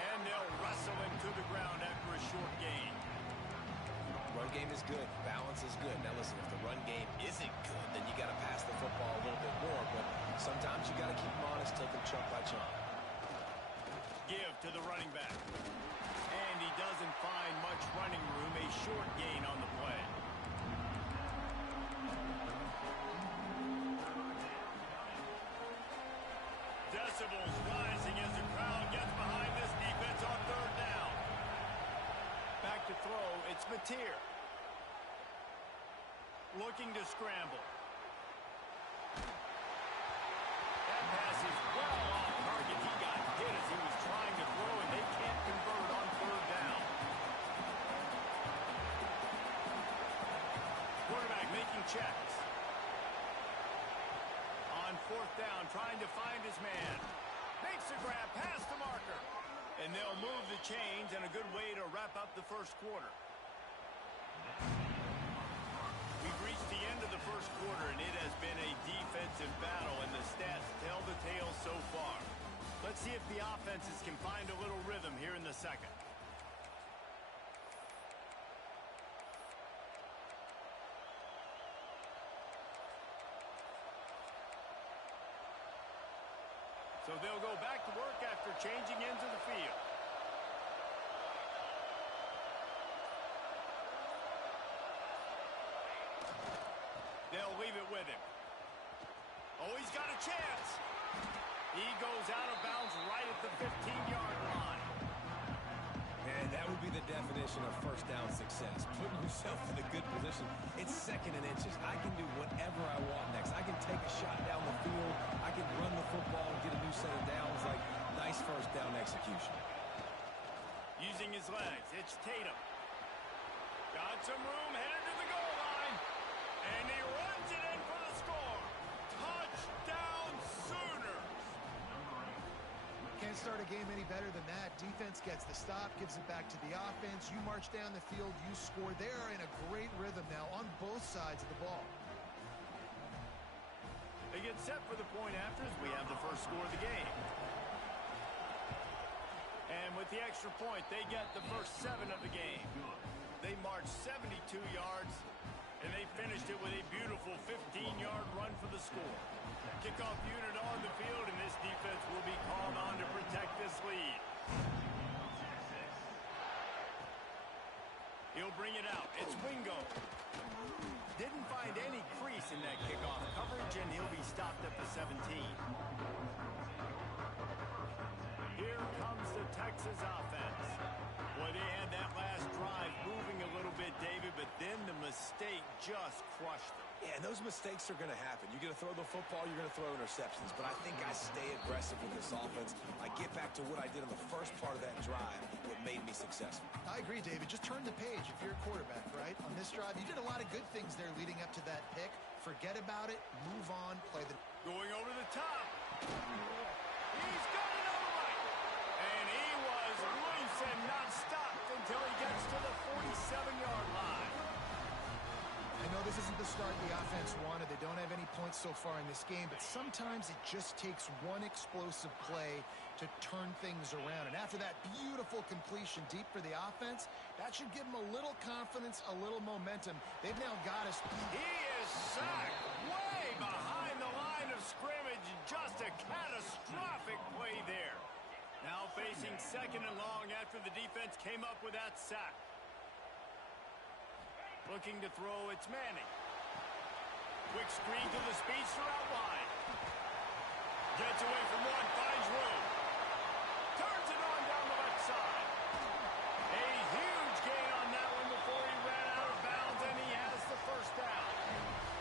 And they'll wrestle him to the ground after a short gain. Run game is good. Balance is good. Now listen, if the run game isn't good, then you got to pass the football a little bit more. But sometimes you got to keep them honest, take them chunk by chunk. Give to the running back. And he doesn't find much running room. A short gain on the play. Decibels rising as the crowd gets behind this defense on third down. Back to throw, it's Mateer. Looking to scramble. That pass is well off target. He got hit as he was trying to throw, and they can't convert on third down. Quarterback making checks. On fourth down, trying to find his man. Makes a grab, past the marker. And they'll move the chains, and a good way to wrap up the first quarter. We've reached the end of the first quarter, and it has been a defensive battle, and the stats tell the tale so far. Let's see if the offenses can find a little rhythm here in the second. So they'll go back to work after changing into the field. They'll leave it with him. Oh, he's got a chance. He goes out of bounds right at the 15-yard line. And that would be the definition of first down success. Putting yourself in a good position. It's second and inches. I can do whatever I want next. I can take a shot down the field. I can run the football and get a new set of downs. Like, nice first down execution. Using his legs, it's Tatum. Got some room, headed to the goal line. And he runs it in for the score. Touchdown Sooners. Can't start a game any better than that. Defense gets the stop, gives it back to the offense. You march down the field, you score. They are in a great rhythm now on both sides of the ball. They get set for the point after as we have the first score of the game. And with the extra point, they get the first 7 of the game. They marched 72 yards, and they finished it with a beautiful 15-yard run for the score. Kickoff unit on the field, and this defense will be called on to protect this lead. He'll bring it out. It's Wingo. Didn't find any crease in that kickoff coverage, and he'll be stopped at the 17. Here comes the Texas offense. Well, they had that last drive moving a little bit, David, but then the mistake just crushed them. Yeah, and those mistakes are going to happen. You're going to throw the football, you're going to throw interceptions. But I think I stay aggressive with this offense. I get back to what I did in the first part of that drive that made me successful. I agree, David. Just turn the page if you're a quarterback, right? On this drive, you did a lot of good things there leading up to that pick. Forget about it. Move on. Play the... Going over the top. He's got it on the right. And he was loose and not stopped until he gets to the 47-yard line. I know this isn't the start the offense wanted. They don't have any points so far in this game, but sometimes it just takes one explosive play to turn things around. And after that beautiful completion deep for the offense, that should give them a little confidence, a little momentum. They've now got us. He is sacked way behind the line of scrimmage. Just a catastrophic play there. Now facing second and long after the defense came up with that sack. Looking to throw, it's Manning. Quick screen to the speedster out wide. Gets away from one, finds room. Turns it on down the left side. A huge gain on that one before he ran out of bounds, and he has the first down.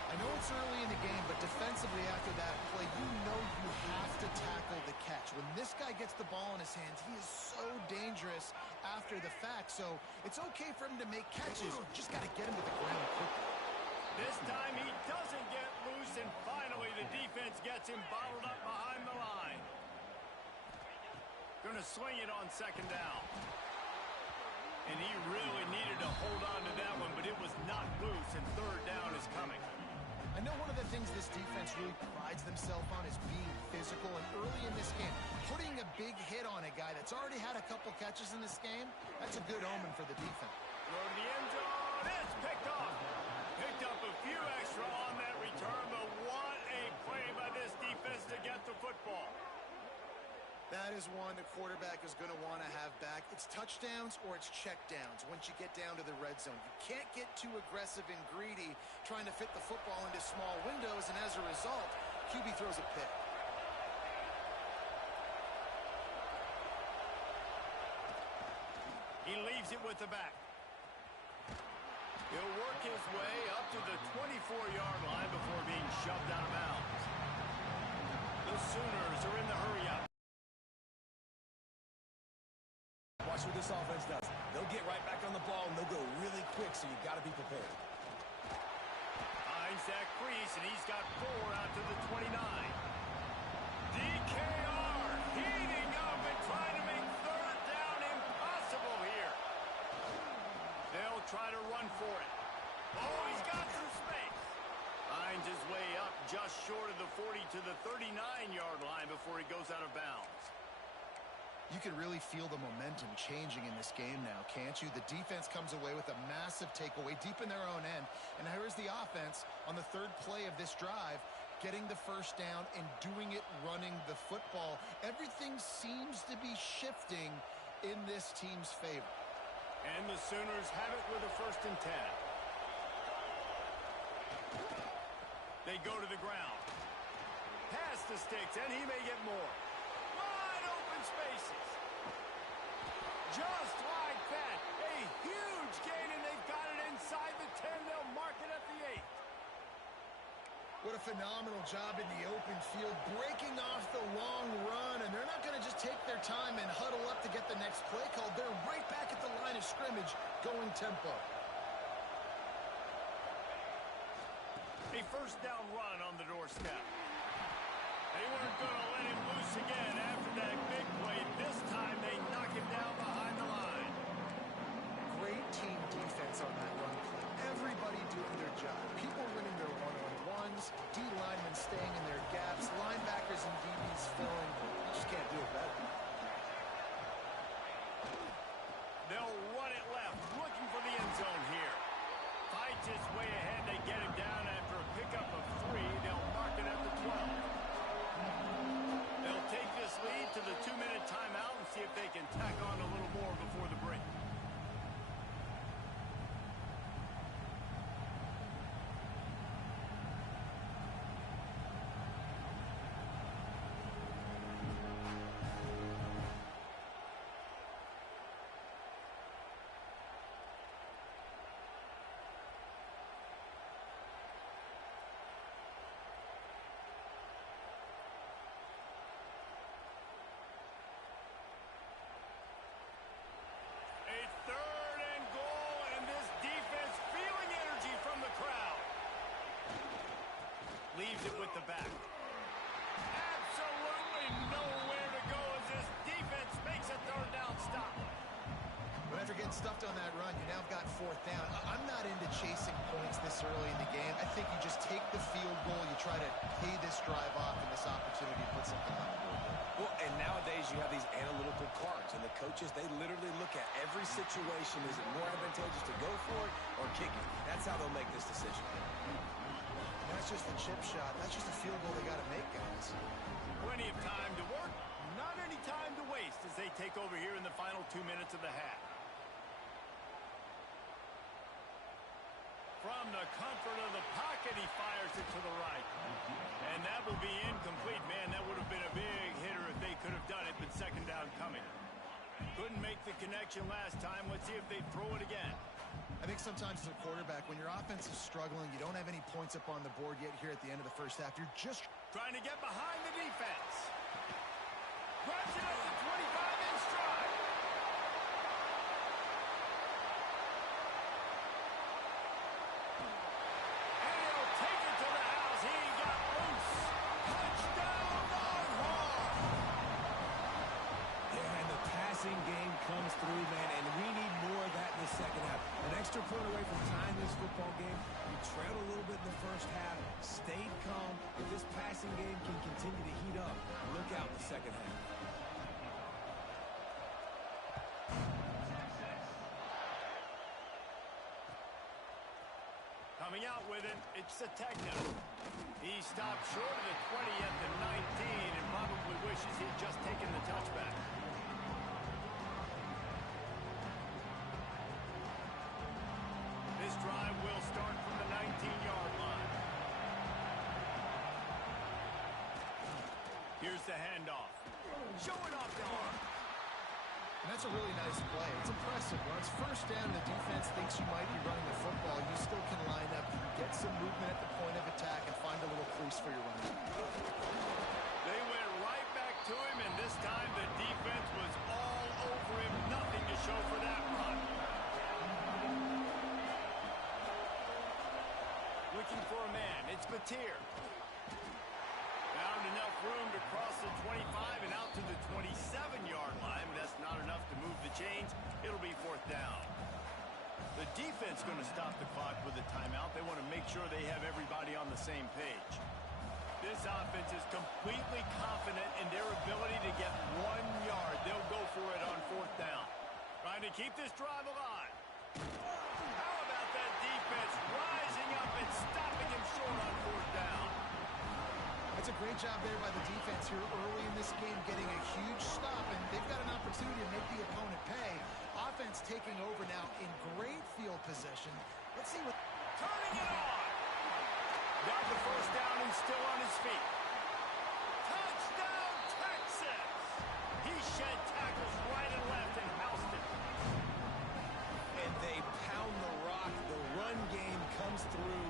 I know it's early in the game, but defensively after that play, you know you have to tackle the catch. When this guy gets the ball in his hands, he is so dangerous after the fact. So it's okay for him to make catches. You just got to get him to the ground quickly. This time he doesn't get loose, and finally the defense gets him bottled up behind the line. Going to swing it on second down. And he really needed to hold on to that one, but it was not loose, and third down is coming. I know one of the things this defense really prides themselves on is being physical, and early in this game, putting a big hit on a guy that's already had a couple catches in this game, that's a good omen for the defense. Throw to the end zone, it's picked off. Picked up a few extra on that return, but what a play by this defense to get the football. That is one the quarterback is going to want to have back. It's touchdowns or it's checkdowns once you get down to the red zone. You can't get too aggressive and greedy trying to fit the football into small windows, and as a result, QB throws a pick. He leaves it with the back. He'll work his way up to the 24-yard line before being shoved out of bounds. The Sooners are in the hurry-up. Watch what this offense does. They'll get right back on the ball, and they'll go really quick, so you've got to be prepared. Finds that crease, and he's got 4 out to the 29. DKR heating up and trying to make third down impossible here. They'll try to run for it. Oh, he's got some space. Finds his way up just short of the 40 to the 39-yard line before he goes out of bounds. You can really feel the momentum changing in this game now, can't you? The defense comes away with a massive takeaway deep in their own end. And here's the offense on the third play of this drive, getting the first down and doing it running the football. Everything seems to be shifting in this team's favor. And the Sooners have it with a 1st and 10. They go to the ground. Pass the sticks, and he may get more. Wide open spaces. Just like that. A huge gain, and they've got it inside the 10. They'll mark it at the 8. What a phenomenal job in the open field, breaking off the long run, and they're not going to just take their time and huddle up to get the next play called. They're right back at the line of scrimmage, going tempo. A first down run on the doorstep. They weren't going to let him loose again after that big play. This time they knock him down behind the line. Great team defense on that run play. Everybody doing their job. People winning their one-on-ones, D linemen staying in their gaps, linebackers and DBs filling. You just can't do it better. They'll run it left, looking for the end zone here. Fights his way ahead. They get him down after a pickup of 3. They'll mark it at the 12. They'll take this lead to the 2-minute timeout and see if they can tack on a little more before the break. stuffed on that run. You now have got fourth down. I'm not into chasing points this early in the game. I think you just take the field goal. You try to pay this drive off and this opportunity to put something on the board. Well, and nowadays you have these analytical cards, and the coaches, they literally look at every situation. Is it more advantageous to go for it or kick it? That's how they'll make this decision. And that's just a chip shot. That's just a field goal they got to make, guys. Plenty of time to work, not any time to waste as they take over here in the final 2 minutes of the half. From the comfort of the pocket, he fires it to the right. And that will be incomplete. Man, that would have been a big hitter if they could have done it, but second down coming. Couldn't make the connection last time. Let's see if they throw it again. I think sometimes as a quarterback, when your offense is struggling, you don't have any points up on the board yet here at the end of the first half. You're just trying to get behind the defense. Grabs it at the 25 in stride. And he'll take it to the house. He got loose. Touchdown, Longhorn. Yeah, and the passing game comes through, man, and we need more of that in the second half. An extra point away from tying this football game. We trailed a little bit in the first half, stayed calm. If this passing game can continue to heat up, look out in the second half. Coming out with it, it's Sategna. He stopped short of the 20 at the 19 and probably wishes he'd just taken the touchback. This drive will start from the 19-yard line. Here's the handoff. Showing off the arm. And that's a really nice play. It's impressive. When it's first down, the defense thinks you might be running the football. You still can line up, get some movement at the point of attack, and find a little crease for your running. They went right back to him, and this time the defense was all over him. Nothing to show for that run. Looking for a man. It's Batir. Found enough room to cross the 25 and out to the 27-yard line. But that's not enough to move the chains. It'll be fourth down. The defense going to stop the clock with a timeout. They want to make sure they have everybody on the same page. This offense is completely confident in their ability to get 1 yard. They'll go for it on fourth down. Trying to keep this drive alive. How about that defense rising up and stopping him short on fourth down? That's a great job there by the defense here early in this game, getting a huge stop, and they've got an opportunity to make the opponent pay. Offense taking over now in great field possession. Let's see what... Turning it on! Got the first down and still on his feet. Touchdown, Texas! He shed tackles right and left and housed it. And they pound the rock. The run game comes through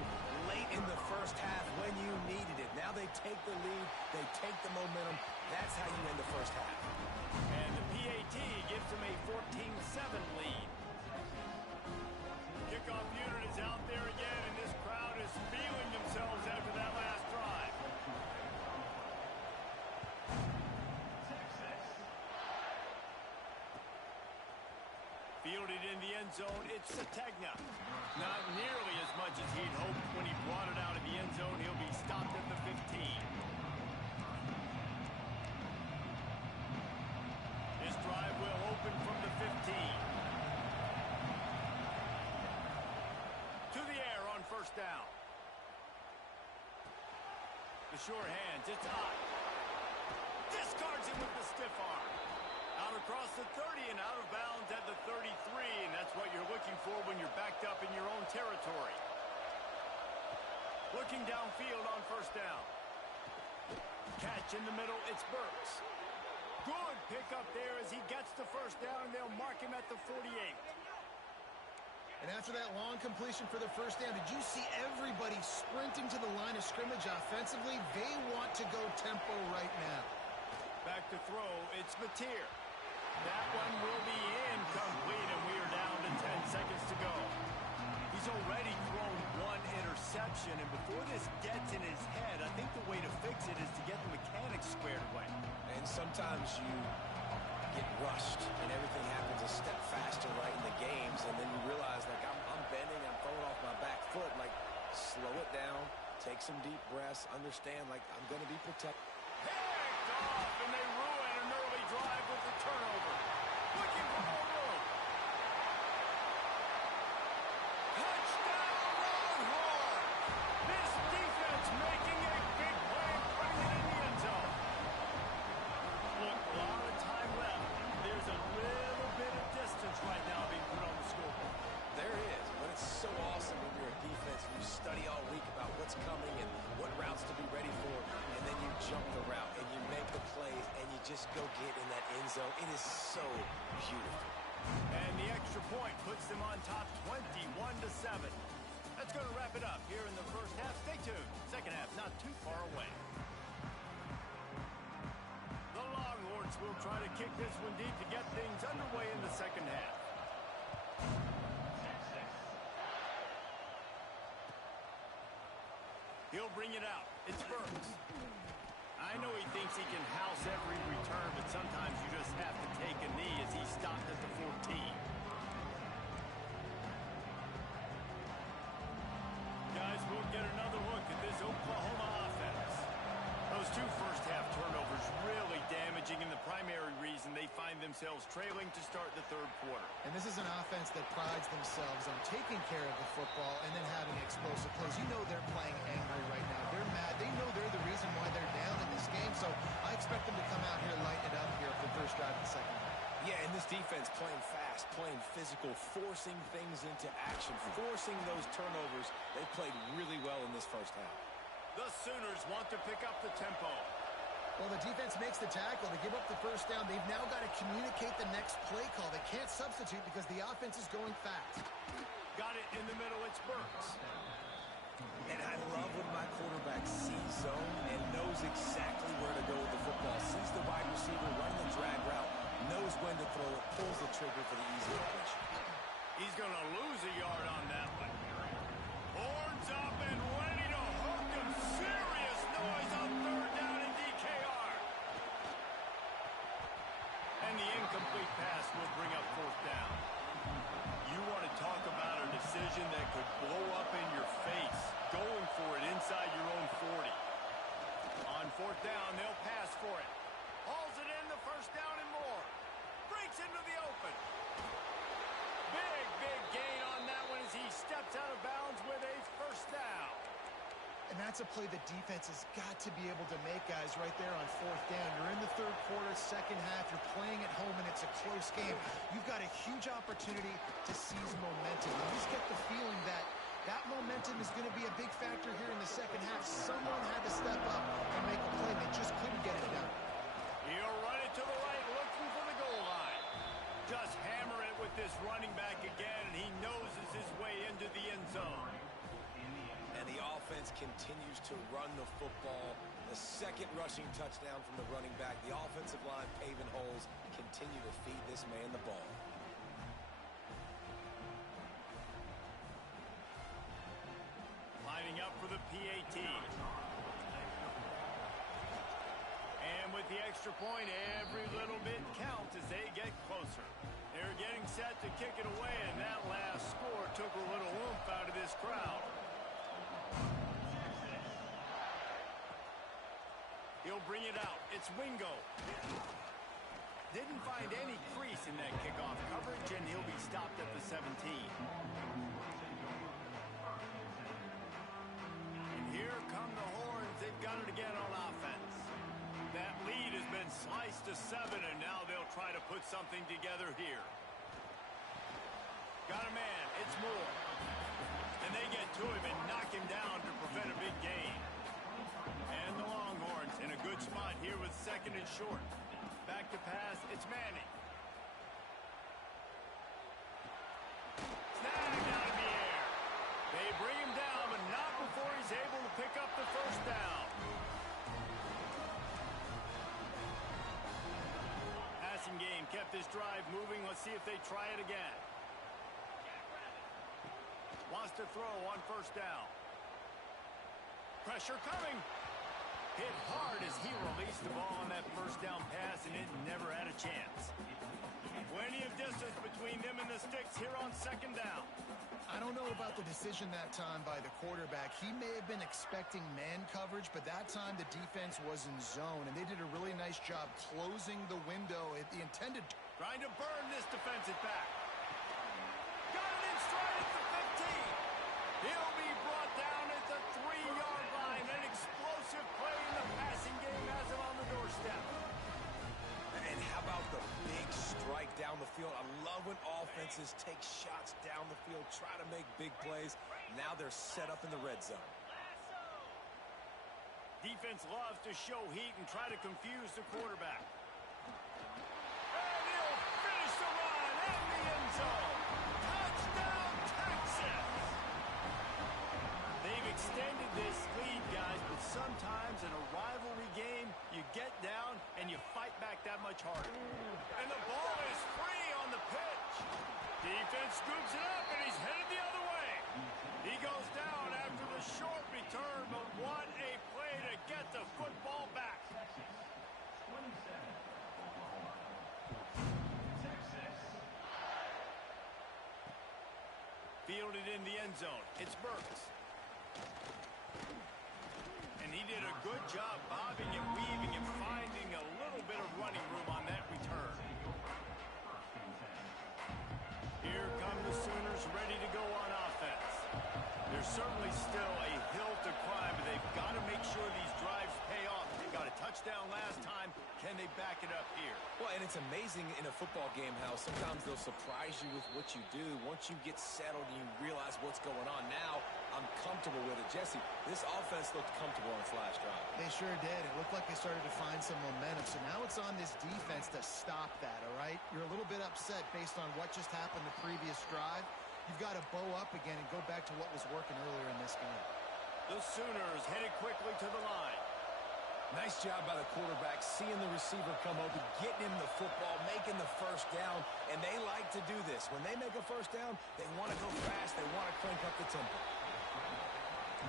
late in the first half when you needed it. Now they take the lead. They take the momentum. That's how you end the first half. And the PAT gives them a 14-7 lead. Kickoff unit is out there again, and this crowd is feeling themselves after that last drive. Fielded in the end zone, it's Sategna. Not nearly as much as he'd hoped when he brought it out of the end zone. He'll be stopped at the 15. This drive will open from the 15. To the air on first down. The sure hands, it's hot. Discards it with the stiff arm. Out across the 30 and out of bounds at the 33, and that's what you're looking for when you're backed up in your own territory. Looking downfield on first down. Catch in the middle, it's Burks. Good pickup there as he gets the first down, and they'll mark him at the 48. And after that long completion for the first down, did you see everybody sprinting to the line of scrimmage offensively? They want to go tempo right now. Back to throw, it's Batir. That one will be incomplete, and we are down to 10 seconds to go. He's already thrown one interception, and before this gets in his head, I think the way to fix it is to get the mechanics squared away. And sometimes you get rushed, and everything happens a step faster right in the game. some deep breaths, understand, like, I'm going to be protected. Picked off, and they ruin an early drive with the turnover. Looking for more room. Touchdown, Longhorn! This defense making a big play, putting it in the end zone. Look, a lot of time left. There's a little bit of distance right now being put on the scoreboard. There is, but it's so awesome when you're a defense and you study all week about what's coming and what routes to be ready for, and then you jump the route and you make the plays and you just go get in that end zone. It is so beautiful. And the extra point puts them on top 21-7. That's going to wrap it up here in the first half. Stay tuned. Second half not too far away. The Longhorns will try to kick this one deep to get things underway in the second half. He'll bring it out. It's Burks. I know he thinks he can house every return, but sometimes you just have to take a knee as he stopped at the 14. Guys, we'll get another look at this Oklahoma offense. Those two first-half turnovers really damaging, and the primary reason they find themselves trailing to start the third quarter. And this is an offense that prides themselves on taking care of the football and then having explosive plays. You know they're playing angry right now. They're mad. They know they're the reason why they're down in this game, so I expect them to come out here, lighten it up here for the first drive of the second half. Yeah, and this defense playing fast, playing physical, forcing things into action, forcing those turnovers. They played really well in this first half. The Sooners want to pick up the tempo. Well, the defense makes the tackle. They give up the first down. They've now got to communicate the next play call. They can't substitute because the offense is going fast. Got it in the middle. It's Burks. And I love when my quarterback sees zone and knows exactly where to go with the football. Sees the wide receiver running the drag route, knows when to throw it, pulls the trigger for the easy completion. He's going to lose a yard on that one. Horns up and ready to hook him. Serious noise on third down in DKR. And the incomplete pass will bring up fourth down. You want to talk about a decision that could blow up in your face. Going for it inside your own 40. On fourth down, they'll pass for it. Hauls it in, the first down and more. Breaks into the open. Big gain on that one as he steps out of bounds with a first down. And that's a play the defense has got to be able to make, guys, right there on fourth down. You're in the third quarter, second half. You're playing at home, and it's a close game. You've got a huge opportunity to seize momentum. You just get the feeling that that momentum is going to be a big factor here in the second half. Someone had to step up and make a play. They just couldn't get it done. He'll run it to the right, looking for the goal line. Just hammer it with this running back again, and he noses his way into the end zone. And the offense continues to run the football. The second rushing touchdown from the running back. The offensive line paving holes. Continue to feed this man the ball. Lining up for the PAT. And with the extra point, every little bit counts as they get closer. They're getting set to kick it away, and that last score took a little oomph out of this crowd. He'll bring it out. It's Wingo. Didn't find any crease in that kickoff coverage, and he'll be stopped at the 17. And here come the Horns. They've got it again on offense. That lead has been sliced to 7, and now they'll try to put something together here. Got a man. It's Moore. And they get to him and knock him down to prevent a big gain. And the Longhorns in a good spot here with second and short. Back to pass, it's Manning. Snagged out of the air. They bring him down, but not before he's able to pick up the first down. Passing game kept this drive moving. Let's see if they try it again. Wants to throw on first down. Pressure coming. Hit hard as he released the ball on that first down pass, and it never had a chance. Plenty of distance between between them and the sticks here on second down. I don't know about the decision that time by the quarterback. He may have been expecting man coverage, but that time the defense was in zone, and they did a really nice job closing the window at the intended. Trying to burn this defensive back. Got it in stride at the 15. He'll be brought down at the 3-yard line. An explosive play in the passing game has him on the doorstep. And how about the big strike down the field? I love when offenses take shots down the field, try to make big plays. Now they're set up in the red zone. Defense loves to show heat and try to confuse the quarterback. And he'll finish the run in the end zone. Touchdown, Texas! They've extended this lead, guys, but sometimes in a rivalry game, you get down and you fight back that much harder. And the ball is free on the pitch. Defense scoops it up, and he's headed the other way. He goes down after the short return, but what a play to get the football back. Fielded in the end zone. It's Burks. And he did a good job bobbing and weaving and finding a little bit of running room on that return. Here come the Sooners ready to go on offense. There's certainly still a hill to climb, but they've got to make sure these drives pay off. They got a touchdown last time. Can they back it up here? Well, and it's amazing in a football game how sometimes they'll surprise you with what you do. Once you get settled and you realize what's going on, now I'm comfortable with it. Jesse, this offense looked comfortable on the flash drive. They sure did. It looked like they started to find some momentum. So now it's on this defense to stop that, all right? You're a little bit upset based on what just happened the previous drive. You've got to bow up again and go back to what was working earlier in this game. The Sooners headed quickly to the line. Nice job by the quarterback, seeing the receiver come open, getting him the football, making the first down, and they like to do this. When they make a first down, they want to go fast, they want to crank up the tempo.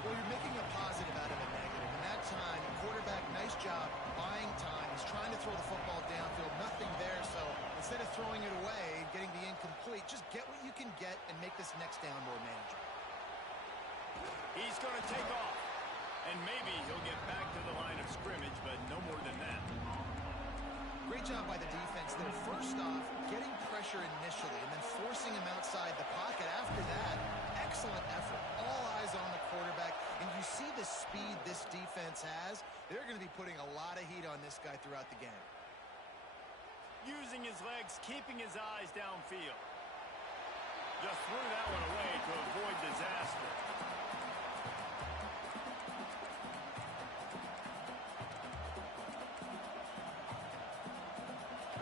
Well, you're making a positive out of a negative. And that time, quarterback, nice job buying time. He's trying to throw the football downfield, nothing there. So instead of throwing it away and getting the incomplete, just get what you can get and make this next down more manageable. He's going to take off. And maybe he'll get back to the line of scrimmage, but no more than that. Great job by the defense there. First off, getting pressure initially and then forcing him outside the pocket. After that, excellent effort. All eyes on the quarterback. And you see the speed this defense has. They're going to be putting a lot of heat on this guy throughout the game. Using his legs, keeping his eyes downfield. Just threw that one away to avoid disaster.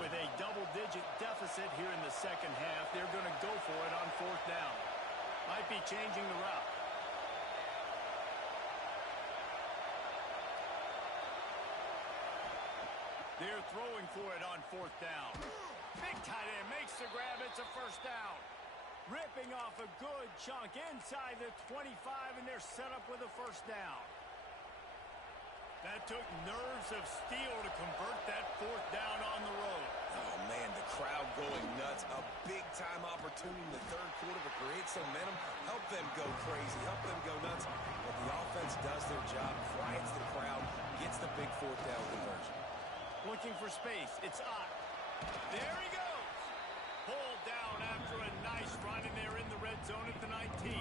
With a double-digit deficit here in the second half, they're going to go for it on fourth down. Might be changing the route. They're throwing for it on fourth down. Big tight end makes the grab. It's a first down. Ripping off a good chunk inside the 25, and they're set up with a first down. That took nerves of steel to convert that fourth down on the road. Oh, man, the crowd going nuts. A big-time opportunity in the third quarter to create some momentum, help them go crazy, help them go nuts. But the offense does their job, quiets the crowd, gets the big fourth down conversion. Looking for space. It's Ott. There he goes. Pulled down after a nice run, and they're in the red zone at the 19.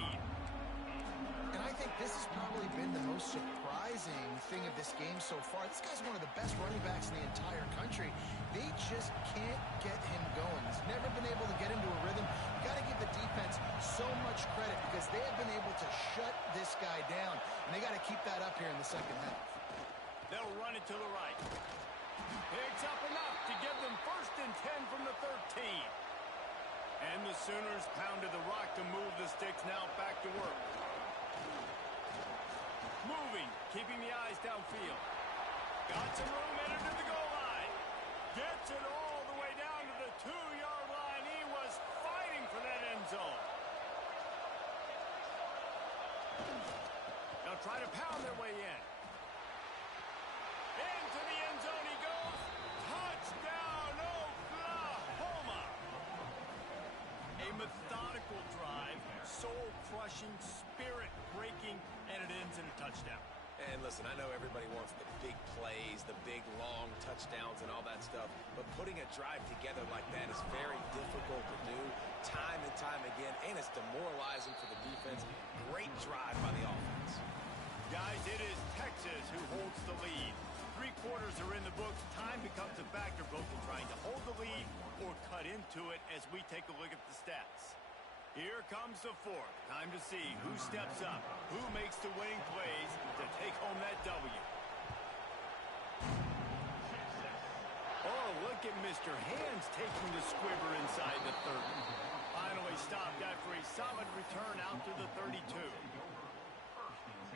And I think this has probably been the most surprising thing of this game so far. This guy's one of the best running backs in the entire country. They just can't get him going. He's never been able to get into a rhythm. You got to give the defense so much credit because they have been able to shut this guy down. And they got to keep that up here in the second half. They'll run it to the right. Picks up enough to give them 1st and 10 from the 13. And the Sooners pounded the rock to move the sticks now back to work. Moving, keeping the eyes downfield. Got some room, headed to the goal line. Gets it all the way down to the 2-yard line. He was fighting for that end zone. They'll try to pound their way in. Into the end zone he goes. Touchdown, Oklahoma. methodical drive, soul-crushing, spirit-breaking, and it ends in a touchdown. And listen, I know everybody wants the big plays, the big, long touchdowns and all that stuff, but putting a drive together like that is very difficult to do time and time again, and it's demoralizing for the defense. Great drive by the offense. Guys, it is Texas who holds the lead. 3 quarters are in the books. Time becomes a factor both in trying to hold the lead or cut into it as we take a look at the stats. Here comes the fourth. Time to see who steps up, who makes the winning plays to take home that W. Oh, look at Mr. Hands taking the squibber inside the 30. Finally stopped after a solid return out to the 32.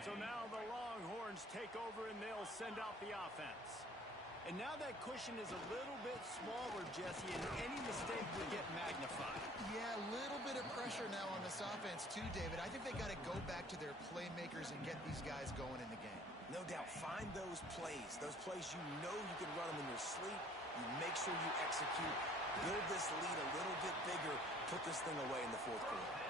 So now the Longhorns take over and they'll send out the offense. And now that cushion is a little bit smaller, Jesse, and any mistake would get magnified. Yeah, a little bit of pressure now on this offense too, David. I think they got to go back to their playmakers and get these guys going in the game. No doubt, find those plays you know you can run them in your sleep. You make sure you execute, build this lead a little bit bigger, put this thing away in the fourth quarter.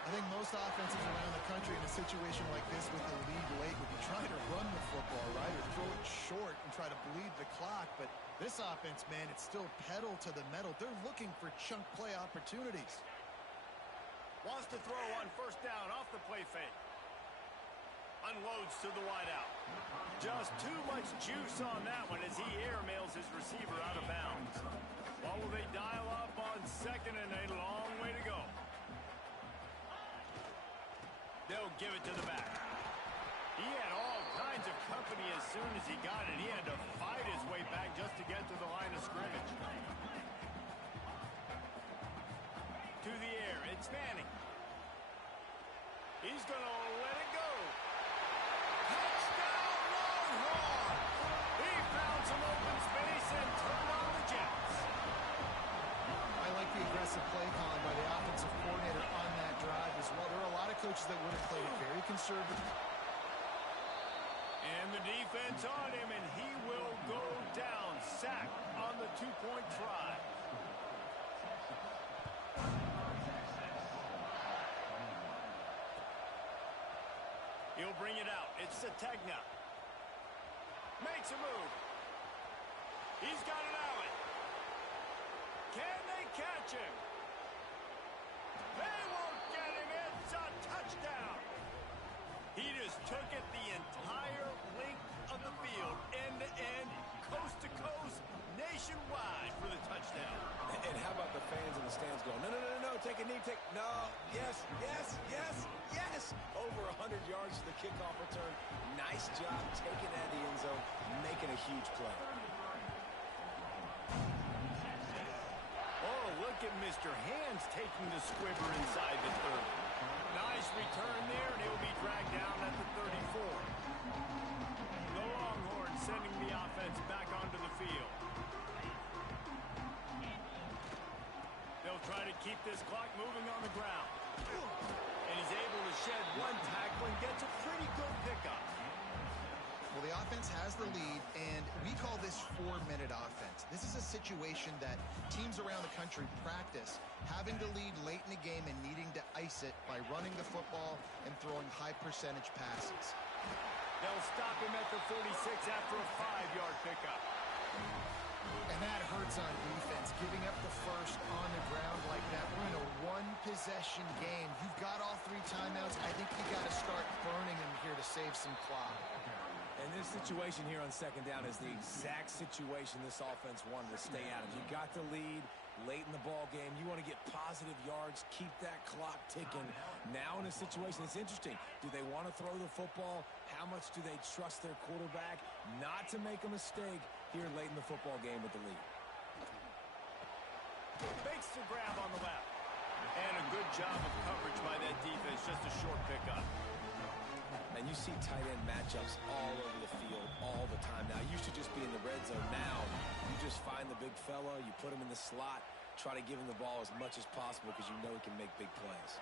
I think most offenses around the country in a situation like this with the lead late would be trying to run the football, right, or throw it short and try to bleed the clock. But this offense, man, it's still pedal to the metal. They're looking for chunk play opportunities. Wants to throw on first down off the play fake. Unloads to the wideout. Just too much juice on that one as he airmails his receiver out of bounds. What will they dial up on second and a long way to go? They'll give it to the back. He had all kinds of company as soon as he got it. He had to fight his way back just to get to the line of scrimmage. To the air, it's Manning. He's going to let it go. Touchdown, Longhorn! He found some open space and turned on the Jets. I like the aggressive play calling by the offensive coordinator on that drive as well. There are a lot of coaches that would have played it very conservative. And the defense on him, and he will go down. Sack on the 2-point try. He'll bring it out. It's Sategna. Makes a move. He's got an alley. Can they catch him? They won't get him. It's a touchdown. He just took it the entire length of the field, end-to-end, coast-to-coast, nationwide for the touchdown. And how about the fans in the stands going, no, take a knee, no, yes. Over 100 yards to the kickoff return. Nice job taking that end zone, making a huge play. Oh, look at Mr. Hands taking the squibber inside the 30. Nice return there, and he'll be dragged down at the 34. The Longhorns sending the offense back onto the field. They'll try to keep this clock moving on the ground. And he's able to shed one tackle and gets a pretty good pickup. Well, the offense has the lead, and we call this 4-minute offense. This is a situation that teams around the country practice, having the lead late in the game and needing to ice it by running the football and throwing high-percentage passes. They'll stop him at the 46 after a 5-yard pickup. And that hurts on defense, giving up the first on the ground like that. We're in a one-possession game. You've got all 3 timeouts. I think you got to start burning them here to save some clock. And this situation here on second down is the exact situation this offense wanted to stay out of. You got the lead late in the ball game. You want to get positive yards, keep that clock ticking. Now in a situation, it's interesting. Do they want to throw the football? How much do they trust their quarterback not to make a mistake here late in the football game with the lead? Fakes the grab on the left. And a good job of coverage by that defense. Just a short pickup. And you see tight end matchups all over the field all the time now. It used to just be in the red zone. Now you just find the big fella, you put him in the slot, try to give him the ball as much as possible because you know he can make big plays.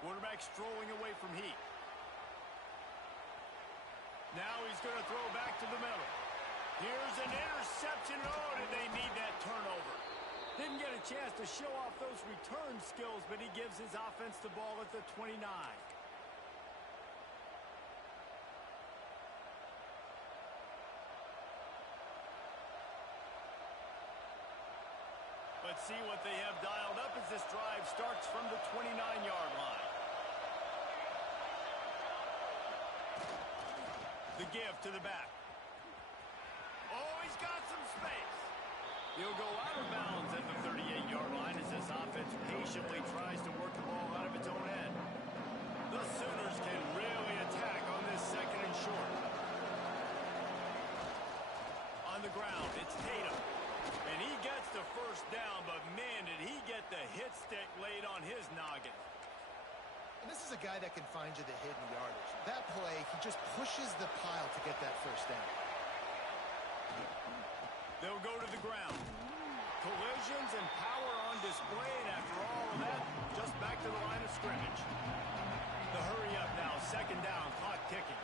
Quarterback strolling away from Heath. Now he's going to throw back to the middle. Here's an interception. Oh, did they need that turnover? Didn't get a chance to show off those return skills, but he gives his offense the ball at the 29. Let's see what they have dialed up as this drive starts from the 29-yard line. The give to the back. Oh, he's got some space. He'll go out of bounds at the 38-yard line as this offense patiently tries to work the ball out of its own end. The Sooners can really attack on this second and short. On the ground, it's Tatum. And he gets the first down, but man, did he get the hit stick laid on his noggin. And this is a guy that can find you the hidden yardage. That play, he just pushes the pile to get that first down. They'll go to the ground. Collisions and power on display, and after all of that, just back to the line of scrimmage. The hurry up now, second down, clock ticking.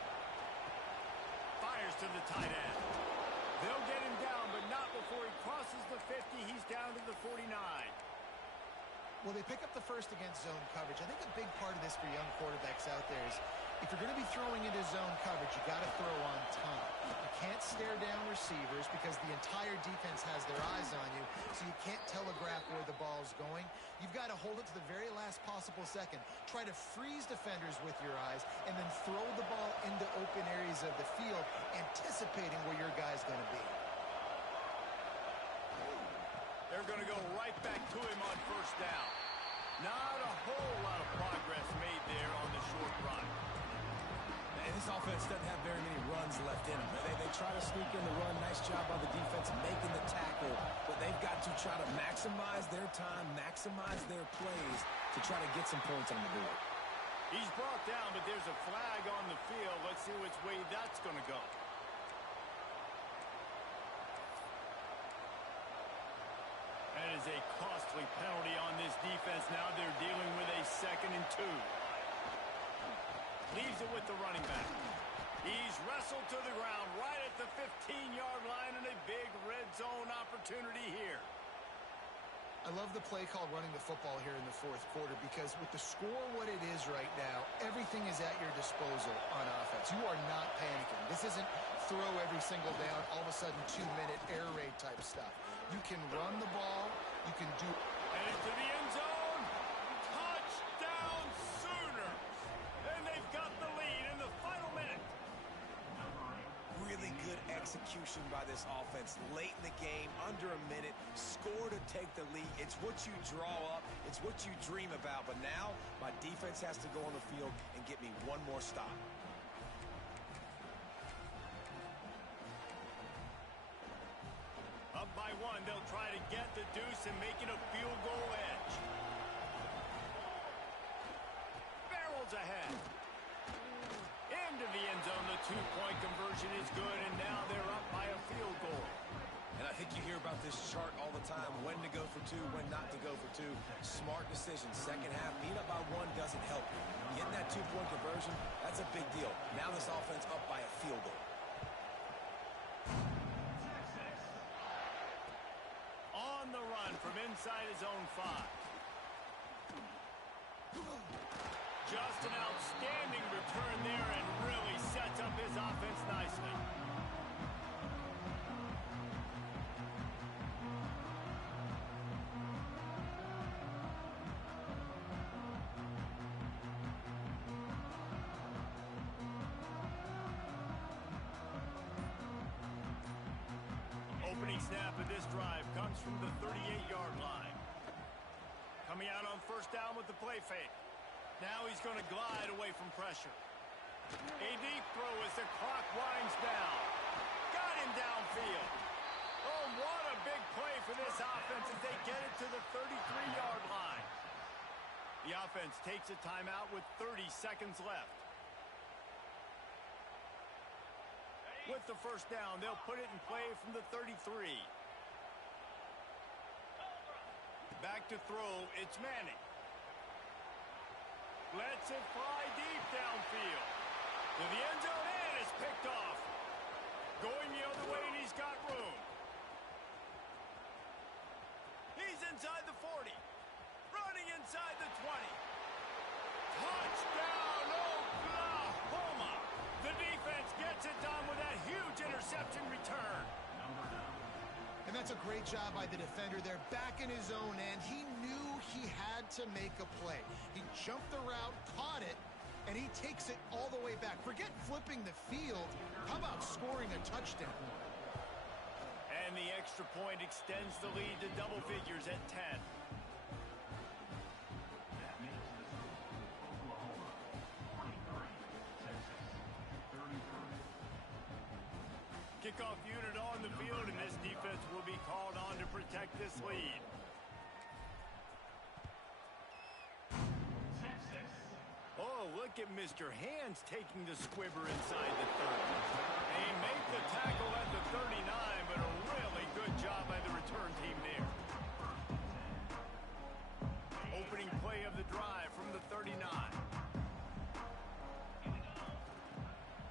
Fires to the tight end. They'll get him down, but not before he crosses the 50. He's down to the 49. Well, they pick up the first against zone coverage. I think a big part of this for young quarterbacks out there is if you're going to be throwing into zone coverage, you got to throw on time. You can't stare down receivers because the entire defense has their eyes on you, so you can't telegraph where the ball's going. You've got to hold it to the very last possible second. Try to freeze defenders with your eyes and then throw the ball into open areas of the field, anticipating where your guy's going to be. They're going to go right back to him on first down. Not a whole lot of progress made there on the short run. And this offense doesn't have very many runs left in them. They try to sneak in the run. Nice job by the defense making the tackle. But they've got to try to maximize their time, maximize their plays to try to get some points on the board. He's brought down, but there's a flag on the field. Let's see which way that's going to go. That is a costly penalty on this defense. Now they're dealing with a 2nd and 2. Leaves it with the running back. He's wrestled to the ground right at the 15-yard line, and a big red zone opportunity here. I love the play call running the football here in the fourth quarter because with the score what it is right now, everything is at your disposal on offense. You are not panicking. This isn't throw every single down, all of a sudden 2-minute air raid type stuff. You can run the ball. You can do... And into the end zone. Touchdown Sooners. And they've got the lead in the final minute. Really good execution by this offense. Late in the game, under a minute, score to take the lead. It's what you draw up. It's what you dream about. But now, my defense has to go on the field and get me one more stop. Up by one, they'll try to get the deuce and make it a field goal edge. Barrels ahead. Into the end zone, the two-point conversion is good, and now they're up by a field goal. And I think you hear about this chart all the time, when to go for two, when not to go for two. Smart decision. Second half, being up by one doesn't help you. Getting that two-point conversion, that's a big deal. Now this offense up by a field goal. On the run from inside his own 5. Just an outstanding return there and really sets up his offense nicely. Opening snap of this drive comes from the 38-yard line. Coming out on first down with the play fake. Now he's going to glide away from pressure. A deep throw as the clock winds down. Got him downfield. Oh, what a big play for this offense as they get it to the 33-yard line. The offense takes a timeout with 30 seconds left. With the first down, they'll put it in play from the 33. Back to throw, it's Manning. Lets it fly deep downfield. To the end zone, and it's picked off. Going the other way, and he's got room. He's in running inside the 20. Touchdown, Oklahoma! The defense gets it done with that huge interception return. And that's a great job by the defender there, back in his own end. He knew he had to make a play. He jumped the route, caught it, and he takes it all the way back. Forget flipping the field. How about scoring a touchdown? And the extra point extends the lead to double figures at 10. Kickoff unit on the field, and this defense will be called on to protect this lead. Oh, look at Mr. Hands taking the squibber inside the 30. They make the tackle at the 39, but a really good job by the return team there. Opening play of the drive from the 39.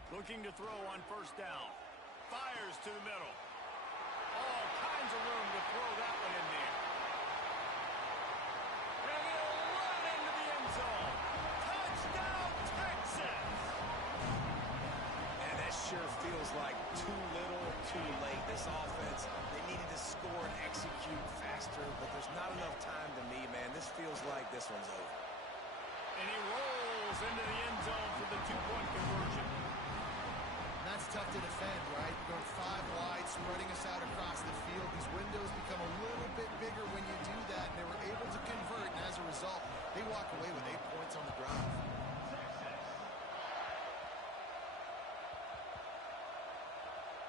Looking to throw on first down. Fires to the middle. All kinds of room to throw that one in there. And he'll run into the end zone. Touchdown, Texas! And that sure feels like too little, too late. This offense, they needed to score and execute faster, but there's not enough time to me, man. This feels like this one's over. And he rolls into the end zone for the two-point conversion. That's tough to defend, right? You're going 5 wide, spreading us out across the field. These windows become a little bit bigger when you do that, and they were able to convert, and as a result, they walk away with 8 points on the drive.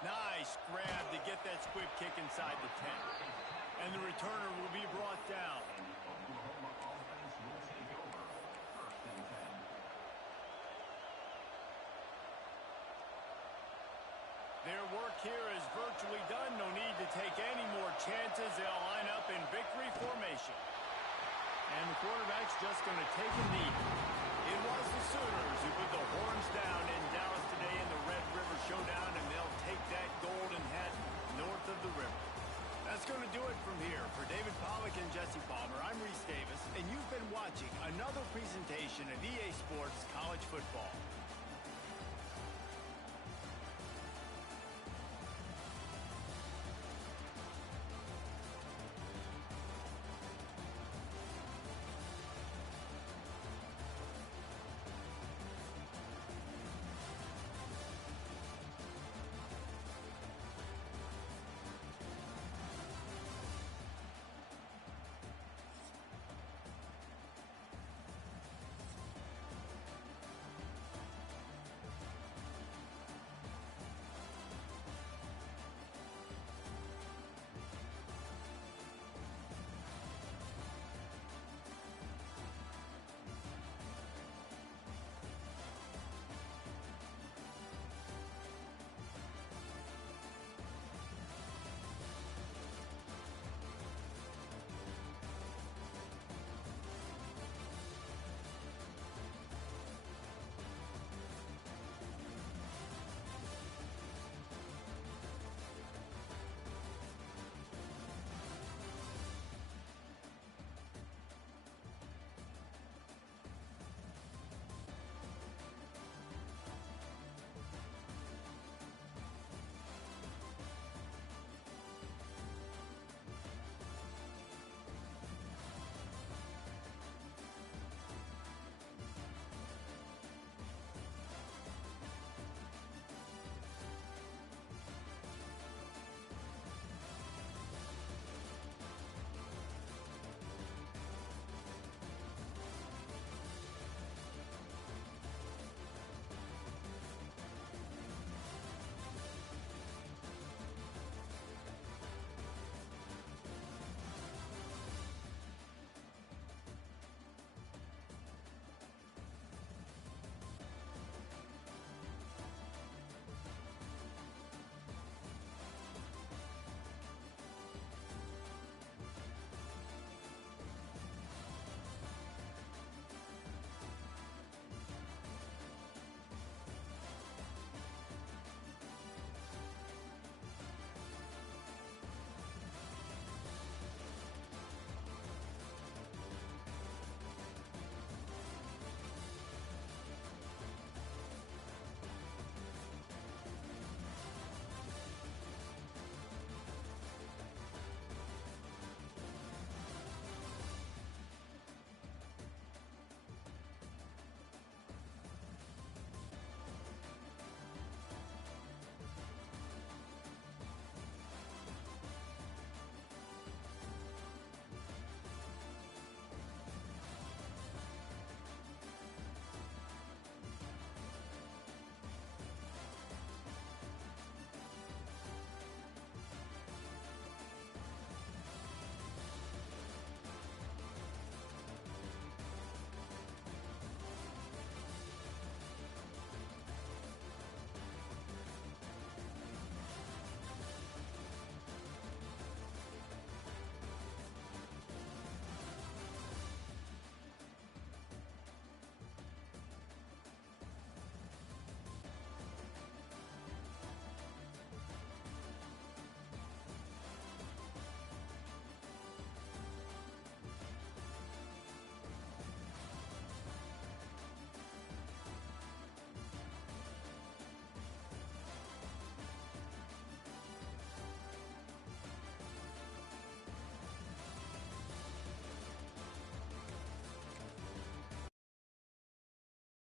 Nice grab to get that squib kick inside the 10. And the returner will be brought down. Their work here is virtually done. No need to take any more chances. They'll line up in victory formation. And the quarterback's just going to take a knee. It was the Sooners who put the horns down in Dallas today in the Red River Showdown, and they'll take that golden hat north of the river. That's going to do it from here. For David Pollack and Jesse Palmer, I'm Reese Davis, and you've been watching another presentation of EA Sports College Football.